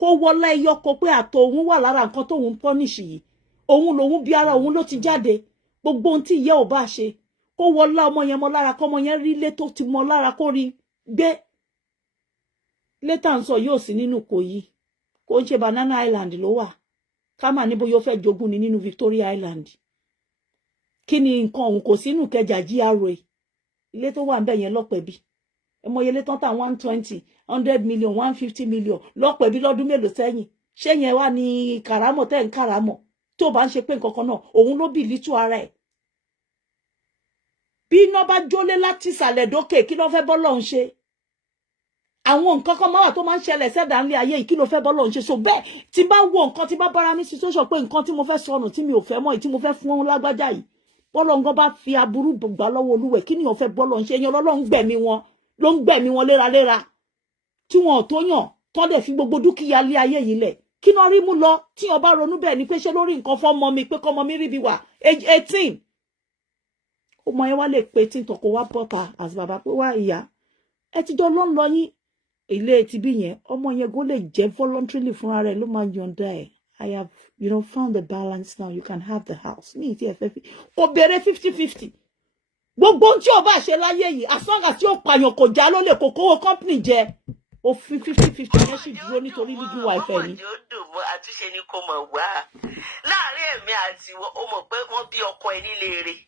kó wọlá ẹyọkọ pé àtọ̀ òun wà lára nǹkan tóun pọ́nìṣì yìí òun lòun bí ara òun ló ti jáde gbogbo ohun tí ìyá ò bá ṣe kó wọlá ọmọ yẹn mọ́ lára kọ́mọ yẹn rí ilé tó ti mọ́ lára kó rí gbé létà ń sọ yóò sí nínú Ìkòyí kó ń ṣe Banana Island ló wà ká mà níbo yóò fẹ́ jogún ni nínú Victoria Island kí ni nǹkan òun kò sínú Ìkẹjà GRA ilé tó wà ń bẹ̀ yẹn Lọ́pẹ̀bí ẹ mọ iye ilé tán tà 120 100 million 150 million Lọ́pẹ̀bí lọ́dún mélòó sẹ́yìn ṣé yẹn wà ní kàrámọ̀ tẹ́ ń kàrámọ̀ tó bá ń ṣe pé nǹkan kan náà òun ló bì lítú ara ẹ̀ bí iná bá jólé láti ìsàlẹ̀ dókè kí ló fẹ́ bọ́lọ̀ ń ṣe àwọn nǹkan kan máa wà tó máa ń ṣẹlẹ̀ sẹ́dà ńlẹ̀ ayé yìí kí ló fẹ́ bọ́lọ̀ ń ṣe so bẹ́ẹ̀ tí bá wo nǹkan tí bá bára ní situation pé nǹkan tí mo fẹ́ sọnù tí mi ò fẹ́ mọ́ tí mo fẹ́ fún lágbájá yìí bọ́lọ̀ nǹkan bá fi aburú gbà lọ́wọ́ olúwẹ̀ kí nìyàn fẹ́ bọ́lọ̀ ń ṣe èèyàn lọ́lọ́run gbẹ̀mí wọn ló ń gbẹ̀mí wọn léraléra tí wọn ò tó yàn tán dẹ̀ fi gbogbo dúkìá lé ayé yìí lẹ̀ kí náà rí mú lọ tí wọn bá ronú bẹ́ẹ̀ ni pé ṣé lórí nǹkan fọ́mọ mi pé kọ́mọ mi rí bí wà age 18 ọmọ yẹn wá lè pe tí tọkọ wá bọ́ta àti bàbá pé wá ìyá ẹ ti jọ lọ́n lọ yín ilé ti bí yẹn ọmọ yẹn kó lè jẹ́ voluntarily fúnra rẹ̀ ló máa yọ̀ǹda ẹ̀ I have found the balance now you can have the house ní ìtí ẹ̀fẹ́ fi kò béèrè 50-50 gbogbo ohun tí o bá ṣe láyé yìí as long as tí ó pààyàn kò já ló lè kó kówó company jẹ ó fi 50-50 yẹn sì dúró nítorí legal wife ẹ̀ ni. ọmọdé ó dùn mọ́ àtúnṣe ni kò mọ̀ wá láàrin èmi àti ó mọ̀ pé wọ́n bí ọkọ ẹ̀ nílé rẹ̀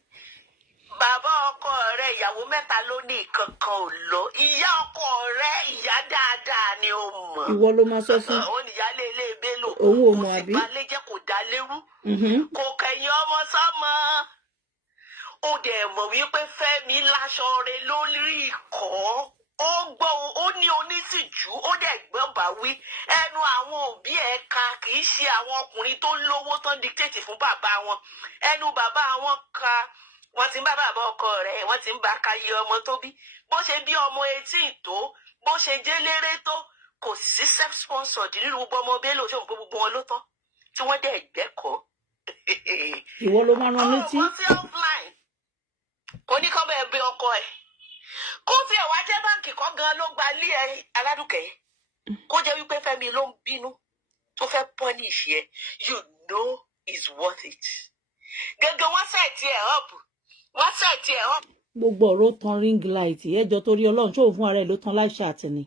bàbá ọkọ rẹ̀ ìyàwó mẹ́ta ló ní kankan ò lọ ìyá ọkọ rẹ̀ ìyá dáadáa ni ó mọ̀ ìwọ ló máa sọ fún ó níyálé ilé Bello òun ò mọ̀ àbí kò sì balẹ̀ jẹ́ kò dá lérú kò kẹ̀yìn ọmọ sọ́mọ ó dẹ̀ mọ̀ wípé Fẹ́mi láṣọ rẹ̀ lórí ìkọ́ ó gbọ́ ó ní onítìjú ó dẹ̀ gbọ́ bá wí ẹnu àwọn òbí ẹ̀ ka kì í ṣe àwọn ọkùnrin tó lówó tán dictate fún bàbá wọn ẹnu bàbá wọn ka wọ́n ti ń bá bàbá ọkọ rẹ̀ wọ́n ti ń bá káyé ọmọ tó bí bó ṣe bí ọmọ 18 tó bó ṣe jéléré tó kò sí self sponsored nínú gbogbo ọmọ Bello ṣé òun pé gbogbo wọn ló tán tí wọ́n dẹ̀ gbẹ́kọ̀ọ́. ìwọ ló máa rán létí. ọmọ sí offline kò ní kọ́ bẹ́ẹ̀ bí ọkọ ẹ̀ kó fi ẹ̀wá jẹ́ báǹkì kan gan ló gba ilé ẹ̀ Aládùkẹ́ kó jẹ́ wípé Fẹ́mi ló ń bínú tó fẹ́ punish yẹ you know is worth it gẹ́gẹ́ wọ́n sẹ̀tì ẹ̀ up wọ́n sẹ̀tì ẹ̀ up. gbogbo ọ̀rọ̀ tan ring light ẹjọ́ torí Ọlọ́run ṣó fún ara ẹ̀ ló tan light chat ni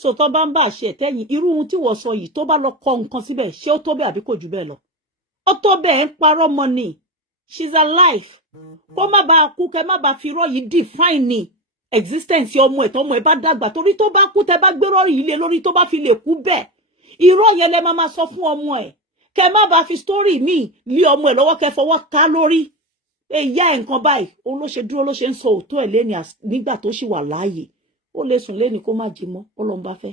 so tó bá ń bá ṣe tẹ́yìn irú ohun tí wọ́n sọ yìí tó bá lọ kọ nǹkan síbẹ̀ ṣé ó tó bẹ́ẹ̀ àbí kò jù bẹ́ẹ̀ lọ ó tó bẹ́ẹ̀ ń parọ́ mọ́ ni she's alive kó má bàa kú kẹ́ má bàa fi irọ́ yìí define ni existence ọmọ ẹ̀ tọ́mọ ẹ̀ bá dàgbà torí tó bá kú tẹ́ bá gbérọ́ yìí lé lórí tó bá fi lè kú bẹ́ẹ̀ irọ́ yẹn lẹ máa sọ fún ọmọ ẹ̀ kẹ́ má bàa fi story míì lé ọmọ ẹ̀ lọ́wọ́ kẹ́ fọwọ́ ká lórí ìyá ẹ̀ nǹkan báyìí òun ló ṣe dúró ló ṣe ń sọ òótọ́ ẹ̀ lẹ́ni nígbà tó ṣì wà láàyè ó lè sùn lẹ́ni kó má jí mọ́ Ọlọ́run bá fẹ́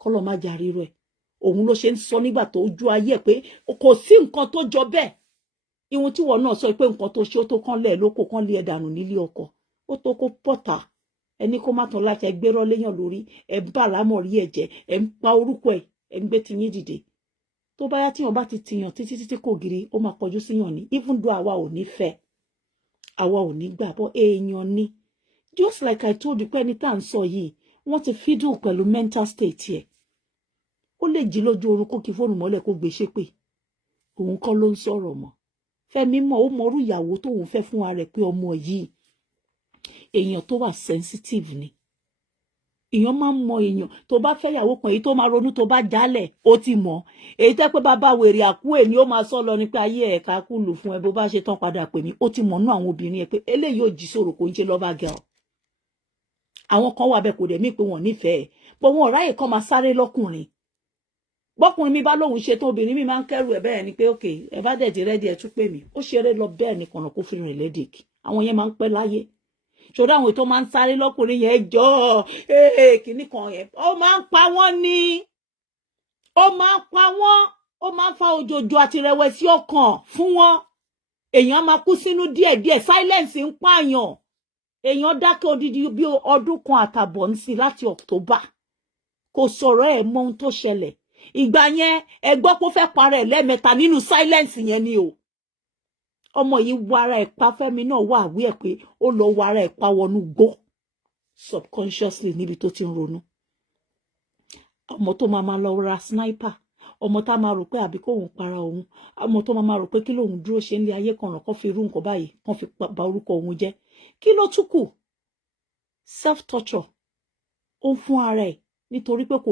kọ́lọ́ má jarí rẹ̀ òun ló ṣe ń sọ nígbà tó ojú ayé ẹ̀ pé kò sí nǹkan tó jọ bẹ́ẹ̀ ìwọ̀n tí wọ́n náà sọ pé nǹkan tó ṣe ó tó kán lẹ̀ lóko kán lé ẹ̀ dànù nílé ọkọ ó tó kó pọ̀tà ẹni kó má tán láti ẹgbẹ́rọ́ léyàn lórí ẹ̀ ń bà lámọ̀ rí ẹ̀jẹ̀ ẹ̀ ń pa orúkọ ẹ̀ ń gbé tiyín dìde tó bá yá tí wọ́n bá ti tiyàn títí kò giri ó máa kọjú síyàn ní even though àwa ò ní fẹ́ àwa ò ní gbà bọ́ èèyàn ní just like I told you pé ẹni tá à ń sọ yìí wọ́n ti fiddle pẹ̀lú mental state yẹ ó lè jí lójú oorun kó kí fóònù mọ́lẹ̀ kó gbé ṣépè òun kọ́ ló ń sọ̀rọ̀ mọ́ Fẹ́mi mọ̀ ó mọrú ìyàwó tóun fẹ́ fún ara rẹ̀ pé ọmọ yìí èèyàn tó wà sensitive ni èèyàn máa ń mọ èèyàn tó bá fẹ́ ìyàwó kan èyí tó máa ronú tó bá jálẹ̀ ó ti mọ̀ èyí tẹ́ pé bàbá wèrè àkú èmi ó máa sọ lọ nípa ayé ẹ̀ka kúlù fún ẹ bó bá ṣe tán padà pè mí ó ti mọ̀ nú àwọn obìnrin ẹ pé eléyìí ò jí sòrò kò ń ṣe lover girl àwọn kan wà bẹ́ẹ̀ kò dẹ̀ mí pé wọ́n nífẹ̀ẹ́ pé wọn ráyè kọ́ máa sáré lọ́kùnrin bọ́kùnrin mi bá lóhun ṣe tó obìnrin mi máa ń kẹ́rù ẹ̀ bẹ́ẹ̀ ni pé okay ẹ bá dẹ̀ di rẹ́dí ẹ tún pè mí ó ṣeré lọ bẹ́ẹ̀ ni kànáà kó fi rìn lédèkì àwọn yẹn máa ń pẹ́ láyé ṣòro àwọn ètò máa ń sáré lọ́kùnrin yẹn jọ kìíní kan yẹn ó máa ń pa wọ́n ní ó máa ń pa wọ́n ó máa ń fa òjòjò àti ìrẹ̀wẹ̀sì ọkàn fún wọn èèyàn máa kú sínú díẹ̀díẹ̀ silence ń pààyàn èèyàn dákẹ́ odidi bí ọdún kan àtàbọ̀ ń sìn láti October kò sọ̀rọ̀ ẹ̀ mọ ohun tó ṣẹlẹ̀ ìgbà yẹn ẹ gbọ́ pé ó fẹ́ para ẹ̀ lẹ́ẹ̀mẹ́ta nínú silence yẹn ni o ọmọ yìí wara ẹ̀ pa Fẹ́mi náà wà wí ẹ̀ pé ó lọ wara ẹ̀ pa wọnú gbó subconsciously níbi tó ti ń ronú ọmọ tó máa lọ ra sniper ọmọ tá máa rò pé àbí kóun para òun ọmọ tó máa rò pé kí lóun dúró ṣe nílé ayé kan ràn kán fi irú nǹkan báyìí kán fi ba orúkọ òun jẹ́ kí ló tún kù self torture ó ń fún ara ẹ̀ nítorí pé kò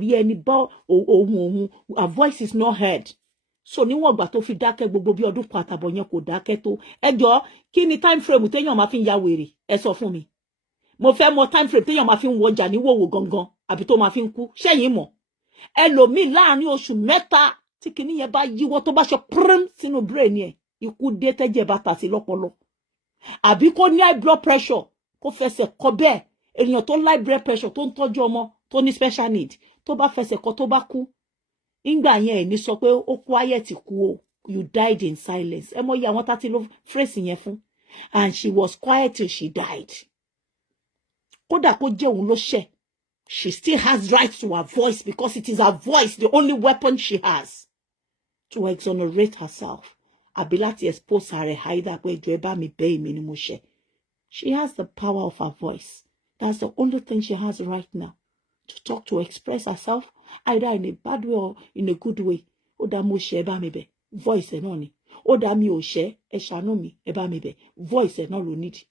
rí ẹni bá òun her voice is not heard so níwọ̀n ìgbà tó fi dákẹ́ gbogbo bí ọdún kan àtàbọ̀ yẹn kò dákẹ́ tó ẹjọ́ kí ni time frame téèyàn máa fi ń ya wèrè ẹ sọ fún mi mo fẹ́ mọ time frame téèyàn máa fi ń wọjà níwòwò gangan àbí tó máa fi ń kú ṣẹ́yìn mọ̀ ẹlòmíì láàrin oṣù mẹ́ta tí kinní yẹn bá yíwọ́ tó bá ṣe prim sínú brain yẹn ikú dé tẹ́jẹ̀ bá tà sí lọ́pọlọ àbí kó ní high blood pressure kó fẹsẹ̀ kọ bẹ́ẹ̀ èèyàn tó high blood pressure tó ń tọ́jú ọmọ tó ní special need tó bá fẹsẹ̀ kọ tó bá kú ìgbà yẹn ẹ̀ ní sọ pé ó quiet kú o you died in silence ẹ mọ̀ iye àwọn tá ti lo phrase yẹn fún and she was quiet till she died kódà kó jẹ́ òun ló ṣẹ̀ she still has right to her voice because it is her voice the only weapon she has to exonerate herself àbí láti expose her haida pé ìjọ ẹ bá mi bẹ̀ èmi ni mo ṣẹ̀ she has the power of her voice that's the only thing she has right now to talk to express herself either in a bad way or in a good way ó dá mo ṣẹ̀ ẹ bá mi bẹ̀ voice ẹ náà ni ó dá mi ò ṣẹ̀ ẹ ṣàánú mi ẹ bá mi bẹ̀ voice ẹ náà ló nídìí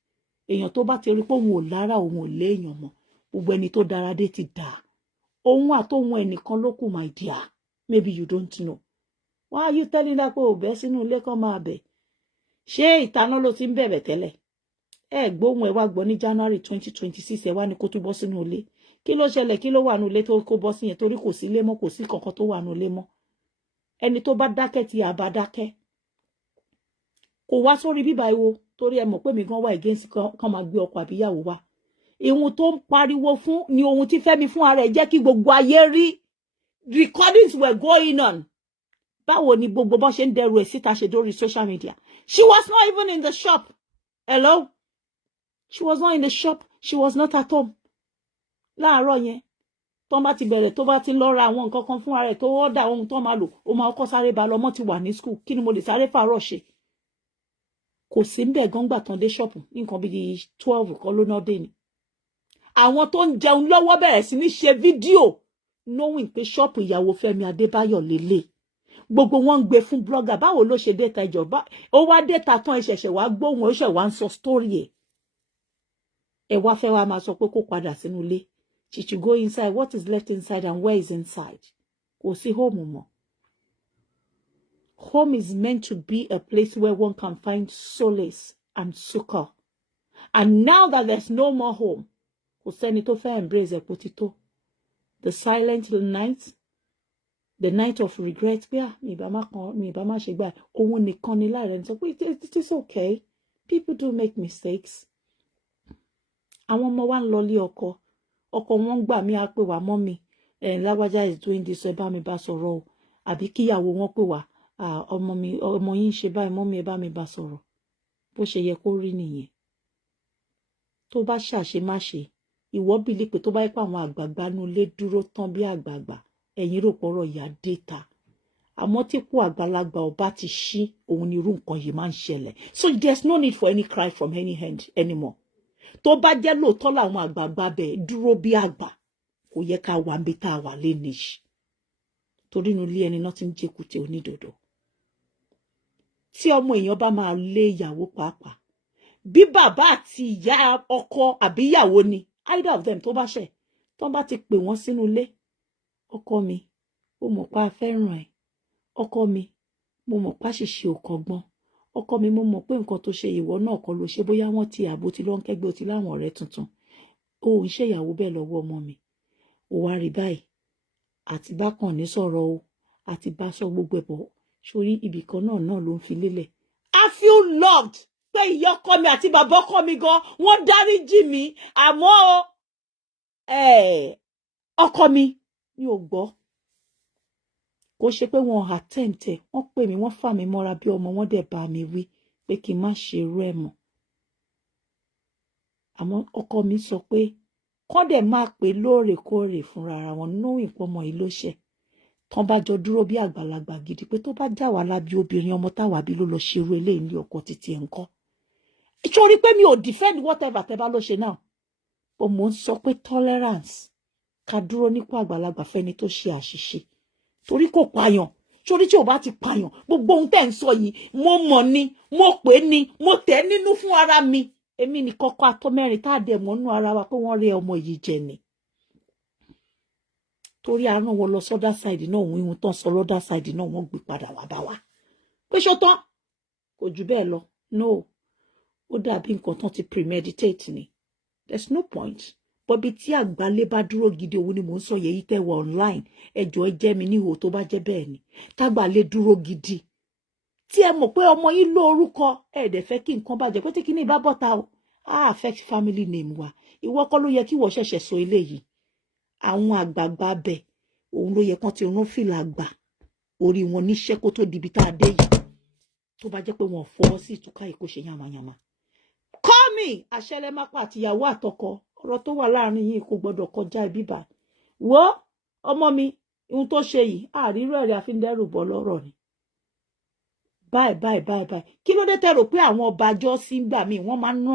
èèyàn tó bá ti rí pé òun ò lára òun ò léèyàn mọ́ gbogbo ẹni tó dára dé ti dà òun àtòun ẹnìkan ló kù my dear maybe you don't know why are you telling that pé ò bẹ́ sínú ilé kan máa bẹ̀ ṣé ìtaná ló ti ń bẹ̀bẹ̀ tẹ́lẹ̀ ẹ gbóhùn ẹ wá gbọ́ ní January 2026 ẹ wá ní kó tún bọ́ sínú ilé kí ló ṣẹlẹ̀ kí ló wà nínú ilé tó kó bọ́ sí yẹn torí kò sí ilé mọ́ kò sí kankan tó wà nínú ilé mọ́ ẹni tó bá dákẹ́ tí a bá dákẹ́ kò wá sórí bíbá ìwo torí ẹ mọ̀ pé mi gan wà against kan máa gbé ọkọ àbíyàwó wá ìhun tó ń pariwo fún ni ohun tí Fẹ́mi fún ara ẹ̀ jẹ́ kí gbogbo ayé rí recordings were going on báwo ni gbogbo bó ṣe ń dẹrù ẹ̀ síta ṣe dórí social media she was not even in the shop hello she was not in the shop she was not at home láàárọ̀ yẹn tó bá ti bẹ̀rẹ̀ tó bá ti lọ ra àwọn nǹkan kan fún ara ẹ̀ tó ọ̀dà ohun tó máa lò ó máa kọ́ sáré ba lọ́mọ ti wà ní school kí ni mo lè sáré fàárọ̀ ṣe kò sí ń bẹ̀ gángbà tán dé ṣọ́ọ̀pù ní nǹkan bíi 12 kan ló náà dé ni àwọn tó ń jẹun lọ́wọ́ bẹ̀rẹ̀ sí ní ṣe fídíò knowing pé ṣọ́ọ̀pù ìyàwó Fẹ́mi Adébáyọ̀ lélẹ̀ gbogbo wọn ń gbé fún blogger báwo ló ṣe déta ìjọba ó wá déta tán ẹ ṣẹ̀ṣẹ̀ wá gbóhùn ó ṣẹ̀ wá ń sọ story ẹ wá fẹ́ wá máa sọ pé kó padà sínú ilé she should go inside what is left inside and where is inside kò sí home mọ́ home is meant to be a place where one can find solace and succor and now that there's no more home kò sẹ́ni tó fẹ́ embrace ẹ̀pọ̀ tító the silent night the night of regret pé mi ìbá má ṣe gbà òun nìkan ni láàrẹ̀ sọ pé it is okay people do make mistakes àwọn ọmọ wa ń lọ lé ọkọ wọn ń gbà mí á pè wá mọ́mì lágbájá is doing this ẹ bá mi bá sọ̀rọ̀ o àbí kíyàwó wọn pè wá ọmọ yín ṣe báyìí mọ́mì ẹ bá mi bá sọ̀rọ̀ bó ṣe yẹ kó rí nìyẹn tó bá ṣàṣemáṣe ìwọ bìlí pé tó bá yẹ pé àwọn àgbààgbà nu ilé dúró tán bí àgbààgbà ẹ̀yin rò pọ̀rọ̀ ìyá déta àmọ́ tí kò àgbàlagbà ọba ti ṣí òun ni irú nǹkan yìí máa ń ṣẹlẹ̀ so there's no need for any cry from any hand anymore tó bá jẹ́ lóòótọ́ làwọn àgbààgbà bẹ̀ dúró bí àgbà kò yẹ ká wà níbi tá a wà lénìí torí inú ilé ẹni náà ti ń jẹkùtẹ onídòdó tí ọmọ èèyàn bá máa lé ìyàwó pàápàá bí bàbá àti ìyá ọkọ àbíyàwó ni either of them tó bá ṣẹ̀ tó bá ti pè wọ́n sínú ilé ọkọ mi ó mọ̀ pa fẹ́ràn ẹ̀ ọkọ mi mo mọ̀ pa ṣìṣe òkọ̀gbọ́n ọkọ mi mo mọ̀ pé nǹkan tó ṣe ìwọ náà kọ́ ló ṣe bóyá wọ́n ti àbó ti lọ ń kẹ́gbẹ́ ti láwọn ọ̀rẹ́ tuntun ó ń ṣe ìyàwó bẹ́ẹ̀ lọ́wọ́ ọmọ mi ó wá rí báyìí àti bá kàn ní sọ̀rọ̀ o àti bá sọ gbogbo ẹ̀bọ̀ sórí ibì kan náà ló ń fi lélẹ̀. I feel loved pé ìyá ọkọ mi àti bàbá ọkọ mi gan wọ́n dáríjì mí àmọ́ ọkọ mi ò gbọ́. Kò ṣe pé wọ́n attempt ẹ̀, wọ́n pè mí, wọ́n fà mí mọ́ra bí ọmọ, wọ́n dẹ̀ bá mi wí pé kí n má ṣe irú ẹ̀ mọ́. Àmọ́ ọkọ mi sọ pé kán dẹ̀ máa pè lóòrèkóòrè fúnra ara wọn knowing pé ọmọ yìí ló ṣẹ̀. Tán bá jọ dúró bí àgbàlagbà gidi pé tó bá já wà lábí obìnrin ọmọ táwa bí ló lọ ṣerú eléyìí ní ọkọ títí ẹ̀ ń kọ́. Ìṣòrí pé mi ò defend whatever tẹ́ bá ló ṣe náà. Ó mò ń sọ pé tolerance ká dúró nípò àgbàlagbà fẹ́ni tó ṣe àṣìṣe. Torí kò pààyàn. Sórí tí ò bá ti pààyàn gbogbo ohun tẹ́ ń sọ yìí mo mọ̀ ni mo pè ni mo tẹ̀ nínú fún ara mi. Èmi ní kọ́kọ́ atọ́ mẹ́rin tá a dẹ̀ mọ́ nú ara wa pé wọ́n rí ọmọ yìí jẹ ni. Torí àárọ̀ wọn lọ sọ́dá side náà òun ìhun tán sọ lọ́dá side náà wọ́n gbé padà wá bá wa. Pé ṣó tán kò jù bẹ́ẹ̀ lọ. No, ó dàbí nǹkan tán ti premeditate ni. There's no point. Bọ́bí tí àgbálẹ̀ bá dúró gidi òun ni mò ń sọ yẹ̀yí tẹ́ wọ online ẹjọ́ ẹ jẹ́ mi níhò tó bá jẹ́ bẹ́ẹ̀ ni. Tágbálẹ̀ dúró gidi. Tí ẹ mọ̀ pé ọmọ yín ló orúkọ ẹ dẹ̀ fẹ́ kí nǹkan bàjẹ́ pé tí kíní bá bọ́ta o affect family name wa. Ìwọ kọ́ ló yẹ kí wọ́n ṣẹ̀ṣẹ̀ sọ eléyìí. Àwọn àgbààgbà bẹ̀ òun ló yẹ kán ti rán fìlà gbà orí wọn níṣẹ́ kó tó dibi tá a dé yìí. Tó bá jẹ́ pé wọ́n fọwọ́ sí ìtúká yìí kó ṣe yàmàyàmà. Call me àṣẹlẹ́mápá àtìyàwó àtọkọ ọ̀rọ̀ tó wà láàrin yìí kò gbọdọ̀ kọjá ibi bá. Wo ọmọ mi ohun tó ṣe yìí àríró ẹ̀rí àfíndẹ́rù bọ́ lọ́rọ̀ ni. Báyìí. Kí ló dé tẹ́ rò pé àwọn ọba àjọ sí gbà míì wọ́n máa ń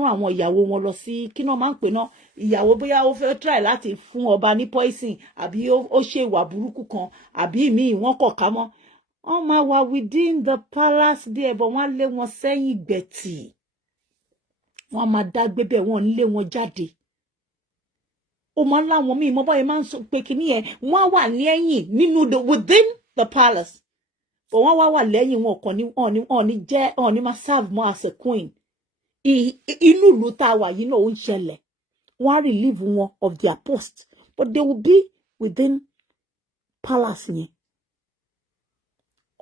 rán àwọn ìyàwó wọn lọ sí kí náà máa ń pè náà ìyàwó bóyá ó fẹ́ try láti fún ọba ní poison àbí ó ṣe ìwà burúkú kan àbí míì wọ́n kọ̀ ká mọ́. Wọ́n máa wà within the palace there but wọ́n á lé wọn sẹ́yìn gbẹ̀tì. Wọ́n máa dá gbébẹ̀ wọ́n ń lé wọn jáde. Ó máa ń láwọn míì mọ́ báyìí máa ń sọ pé kíní ẹ̀ wọ́n wà lẹ́yìn nínú within the palace. But wọ́n wà lẹ́yìn wọn kàn ní máa serve more as a queen. Inú ìlú tá a wà yìí náà ó ń ṣẹlẹ̀. Wọ́n á relieve wọn of their post. But they will be within palace yẹn.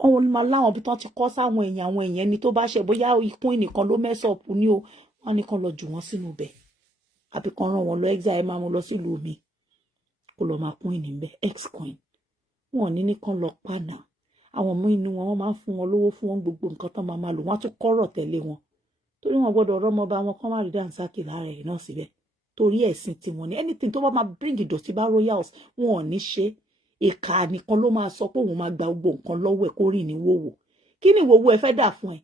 Wọ́n máa láwọn bí tán ti kọ́ sáwọn èèyàn ni tó bá ṣe bóyá queen nìkan ló mess up ní o. Wọ́n ní kàn lọ jù wọ́n sínú bẹ̀. Àbí kan rán wọn lọ exile máa mú lọ sílùú mi. Kó lọ máa queen níbẹ̀ ex-queen. Wọ́n ní kàn lọ pàná. Àwọn ọmọ inú wọn máa ń fún wọn lówó fún wọn gbogbo nǹkan tán máa lò wọ́n á tún kọ́rọ̀ tẹ̀lé wọn. Torí wọn gbọ́dọ̀ rọ́mọ bá wọn kán má rí dànsákì lára ẹ̀ náà síbẹ̀. Torí ẹ̀sìn tí wọ́n ní anything tó bá máa bring ìdọ̀tí bá royals wọn ò ní ṣe. Ìkà nìkan ló máa sọ pé òun máa gba gbogbo nǹkan lọ́wọ́ ẹ̀ kó rìn ní wòwò. Kí ni ìwòwò ẹ fẹ́ dà fún ẹ?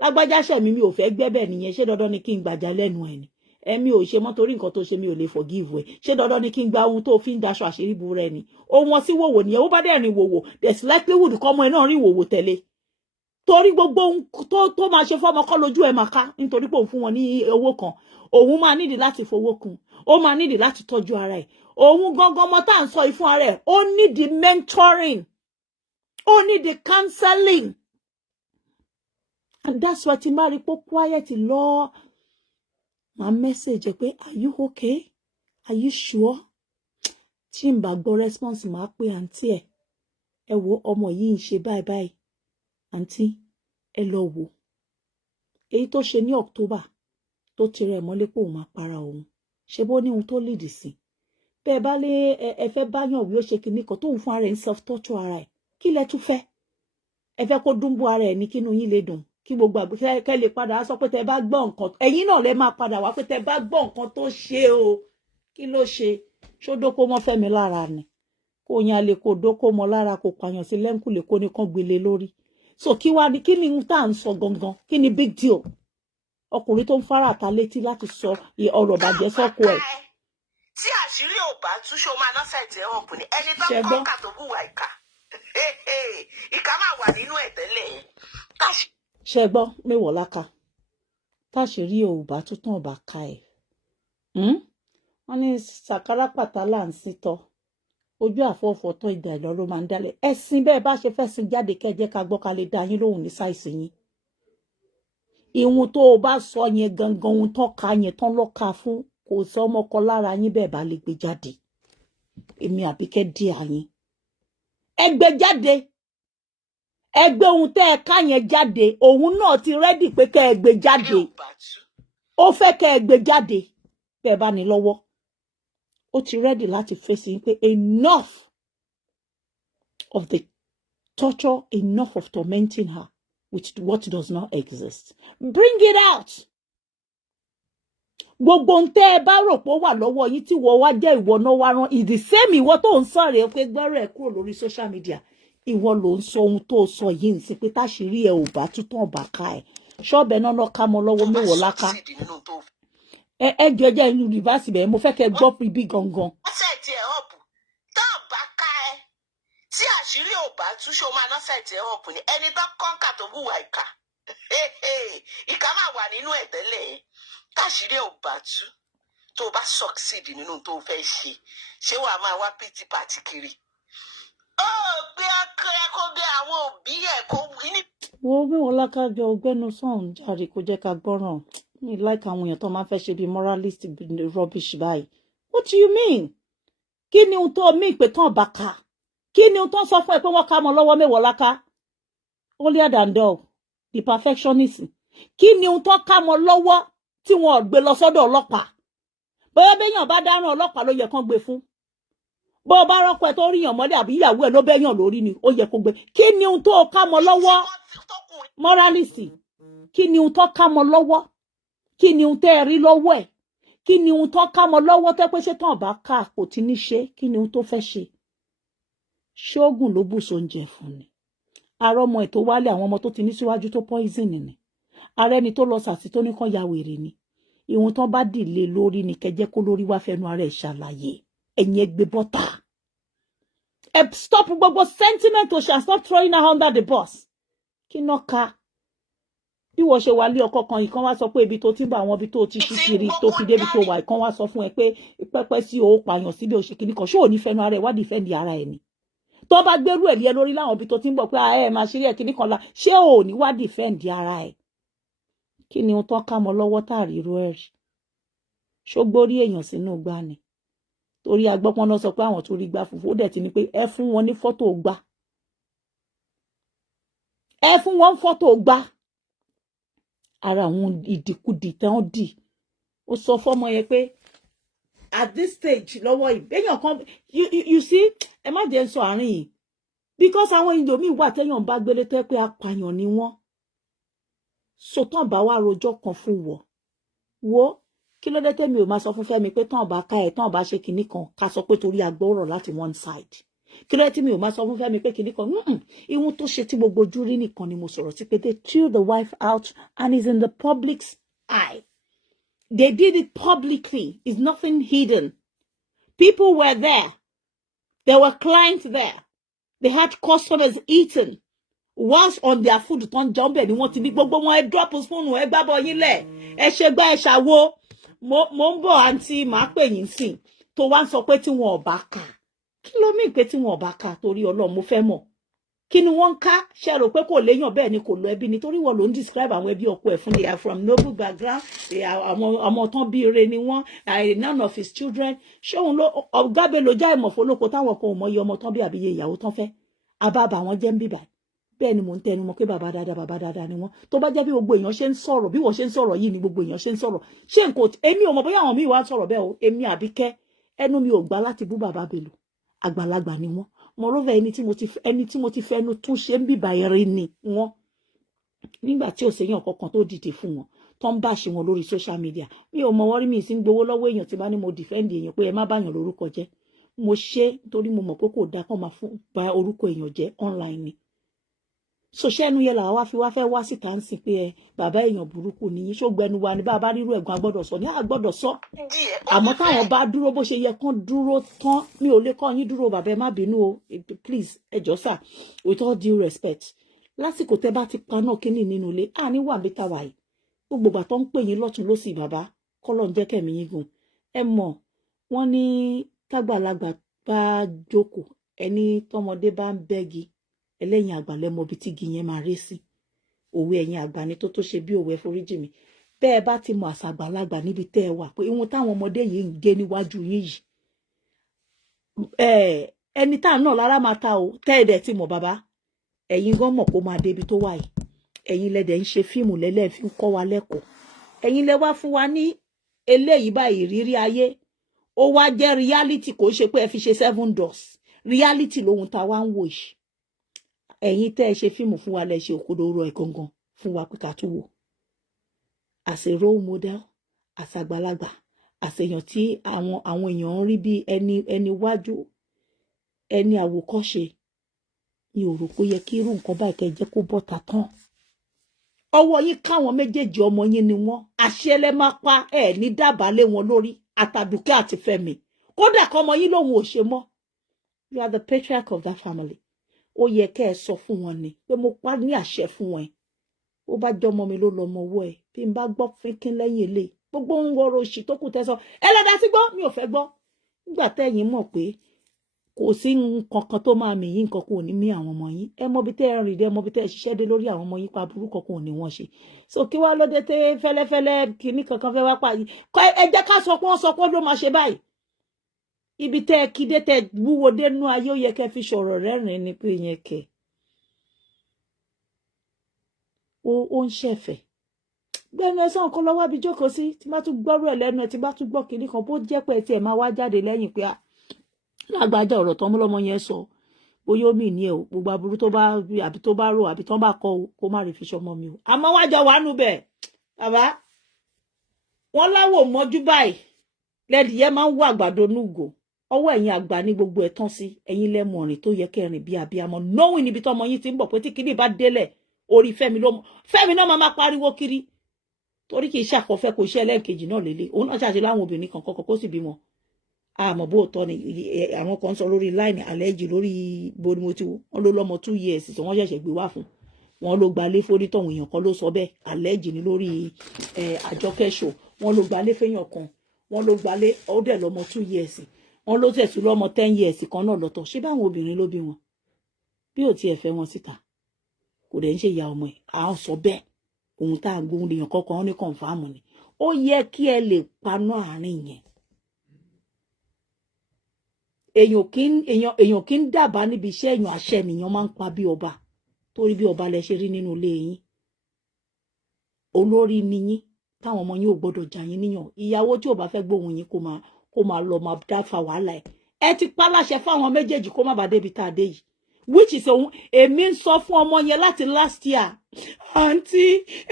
Lágbájá ṣẹ̀mí mi ò fẹ́ gbẹ́bẹ̀ nìyẹn ṣé dandan ni kí n gbàjà lẹ́nu ẹ̀ ni. Ẹ̀mí ò ṣe mọ́ torí nǹkan tó ṣe mi ò lè forgive ẹ. Ṣé dandan ni kí n gba ohun tó fi ń daṣọ àṣírí bu rẹ ni? Ohun wọn sí wòwò nìyẹn ó bá dẹ̀ rìn wòwò there's likelihood kọ́mọ ẹ náà rìn wòwò tẹ̀lé. Torí gbogbo ohun tó máa ṣe fọ́mọ kọ́ lójú ẹ̀ máa ká nítorí pé òun fún wọn ní owó kan. Òun máa nídìí láti fowó kun. Ó máa nídìí láti tọ́jú ara ẹ̀. Òun gangan mọ́ tá à ń sọ ìfún ara ẹ̀. Ó nídìí mentoring. Ó nídìí counseling. And that's why tí máa rí pé quiet lọ. My message pé are you okay? Are you sure? Tí n bá gbọ́ response máa pé àǹtí ẹ̀. Ẹ wo ọmọ yìí ń ṣe báyìí. Àǹtí ẹ lọ wò. Èyí tó ṣe ní October tó ti rẹ̀ mọ́lé pé òun máa para òun. Ṣé bó ní ohun tó lead sí? Bẹ́ẹ̀ bá lé ẹ fẹ́ báyàn wí ó ṣe kinní kan tóun fún ara ẹ̀ ń self torture ara ẹ̀. Kí lẹ tún fẹ́? Ẹ fẹ́ kó dúnbú ara ẹ̀ ní kínú yín lè dùn. Kí gbogbo àgbẹ̀ kẹ́ lè padà sọ pé tẹ bá gbọ́ nǹkan ẹ̀yin náà lẹ máa padà wá pé tẹ bá gbọ́ nǹkan tó ṣe o kí ló ṣe ṣódókó mọ́ Fẹ́mi lára ni kó yan lè kó dókó mọ́ lára kó pààyàn sí lẹ́ńkùlé kó ní kán gbélé lórí so kí wá ní kí ni tá à ń sọ gangan kí ni big deal ọkùnrin tó ń fara àta létí láti sọ ọ̀rọ̀ bàjẹ́ sọ́kọ ẹ̀. tí àṣírí ò bá tú ṣó máa nọ́sẹ̀ tẹ́ wọn kò ní ẹni tó ń kọ́ kà tó hùwà ìkà ìkà máa wà nínú ẹ̀ tẹ́lẹ̀ ṣe gbọ́ Mewolaka táṣìírí òòbá tó tán ọba ká ẹ̀ wọ́n ní sàkárà pàtàlà ń sítọ́ ojú àfọ̀fọ̀ tán ìdá ìlọ ló máa ń dálẹ̀ ẹ̀sìn bẹ́ẹ̀ bá ṣe fẹ́ sin jáde kẹ́jẹ́ ká gbọ́ ká lè dá yín lóhùn ní sáìsì yín ìhun tó o bá sọ yẹn gangan ohun tán ka yẹn tán lọ́ka fún kò sọ ọmọkọ lára yín bẹ́ẹ̀ bá lè gbé jáde èmi Àbíkẹ́ dí àyín ẹgbẹ́ jáde ẹgbẹ́ ohun tẹ́ ẹ ká yẹn jáde òun náà ti rẹ́dì pé kẹ́ ẹ gbé jáde ó fẹ́ kẹ́ ẹ gbé jáde bẹ́ẹ̀ bá ní lọ́wọ́ ó ti rẹ́dì láti fèsì pé enough of the torture, enough of tormenting her with what does not exist. Bring it out. Gbogbo ntẹ́ ẹ bá rò pé ó wà lọ́wọ́ yín tí wọ́n wá jẹ́ ìwọ náà wá rán is the same ìwọ tó ń sọ̀rọ̀ pé gbọ́rọ̀ ẹ̀ kúrò lórí social media ìwọ ló ń sọ ohun tó sọ yìí ń sí pé táṣìírí ẹ ò bá tútàn bá ká ẹ ṣọ́ọ̀bẹ náà ká mọ lọ́wọ́ Mewolaka ẹ jẹjẹ inú rìvásì bẹ́ẹ̀ mo fẹ́ kẹ́ gbọ́ ibi gangan. sẹ́ẹ̀tì ẹ̀ ọ̀pù tó bá ká ẹ tí àṣírí ò bá tú ṣó máa ná sẹ́ẹ̀tì ẹ̀ ọ̀pù ni ẹni tó kọ́ńkà tó hùwà ìkà ìkà máa wà nínú ẹ̀ tẹ́lẹ̀ táṣírí ò bá tú tó bá succeed nínú tó fẹ́ ṣé wàá máa wá pity party kiri. ó gbé ọkọ ẹ kó gbé àwọn òbí ẹ kó ní. wo Mewolaka jọ ọgbẹ́nu sọ̀hún jàre kó jẹ́ ká gbọ́ràn mi like àwọn èèyàn tó máa ń fẹ́ ṣe bíi moralist rubbish báyìí. What do you mean? Kí ni ohun tó mean pé tán bá ká? Kí ni ohun tó sọ fún ẹ pé wọ́n ká mọ́ lọ́wọ́ Mewolaka? Holier than thou, the perfectionist. Kí ni ohun tó ká mọ́ lọ́wọ́ tí wọ́n ò gbé lọ sọ́dọ̀ ọlọ́pàá? Bóyá béèyàn bá dáràn ọlọ́pàá ló yẹ kán gbé fún. Bó bá rọ́pò ẹ tó ríyàn mọ́lẹ̀ àbí ìyàwó ẹ ló bẹ́yàn lórí ni ó yẹ kó gbé. Kí ni ohun tó ká mọ́ lọ́wọ́? Moralist. Kí ni ohun tó ká mọ́ lọ́wọ́? Kí ni ohun tẹ́ ẹ rí lọ́wọ́ ẹ̀? Kí ni ohun tó ká mọ́ lọ́wọ́ tẹ́ pé ṣé tán bá ká kò ti ní ṣe? Kí ni ohun tó fẹ́ ṣe? Ṣóògùn ló bù sóúnjẹ fún ni. Ara ọmọ ẹ̀ tó wálé àwọn ọmọ tó ti ní síwájú tó poison ni. Ara ẹni tó lọ sàtì tó ní kán ya wèrè ni. Ìhun tán bá dìlé lórí ni kẹjẹ́ kó lórí wá fẹnu ara ẹ̀ ṣàlàyé. Ẹ̀yin ẹgbẹ́ bọ́tà. Stop gbogbo sentiment to shall stop throwing her under the bus. Kí náà ká? Bí wọ́n ṣe wà lé ọkọ kan ìkan wá sọ pé ibi tó ti ń bá àwọn ibi tó ti ṣí kiri tó fi débi tó wà ìkan wá sọ fún ẹ pé pẹ́pẹ́ sí o pààyàn síbi òṣèkìní kan ṣé ò ní fẹnu ara ẹ̀ wá dìfẹ́ǹdì ara ẹ̀ ni. Tó bá gbérú ẹ̀ lé ẹ lórí láwọn ibi tó ti ń bọ̀ pé ẹ máa ṣe yẹ kíní kan la ṣé ò ní wá dìfẹ́ǹdì ara ẹ̀. Kí ni ohun tó ká mọ́ lọ́wọ́ táàrí irú ẹ̀ rí? Ṣó gbórí èèyàn sínú gbá ni? Torí agbọ́pọ́n náà sọ pé àwọn tó rí gbá funfun ó dẹ̀ ti ní pé ẹ fún wọn ní fọ́tò gbá. Ẹ fún wọn fọ́tò gbá. Ara àwọn ìdìkudì tán dì ó sọ fọ́mọ yẹn pé at this stage lọ́wọ́ ìbéèyàn kan you see ẹ má jẹ́ sọ àárín yìí because àwọn ìlòmíì wà téèyàn bá gbélé tẹ́ pé apààyàn ni wọ́n so tán bá wá rojọ́ kan fún wo kí ló dé tẹ́mi ò máa sọ fún Fẹ́mi pé tán bá ká ẹ̀ tán bá ṣe kinní kan ká sọ pé torí agbọ́rọ̀ láti one side kí ló dé tí mi ò máa sọ fún Fẹ́mi pé kinní kan ihun tó ṣe tí gbogbo ojú rí nìkan ni mo sọ̀rọ̀ sí pé they threw the wife out and is in the public's eye. They did it publicly. It's nothing hidden. People were there. There were clients there. They had customers eating. Once on their food tán jọ́ǹbẹ̀ ni wọ́n ti ní gbogbo wọn ẹ drop spoon ẹ gbábọ̀ yín lẹ̀ ẹ ṣe gbá ẹ ṣàwo mo ń bọ̀ àǹtí màá pè yín sìn tó wá ń sọ pé tí wọn ò bá kà kí ló mí pé tí wọn ò bá kà torí Ọlọ́run mo fẹ́ mọ̀ kí ni wọ́n ń ká ṣe rò pé kò léèyàn bẹ́ẹ̀ ni kò lọ ẹbí nítorí wọ́n ló ń describe àwọn ẹbí ọkọ ẹ̀ fún they are from noble background àwọn tán bí ire ni wọ́n none of his children ṣé òun ló ọ̀gábẹ́ ló já ìmọ̀ fọlọ́kọ táwọn kan ò mọ iye ọmọ tán bí àbíyẹ ìyàwó tán fẹ́ àbábà wọn jẹ́ ń bíbà bẹ́ẹ̀ ni mò ń tẹnu mọ́ pé bàbá dáadáa ni wọ́n tó bá jẹ́ bí gbogbo èèyàn ṣe ń sọ̀rọ̀ bí wọ́n ṣe ń sọ̀rọ̀ yìí ni gbogbo èèyàn ṣe ń sọ̀rọ̀ ṣé n kò èmi ò mọ̀ bóyá àwọn míì wá sọ̀rọ̀ bẹ́ẹ̀ o èmi Àbíkẹ́ ẹnu mi ò gbà láti bú bàbá Bello àgbàlagbà ni wọ́n moreover ẹni tí mo ti fẹnu tún ṣe ń bíbà ẹ̀rí ni wọ́n nígbà tí ò séyàn kankan tó dìde fún wọn tó ń bá ṣe wọn lórí social media mi ò mọ wọ́n rí mi sí ń gbowó lọ́wọ́ èèyàn tí bá ní mo defend èèyàn pé ẹ má báyàn lórúkọ jẹ́ mo ṣe nítorí mo mọ̀ pé kò dáa kán máa ba orúkọ èèyàn jẹ́ online ni sòṣẹ́nu yẹn làwa wá fẹ́ wá síta ń sìn pé ẹ bàbá èèyàn burúkú nìyí ṣógbẹnu wa ni bá a bá rírú ẹ̀gbọ́n agbọ́dọ̀ sọ ní àgbọ́dọ̀ sọ àmọ́ táwọn bá dúró bó ṣe yẹ kán dúró tán mi ò lè kọ́ yín dúró bàbá ẹ má bínú o please ẹ jọ̀ọ́ sà with all due respect lásìkò tẹ́ bá ti paná kínní nínú ilé àní wà mí tàwa yìí gbogbo ìgbà tó ń pè yín lọ́tún lósì bàbá kọ́lọ̀ ń jẹ́ kẹ̀mí yín gùn ẹ mọ̀ wọ́n ní tágbàlagbà bá jókòó ẹni tọmọdé bá ń bẹ́gi ẹlẹ́yin àgbàlẹ̀ mọ ibi tí igi yẹn máa rí sí òwe ẹ̀yin àgbà ni tó ṣe bí òwe foríjì mi bẹ́ẹ̀ bá ti mọ àṣàgbàlagbà níbi tẹ́ ẹ wà pé ihun táwọn ọmọdé yìí ń gé níwájú yín yìí ẹni tá náà lára máa ta o tẹ́ẹ̀dẹ̀ tí mọ̀ bàbá ẹ̀yin gan mọ̀ kó máa débi tó wà yìí ẹ̀yin lẹ́dẹ̀ ń ṣe fíìmù lẹ́lẹ́ fi ń kọ́ wa lẹ́kọ̀ọ́ ẹ̀yin lẹ wá fún wa ní eléyìí báyìí rírí ayé ó wá jẹ́ reality kò ṣe pé ẹ fi ṣe 7 doors reality lóhun tá wá ń wò yìí ẹ̀yin tẹ́ ẹ ṣe fíìmù fún wa lẹ ṣe òkodoro ẹ̀ gangan fún wa pé ká tún wò as a role model as àgbàlagbà as èèyàn tí àwọn èèyàn ń rí bí ẹni wájú ẹni àwòkọ́ṣe mi ò rò pé yẹ kí irú nǹkan báyìí kẹ́ jẹ́ kó bọ́ta tán ọwọ́ yín káwọn méjèèjì ọmọ yín ni wọ́n àṣẹ lẹ máa pa ẹ̀ ní dábàá lé wọn lórí àtàdùkẹ́ àti Fẹ́mi kódà kọ́ ọmọ yín lòun ò ṣe mọ́ you are the patriarch of that family ó yẹ kẹ́ ẹ sọ fún wọn ni pé mo pa ní àṣẹ fún wọn ó bá jọmọ mi ló lọmọ ọwọ́ ẹ bí n bá gbọ́ fínkín lẹ́yìn ilé gbogbo ń wọrọ òṣì tó kù tẹsán ẹlẹ́dàá sí gbọ́ mi ò fẹ́ gbọ́ nígbà tẹ́yìn mọ̀ pé kò sí nǹkan kan tó máa mì yín nǹkan kò ní mí àwọn ọmọ yín ẹ mọ̀ bí tẹ́ ẹ rìn dé ẹ mọ̀ bí tẹ́ ẹ ṣiṣẹ́ dé lórí àwọn ọmọ yín pa burú kankan ò ní wọ́n ṣe so kí wá lóde tẹ́ fẹ́lẹ́fẹ́lẹ́ kìíní kankan fẹ́ wá pa yìí ẹ jẹ́ ká sọ pé wọ́n sọ pé ló máa ṣe báyìí ibi tẹ́ ẹ kí dé tẹ́ wúwo dé nú ayé ó yẹ kẹ́ fi sọ̀rọ̀ rẹ́rìn ni pé yẹn kẹ́ ó ń ṣẹ̀fẹ̀ gbẹ́nu ẹ̀sán nǹkan lọ́wọ́ bí jókòó sí tí bá tún gbọ́rọ̀ ẹ̀ lẹ́nu ẹ̀ tí bá tún gbọ́ kìíní kan bó jẹ́ pé ẹ tiẹ̀ máa wá jáde lẹ́yìn pé lágbájá ọ̀rọ̀ tán lọ́mọ yẹn sọ bóyá ó mì ní ẹ o gbogbo aburú tó bá àbí tó bá rò àbí tán bá kọ o kó má rí fi ṣọmọ mi o àmọ́ wájọ wà nù bẹ́ẹ̀ bàbá wọn láwò mọ́jú báyìí lẹ́dìyẹ máa ń wọ àgbàdo núgò ọwọ́ ẹ̀yin àgbà ní gbogbo ẹ̀ tán sí ẹ̀yin lẹ́mú ọ̀rìn tó yẹ kẹrin bí abiyamọ knowing níbi tọmọ yín ti ń bọ̀ pé tí kìíní bá délẹ̀ orí Fẹ́mi náà máa pariwo kiri torí kì í ṣàkọfẹ́ kò ṣe ẹlẹ́ẹ̀kejì náà lélẹ̀ òun náà ṣàṣe láwọn obìnrin kan kọ́kọ́ kó sì bímọ àmọ́ bó tọ́ ni àwọn kan sọ lórí line àlẹ́jì lórí bonimotu wọn ló lọ́mọ 2 years tí wọ́n ṣẹ̀ṣẹ̀ gbé wá fún wọn ló gbalé forí tọ̀hún èèyàn kan ló sọ bẹ́ẹ̀ àlẹ́jì ni lórí àjọkẹ́ṣò wọn ló gbalé fẹ́yàn kan wọn ló gbalé ó dẹ̀ lọ́mọ 2 years wọn ló tẹ̀sí lọ́mọ 10 years kan náà lọ́tọ̀ ṣé báwọn obìnrin ló bí wọn bí ò tiẹ̀ fẹ́ wọn síta kò dẹ̀ ń ṣe ìyá ọmọ ẹ̀ à ń sọ bẹ́ẹ̀ ohun tá à ń gbóhùn lèèyàn kọ́kọ́ ní kọ̀ǹfàmù ni ó yẹ kí ẹ lè paná àárín yẹn èèyàn kì í dábàá níbi iṣẹ́ èèyàn àṣẹ nìyàn máa ń pa bí ọba torí bí ọba lẹ ṣe rí nínú ilé yín olórí ni yín táwọn ọmọ yín ò gbọdọ̀ jà yín níyàn ìyàwó tí ò bá fẹ́ gbóhùn yín kó máa lọ máa dáfà wàhálà ẹ ti pa láṣẹ fáwọn méjèèjì kó má bàa débi tá a dé yìí which is ohun èmi ń sọ fún ọmọ yẹn láti last year àǹtí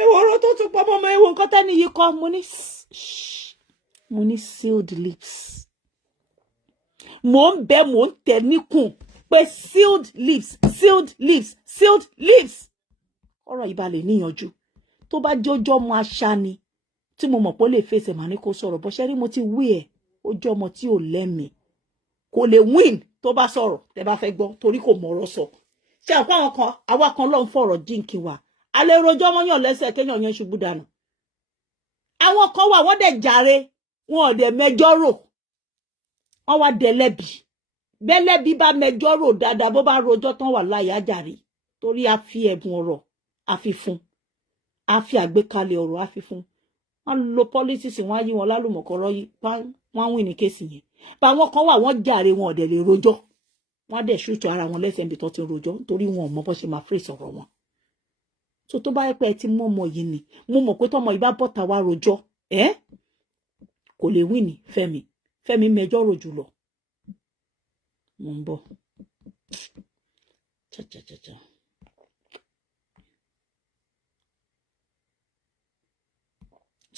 ìwòrò tó tún pọ̀ mọ́ ewu nǹkan tẹ́ni yìí kọ́ mo ní sealed lips mò ń bẹ mò ń tẹ̀ níkùn pé sealed lips ọ̀rọ̀ ìbalẹ̀ níyànjú tó bá jọjọ́ ọmọ aṣá ni tí mo mọ̀ pé ó lè fèsì màá ní kó sọ̀rọ̀ bọ́ṣẹ́ rí mo ti wí ẹ̀ ó jẹ́ ọmọ tí ò lẹ́mìí kò lè win tó bá sọ̀rọ̀ tẹ́ bá fẹ́ gbọ́ torí kò mọ̀rọ̀ sọ ṣé àpá àwọn kan àwa kan lọ́n fọ̀rọ̀ jíǹkì wa alẹ́ rojọ́ mọ́yàn lẹ́sẹ̀ kéèyàn yẹn ṣubú dànù àwọn kan wà wọ́n dẹ̀ jàre wọn ò dẹ̀ mẹjọ́ rò wọ́n wá dẹ̀ lẹ́bi bẹ́lẹ́bi bá mẹjọ́ rò dáadáa bó bá rojọ́ tán wà láyé àjàre torí a fi ẹ̀bùn ọ̀rọ̀ a fi fún a fi àgbékalẹ̀ ọ̀rọ̀ a fi fún wọ́n lo politics wọ́n á yí wọn lálùmọ̀kọ́rọ́ yìí wọ́n wí ní kéèsì yẹn bá wọn kan wà wọ́n jàre wọn ò dẹ̀ lè rojọ́ wọ́n á dẹ̀ ṣùtù ara wọn lẹ́sẹ̀ níbi tó ti rojọ́ nítorí wọn ò mọ bó ṣe máa fèrè sọ̀rọ̀ wọn so tó bá yẹ pé ẹ ti mọ ọmọ yìí ni mo mọ̀ pé tọmọ yìí bá bọ́ta wá rojọ́ kò lè wí ní Fẹ́mi mẹjọ́ rò jùlọ mo ń bọ̀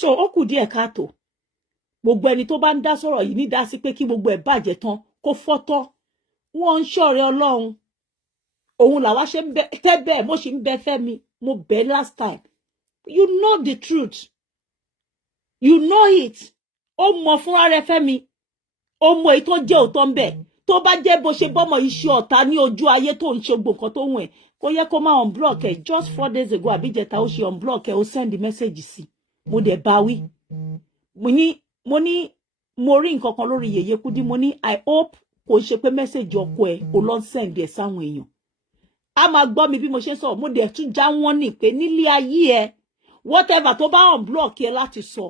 so ó kù díẹ̀ káàtó gbogbo ẹni tó bá ń dá sọ̀rọ̀ yìí ní dá sí pé kí gbogbo ẹ̀ bàjẹ́ tán kó fọ́tọ́ wọ́n ń ṣọ̀rẹ́ Ọlọ́run òun làwa ṣe ń bẹ tẹ́bẹ̀ mo sì ń bẹ Fẹ́mi mo bẹ last time you know the truth you know it ó mọ fúnra rẹ̀ Fẹ́mi ó mọ èyí tó jẹ́ òótọ́ ń bẹ tó bá jẹ́ bó ṣe bọ́mọ iṣẹ́ ọ̀tá ní ojú ayé tó ń ṣe gbogbo nǹkan tó wùn ẹ̀ kó yẹ kó má unblock ẹ̀ just 4 days ago àbíjẹta ó ṣe unblock ẹ̀ ó send message sí mo dẹ̀ bá wí mo rí nǹkan kan lórí Yèyé Kúdí mo ní I hope kò ṣe pé message ọkọ ẹ̀ ó lọ send ẹ̀ sáwọn èèyàn a máa gbọ́ mi bí mo ṣe sọ mo dẹ̀ tún já wọ́n ní pé nílé ayé ẹ̀ whatever tó bá unblock ẹ̀ láti sọ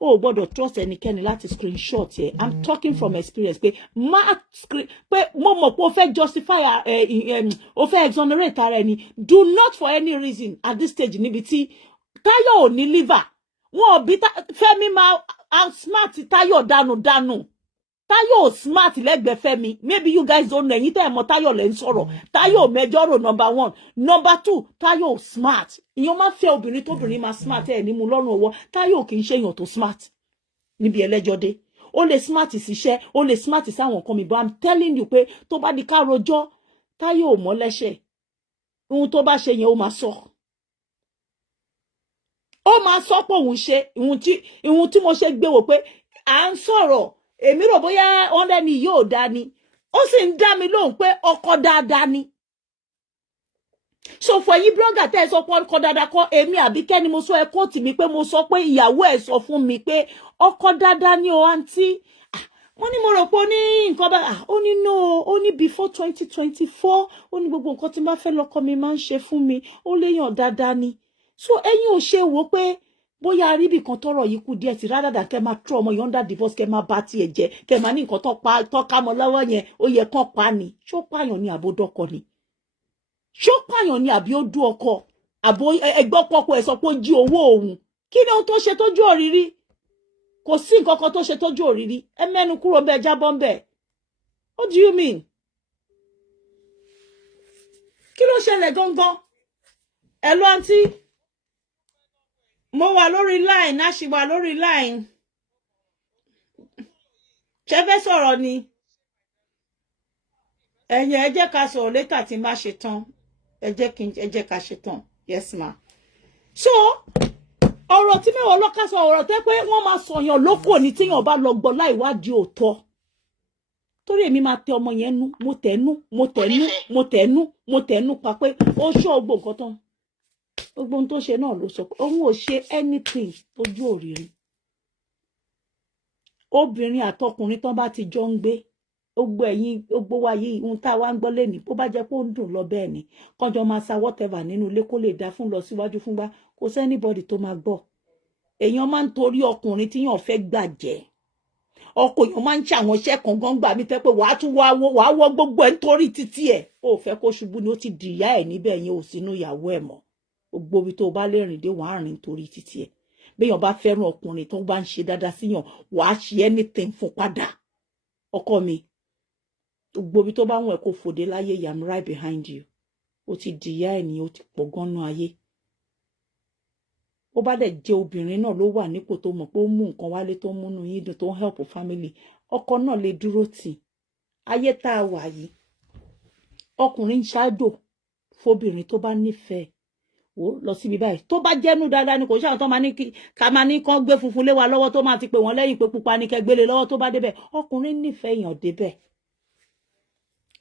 o gbọ́dọ̀ trust ẹnikẹ́ni láti screenshot ẹ. I'm talking from experience pé pé mo mọ̀ pé o fẹ́ justify o fẹ́ exonerate ara ẹni. Do not for any reason at this stage níbi tí Táyọ̀ ò ní liver. Wọ́n bí Fẹ́mi máa outsmart Táyọ̀ dànù. Táyọ̀ smart lẹ́gbẹ̀ẹ́ Fẹ́mi. Maybe you guys don't know. Ẹ̀yin tẹ́ ẹ mọ̀ Táyọ̀ lẹ́ ń sọ̀rọ̀. Táyọ̀ mẹjọ́rò number 1. Number 2, Táyọ̀ smart. Ìyẹn máa fẹ́ obìnrin tóbìnrin máa smart ẹ̀ ní mú lọ́rùn ọwọ́. Táyọ̀ kì í ṣe èèyàn tó smart. Níbi ẹlẹ́jọ́ dé. Ó lè smart síṣẹ́, ó lè smart sáwọn nǹkan mi. But I'm telling you pé tó bá di ká rojọ́, Táyọ̀ ò mọ̀ lẹ́sẹ̀. Ohun tó bá ṣe yẹn ó máa sọ. Ó máa sọ pé òun ṣe ìhun tí mo ṣe gbé wò pé à ń sọ̀rọ̀. Èmi rò bóyá ọ̀rẹ́ ni yóò dá ni. Ó sì ń dá mi lóhùn pé ọkọ dáadáa ni. So for yín blogger tẹ́ ẹ sọ pé ọkọ dáadáa kọ́ èmi Àbíkẹ́ ni mo sọ ẹ kóòtù mi pé mo sọ pé ìyàwó ẹ̀ sọ fún mi pé ọkọ dáadáa ni o àǹtí. Wọ́n ní mo rò pé ó ní nǹkan bá ó ní no ó ní before 2024 ó ní gbogbo nǹkan tí n bá fẹ́ lọ́kọ mi máa ń ṣe fún mi ó léyàn dáadáa ni. So ẹ̀yin ò ṣe wò pé bóyá aríbì kan tọrọ yìí kù díẹ̀ tí rádàdà kẹ́ máa trọ ọmọ yọ̀ǹda divorce kẹ́ máa bá tiẹ̀ jẹ́ kẹ́ máa ní nǹkan tó ká mọ́ lọ́wọ́ yẹn ó yẹ kán pa ni. Ṣó pààyàn ni àbódọ́kọ ni? Ṣó pààyàn ni àbí ó dú ọkọ? Àbó ẹgbọ́ pọ́pọ́ ẹ̀ sọ pé ó jí owó òun. Kí ni ohun tó ṣe tójú òrírí? Kò sí nǹkan kan tó ṣe tójú òrírí. Ẹ mẹ́nu kúrò bẹ́ẹ̀ jábọ́ ń bẹ̀. What do you mean? Kí ló ṣẹlẹ̀ gangan? Ẹ lọ àǹtí. Mo wà lórí line, a ṣì wà lórí line. Ṣé fẹ́ sọ̀rọ̀ ni? Ẹ̀yin ẹ jẹ́ ká sọ̀rọ̀ later tí n bá ṣe tán. Ẹ jẹ́ ká ṣe tán. Yes ma. So, ọ̀rọ̀ tí Mewolaka sọ ọ̀rọ̀ tẹ́ pé wọ́n máa sọ̀yàn lóko ní tíyàn bá lọ gbọ́ láì wádìí òótọ́. Torí èmi máa tẹ ọmọ yẹn nú, mo tẹ̀nú pa pé ó ṣọ́ gbogbo nǹkan tán. Gbogbo ohun tó ṣe náà ló sọ pé òun ò ṣe anything tójú òrìrì. Obìnrin àtọkùnrin tán bá ti jọ ń gbé gbogbo wa yìí ohun tá a wá ń gbọ́ lẹ́nìí bó bá jẹ́ pé ó ń dùn lọ bẹ́ẹ̀ ni kọjọ́ máa sa whatever nínú ilé kó lè dá fún lọ síwájú fúngbà kò sẹ́nibọ́dì tó máa gbọ́. Èèyàn máa ń torí ọkùnrin tíyàn fẹ́ gbàjẹ́ ọkọ èèyàn máa ń ṣe àwọn iṣẹ́ kan gan gbà mí tẹ́ pé wàá tún wàá wọ gbogbo ẹ̀ nítorí títí ẹ̀ ó fẹ́ kó ṣubú ni ó ti dìyà ẹ̀ níbẹ̀ yẹn ò sínú ìyàwó ẹ̀ mọ́. Gbogbo ibi tó bá lè rìn dé wàá rìn torí títí ẹ̀. Béèyàn bá fẹ́ràn ọkùnrin tó bá ń ṣe dáadáa síyàn wàá ṣe anything fún padà. Ọkọ mi gbogbo ibi tó bá wọn ẹ kó fòde láyé I'm right behind you. Ó ti dìyà ẹ̀ ni ó ti pọ̀ gan-an ayé. Ó bá dẹ̀ jẹ́ obìnrin náà ló wà nípò tó mọ̀ pé ó mú nǹkan wálé tó múnú yín dùn tó ń help family. Ọkọ náà lè dúró tì. Ayé tá a wà yìí ọkùnrin ṣáájò fóbìnrin tó bá nífẹ̀ẹ́ wò lọ síbi báyìí tó bá jẹ́nu dáadáa ni kò ṣáà tó máa ní ká máa ní kán gbé funfun lé wa lọ́wọ́ tó máa ti pè wọ́n lẹ́yìn pé pupa ní kẹ́ gbélé lọ́wọ́ tó bá débẹ̀ ọkùnrin nífẹ̀ẹ́ èèyàn débẹ̀.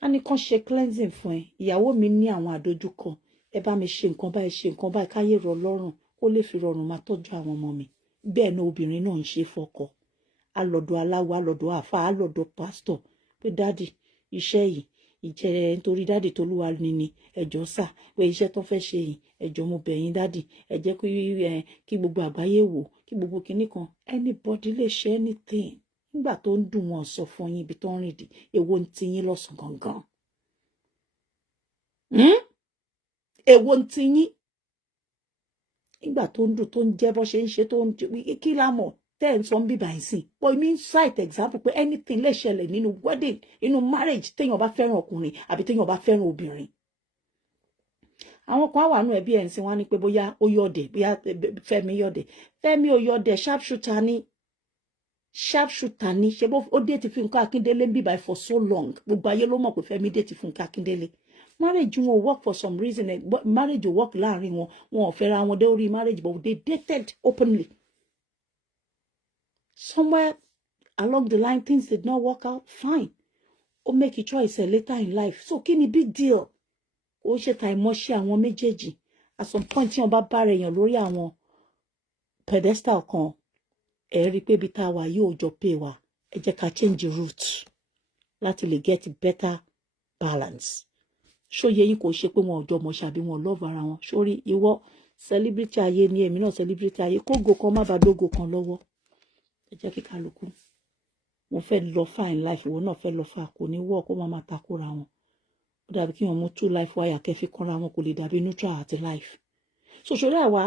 A ní kán ṣe cleansing fún ẹ ìyàwó mi ní àwọn àdójúkọ ẹ bá mi ṣe nǹkan báyìí káyé rọ̀ lọ́rùn ó lè fi rọrùn máa tọ́jú àwọn ọmọ mi. Bẹ́ẹ̀ ni obìnrin náà ń ṣe fọ́kọ alọ́dọ̀ aláwo alọ́dọ̀ àfà alọ́dọ̀ pásítọ̀ pé dádì iṣẹ́ yìí ìjẹ́ nítorí dádì tolúwa ni ẹjọ́ sà pé iṣẹ́ tó fẹ́ ṣe yìí ẹjọ́ mo bẹ̀ yín dádì ẹ jẹ́ kí gbogbo àgbáyé wò kí gbogbo kinní kan anybody lè ṣe anything nígbà tó ń dùn wọn sọ fún yín ibi tó ń rìn dì èwo ń ti yín lọ́sàn gangan èwo ń ti yín nígbà tó ń dùn tó ń jẹ́ bó ṣe ń ṣe tó ń kí lámọ̀ tẹ́ ẹ̀ ń sọ ń bíbá ẹ̀ sìn but I mean cite example pé anything lè ṣẹlẹ̀ nínú wedding nínú marriage téèyàn bá fẹ́ràn ọkùnrin àbí téèyàn bá fẹ́ràn obìnrin. Àwọn kan wà nù ẹbí ẹ̀ ń sìn wá ní pé bóyá ó yọ̀dẹ̀ bóyá Fẹ́mi yọ̀dẹ̀ Fẹ́mi ò yọ̀dẹ̀ sharpshooter ni ṣe bó ó dé ti Fúnkẹ́ Akíndélé ń bíbá ẹ̀ for so long gbogbo ayé ló mọ̀ pé Fẹ́mi dé ti Fúnkẹ́ Akíndélé. Marriage wọn work for some reason marriage work láàrin wọn ò fẹ́ra wọn dé orí marriage but they dated openly. Somewhere along the line things did not work out fine. Ó make a choice later in life so kí ni big deal. Ó ṣe ta ìmọ̀ṣẹ́ àwọn méjèèjì at some point tí wọ́n bá bára èèyàn lórí àwọn pedestal kan ẹ rí pé ibi tá a wà yóò jọ pé wa ẹ jẹ́ ká change route láti lè get better balance. Ṣóyè yín kò ṣe pé wọn ò jọ mọ̀ ṣàbí wọn love ara wọn sórí ìwọ celebrity ayé ni èmi náà celebrity ayé kógo kan má bàa dógo kan lọ́wọ́ ẹ jẹ́ kí kálukú mo fẹ́ lọ fà in life ìwọ náà fẹ́ lọ fà kò ní wọ́ kó máa takora wọn ó dàbí kí wọn mú two life wáyà kẹfí kanra wọn kò lè dàbí neutral àti life so ṣòro àwa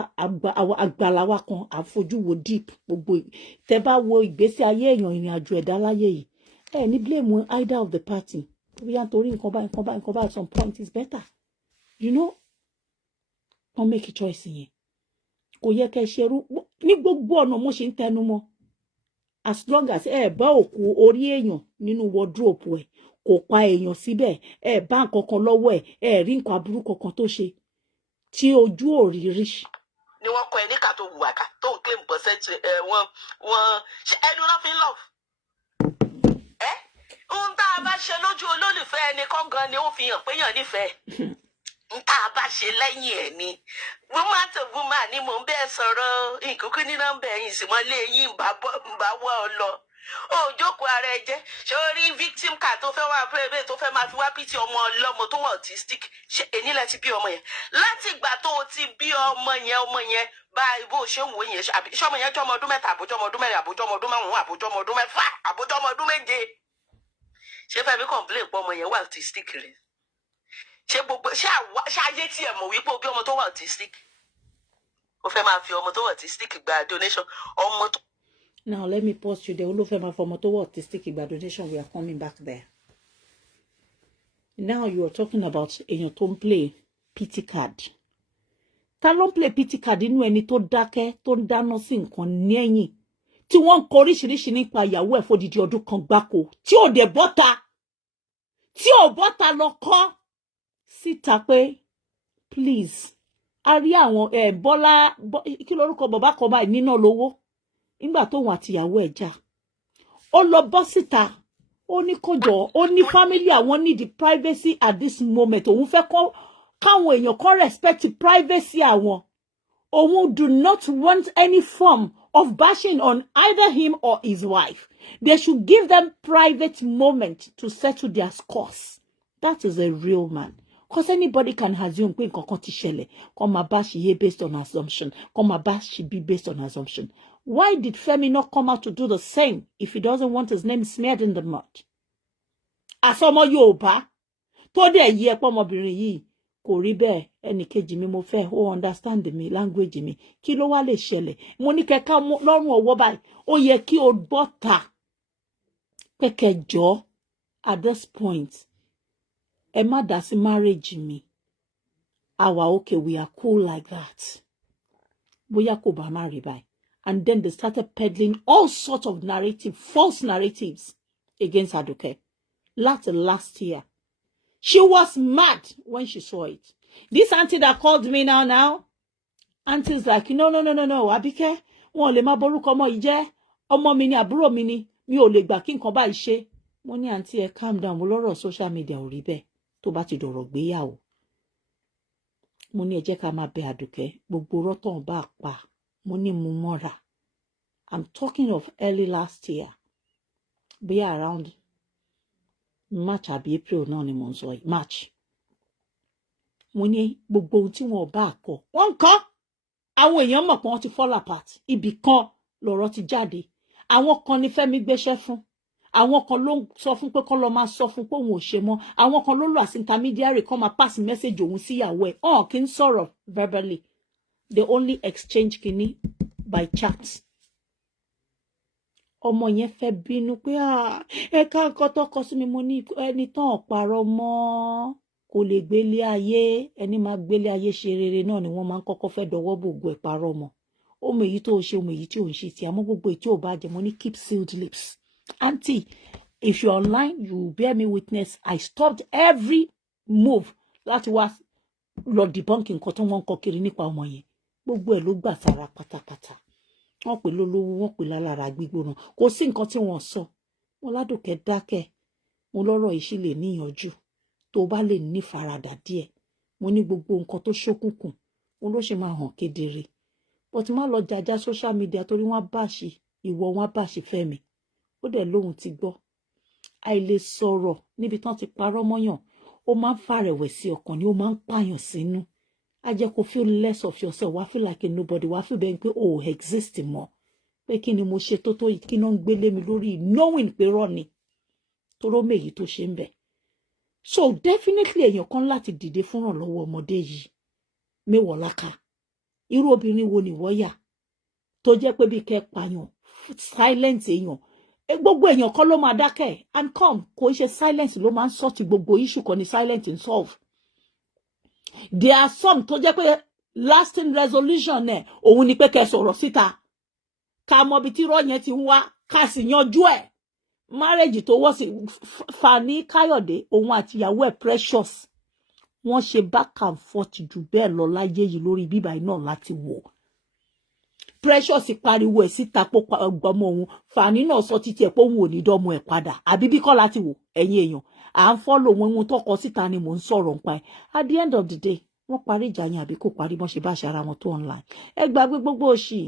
àgbàlawa kan àfojú wo deep gbogbo tẹ́ bá wo ìgbésí ayé èèyàn ìrìn àjò ẹ̀dá láyé yìí ẹ ní blame either of the party bóyá nítorí nǹkan báyìí at some point is better you know wọ́n make a choice yẹn kò yẹ kẹ́ ṣerú ní gbogbo ọ̀nà mo ṣe ń tẹnu mọ́ as long as ẹ bá òkú orí èèyàn nínú wardrobe ẹ kò pa èèyàn síbẹ̀ ẹ bá nǹkan kan lọ́wọ́ ẹ rí nǹkan aburú kankan tó ṣe tí ojú ò rí rí. ni wọ́n kọ ẹ níkà tó wù àkà tó ń claim percent wọn ṣe ẹnu náà fi ń love. Ohun tá a bá ṣe lójú olólùfẹ́ ẹni kan gan ni ó fi hàn pé yàn nífẹ̀ẹ́. Ohun tá a bá ṣe lẹ́yìn ẹ̀ ni. Woman to woman ni mò ń bẹ́ẹ̀ sọ̀rọ̀ ìkókó ní nọ́mbà ẹ̀yìn sì mọ́ lé yín bá wọ́ ọ lọ. Ó jókòó ara ẹ jẹ́ sórí victim card tó fẹ́ wá pẹ́ẹ́bẹ́ tó fẹ́ máa fi wá pìtì ọmọ ọlọ́mọ tó wà autistic ṣe èní láti bí ọmọ yẹn. Láti ìgbà tó o ti bí ọmọ yẹn báyìí bó ṣe ń wò yẹn ṣé ọmọ yẹn jẹ́ ọmọ ọdún 3 àbójọ́ ọmọ ọdún 4 àbójọ́ ọmọ ọdún 5 àbójọ́ ọmọ ọdún 6 àbójọ́ ọmọ ọdún 7. Ṣé Fẹ́mi complain pé ọmọ yẹn wà autistic rẹ̀? Ṣé gbogbo ṣé ayé tí ẹ mọ̀ wípé ó bí ọmọ tó wà autistic? Ó fẹ́ máa fi ọmọ tó wà autistic gba donation ọmọ tó. Now let me pause you there. Olufemi ọmọ tó wà autistic gba donation, we are coming back there. Now you are talking about èèyàn tó ń play PT card. Ta ló ń play PT card inú ẹni tó dákẹ́ tó ń dáná sí nǹkan ní ẹ̀yìn tí wọ́n ń kọ oríṣiríṣi nípa ìyàwó ẹ̀ fódìdí ọdún kan gbáko tí ò dé bọ́ta lọ kọ́ síta pé please a rí àwọn Bọ́lá kí lórúkọ bàbá kan báyìí níná lówó nígbà tóun àti ìyàwó ẹ̀ jà ó lọ bọ́ síta ó ní kójọ ó ní family àwọn need the privacy at this moment òun fẹ́ káwọn èèyàn kan respect privacy àwọn òun do not want any form of bashing on either him or his wife. They should give them private moment to settle their scores. That is a real man. Because anybody can assume pé nǹkan kan ti ṣẹlẹ̀ kó máa bash ye based on assumption kó máa bash be based on assumption. Why did Femi not come out to do the same if he doesn't want his name smeared in the mud? Àsọmọ Yorùbá tó dẹ̀ yẹ pé ọmọbìnrin yìí kò rí bẹ́ẹ̀ ẹnì kejì mi mo fẹ́ ó understand mi language mi kí ló wá lè ṣẹlẹ̀ mo ní kẹ́kẹ́ lọ́rùn ọwọ́ báyìí ó yẹ kí o bọ́ta pẹ́kẹ́ jọ at this point ẹ má dá sí marriage mi àwa okay we are cool like that bóyá kò bá má rí báyìí and then they started peddling all sorts of false narratives against Aduke last year. She was mad when she saw it. This auntie that called me now, auntie's like, no, Abike, wọn lè má borúkọ ọmọ yìí jẹ́, ọmọ mi ni àbúrò mi ni, mi ò lè gbà kí nǹkan báyìí ṣe. Mo ní auntie ẹ calm down, mo lọ́rọ̀ social media ò rí bẹ́ẹ̀ tó bá ti dọ̀rọ̀ gbéyàwó. Mo ní ẹ jẹ́ ká máa bẹ Àdùkẹ́, gbogbo rọ́tàn bá pa, mo ní mú mọ́ra. I'm talking of early last year, be around March àbí April náà ni mo ń sọ yìí March. Mo ní gbogbo ohun tí wọn bá kọ wọn kọ àwọn èèyàn mọ̀ pé wọ́n ti fall apart ibì kan lọ̀rọ̀ ti jáde àwọn kan ní Fẹ́mi gbéṣẹ́ fún àwọn kan ló sọ fún pé kó lọ máa sọ fún pé òun ò ṣe mọ́ àwọn kan ló lọ as intermediary kó máa pass message òun síyàwó ẹ̀ kì í sọ̀rọ̀ verbally they only exchange kini by chat. Ọmọ yẹn fẹ́ bínú pé ẹ ká nǹkan tó kọ sí mi mo ní ẹni tán parọ́ mọ́ kò lè gbélé ayé ẹni máa gbélé ayé ṣe rere náà ni wọ́n máa ń kọ́kọ́ fẹ́ dọwọ́ bògo ẹ̀ parọ́ mọ́ ọmọ èyí tó ṣe ọmọ èyí tí ò ń ṣe tí àmọ́ gbogbo èyí tí ò bá jẹ mo ní keep sealed lips. Auntie, if you're online you bear me witness I stopped every move láti wá lọ debunk nǹkan tó wọ́n ń kọ kiri nípa ọmọ yẹn gbogbo ẹ̀ ló gbà sára pátápátá. Wọ́n pè lólówó wọ́n pè lálára gbígbóná kò sí nǹkan tí wọ́n sọ mo ládùkẹ́ dákẹ́ mo lọ́rọ̀ yìí sì lè níyànjú tó bá lè ní faradà díẹ̀ mo ní gbogbo nǹkan tó ṣókùnkùn mo ló ṣe máa hàn kedere but má lọ jàjà social media torí wọ́n báṣì ìwọ wọ́n báṣì Fẹ́mi ó dẹ̀ lóhun ti gbọ́ àìlè sọ̀rọ̀ níbi tán ti parọ́ mọ́yàn ó máa ń fàrẹ̀wẹ̀sì ọkàn ni ó máa ń pààyàn sínú á jẹ́ kó feel less of yourself wá feel like a nobody wá feel bẹ́ẹ̀ pé oh exist more pé kí ni mo ṣe tó yìí kí náà ń gbélé mi lórí knowing pé rọ́ ni toró méyìí tó ṣe ń bẹ̀. So definitely èèyàn kan láti dìde fúnràn lọ́wọ́ ọmọdé yìí Mewolaka. Irú obìnrin wo ni wọ́yà tó jẹ́ pé bí kẹ́ pààyàn silence èèyàn gbogbo èèyàn kan ló máa dákẹ́ and come kò ṣe silence ló máa ń sọ́ọ̀tì gbogbo issue kan ní silence ń solve. There are some tó jẹ́ pé lasting resolution ẹ̀ òun ni pé kẹ́ sọ̀rọ̀ síta ká mọ bí tí irọ́ yẹn ti ń wá ká sì yanjú ẹ̀. Marriage tó wọ́ sí Fani Káyọ̀dé òun àti ìyàwó ẹ̀ Precious wọ́n ṣe back and forth jù bẹ́ẹ̀ lọ láyé yìí lórí bíbá iná láti wò. Precious pariwo ẹ̀ síta pé ọmọ òun Fani náà sọ títí ẹ̀ pé òun ò ní dọ́mọ ẹ̀ padà àbí bí kọ́ láti wò ẹ̀yin èèyàn à ń fọ́lò wọn ohun tọkọ síta ni mò ń sọ̀rọ̀ nípa ẹ̀. At the end of the day wọ́n parí ìjà yẹn àbí kò parí bọ́n ṣe bá ṣe ara wọn tó online. Ẹ gbàgbé gbogbo òṣì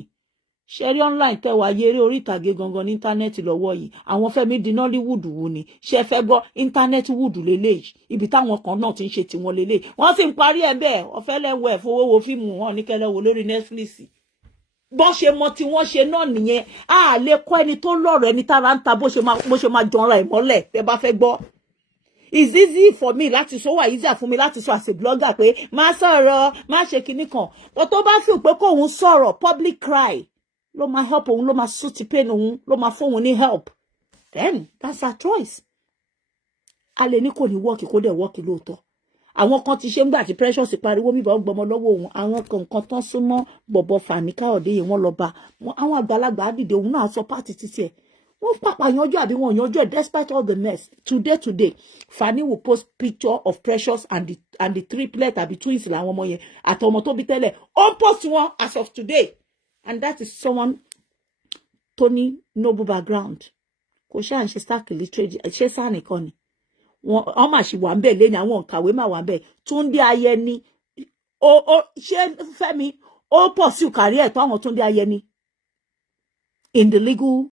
ṣẹ́rí online tẹ́wà yẹrẹ orí ìtàgé gangan ní íńtánẹ́ẹ̀tì lọ́wọ́ yìí àwọn Fẹ́mi di Nollywood wù ni ṣe fẹ́ gbọ́ íńtánẹ́ẹ̀tì wood lélẹ́yìí ibi táwọn kan náà ti ń ṣe tiwọn lélẹ́yìí wọ́n sì ń parí ẹ̀ bẹ́ẹ̀ ọ̀fẹ́ lẹ́wọ̀ ẹ̀ fowó wo fíìmù wọn ní kẹlẹ́ wo lórí Netflix bọ́ ṣe mọ tí wọ́n ṣe náà nìyẹn a lè kọ́ ẹni tó lọ́rọ̀ ẹni tára ń ta bó ṣe máa jọra ẹ̀ mọ́lẹ̀ tẹ́ bá fẹ́ gbọ́. It's easy for me láti sọ wà easier fún mi láti sọ as a blogger pé má sọ̀rọ̀ má ṣe kinní kan but tó bá fi pé kóun sọ̀rọ̀ public cry ló máa help òun ló máa suit pain òun ló máa fún òun ní help then that's her choice. A lè ní kò ní work kó dẹ̀ work lóòótọ́ àwọn kan ti ṣe ń gbà tí Precious pariwo mi bá gbọmọ lọ́wọ́ òun àwọn kankan tán súnmọ́ bọ̀bọ̀ Fani Káyọ̀dé yìí wọ́n lọ bá àwọn àgbàlagbà á dìde òun náà sọ pàtì títí ẹ̀ wọ́n pàpà yanjú àbí wọ́n yanjú ẹ̀ despite all the mess today Fani will post picture of Precious and the triplet àbí twins làwọn ọmọ yẹn àtọmọ tó bí tẹ́lẹ̀ ó post wọn as of today and that is someone tó ní noble background kò ṣáà ń ṣe stark illiterate ṣé sáà nìkan ni wọ́n máa ṣì wà ń bẹ̀ lẹ́ni àwọn òǹkàwé máa wà ń bẹ̀ Túndé Ayẹni ṣé Fẹ́mi ó pọ̀ sí ìkàrí ẹ̀ tó àwọn Túndé Ayẹni in the legal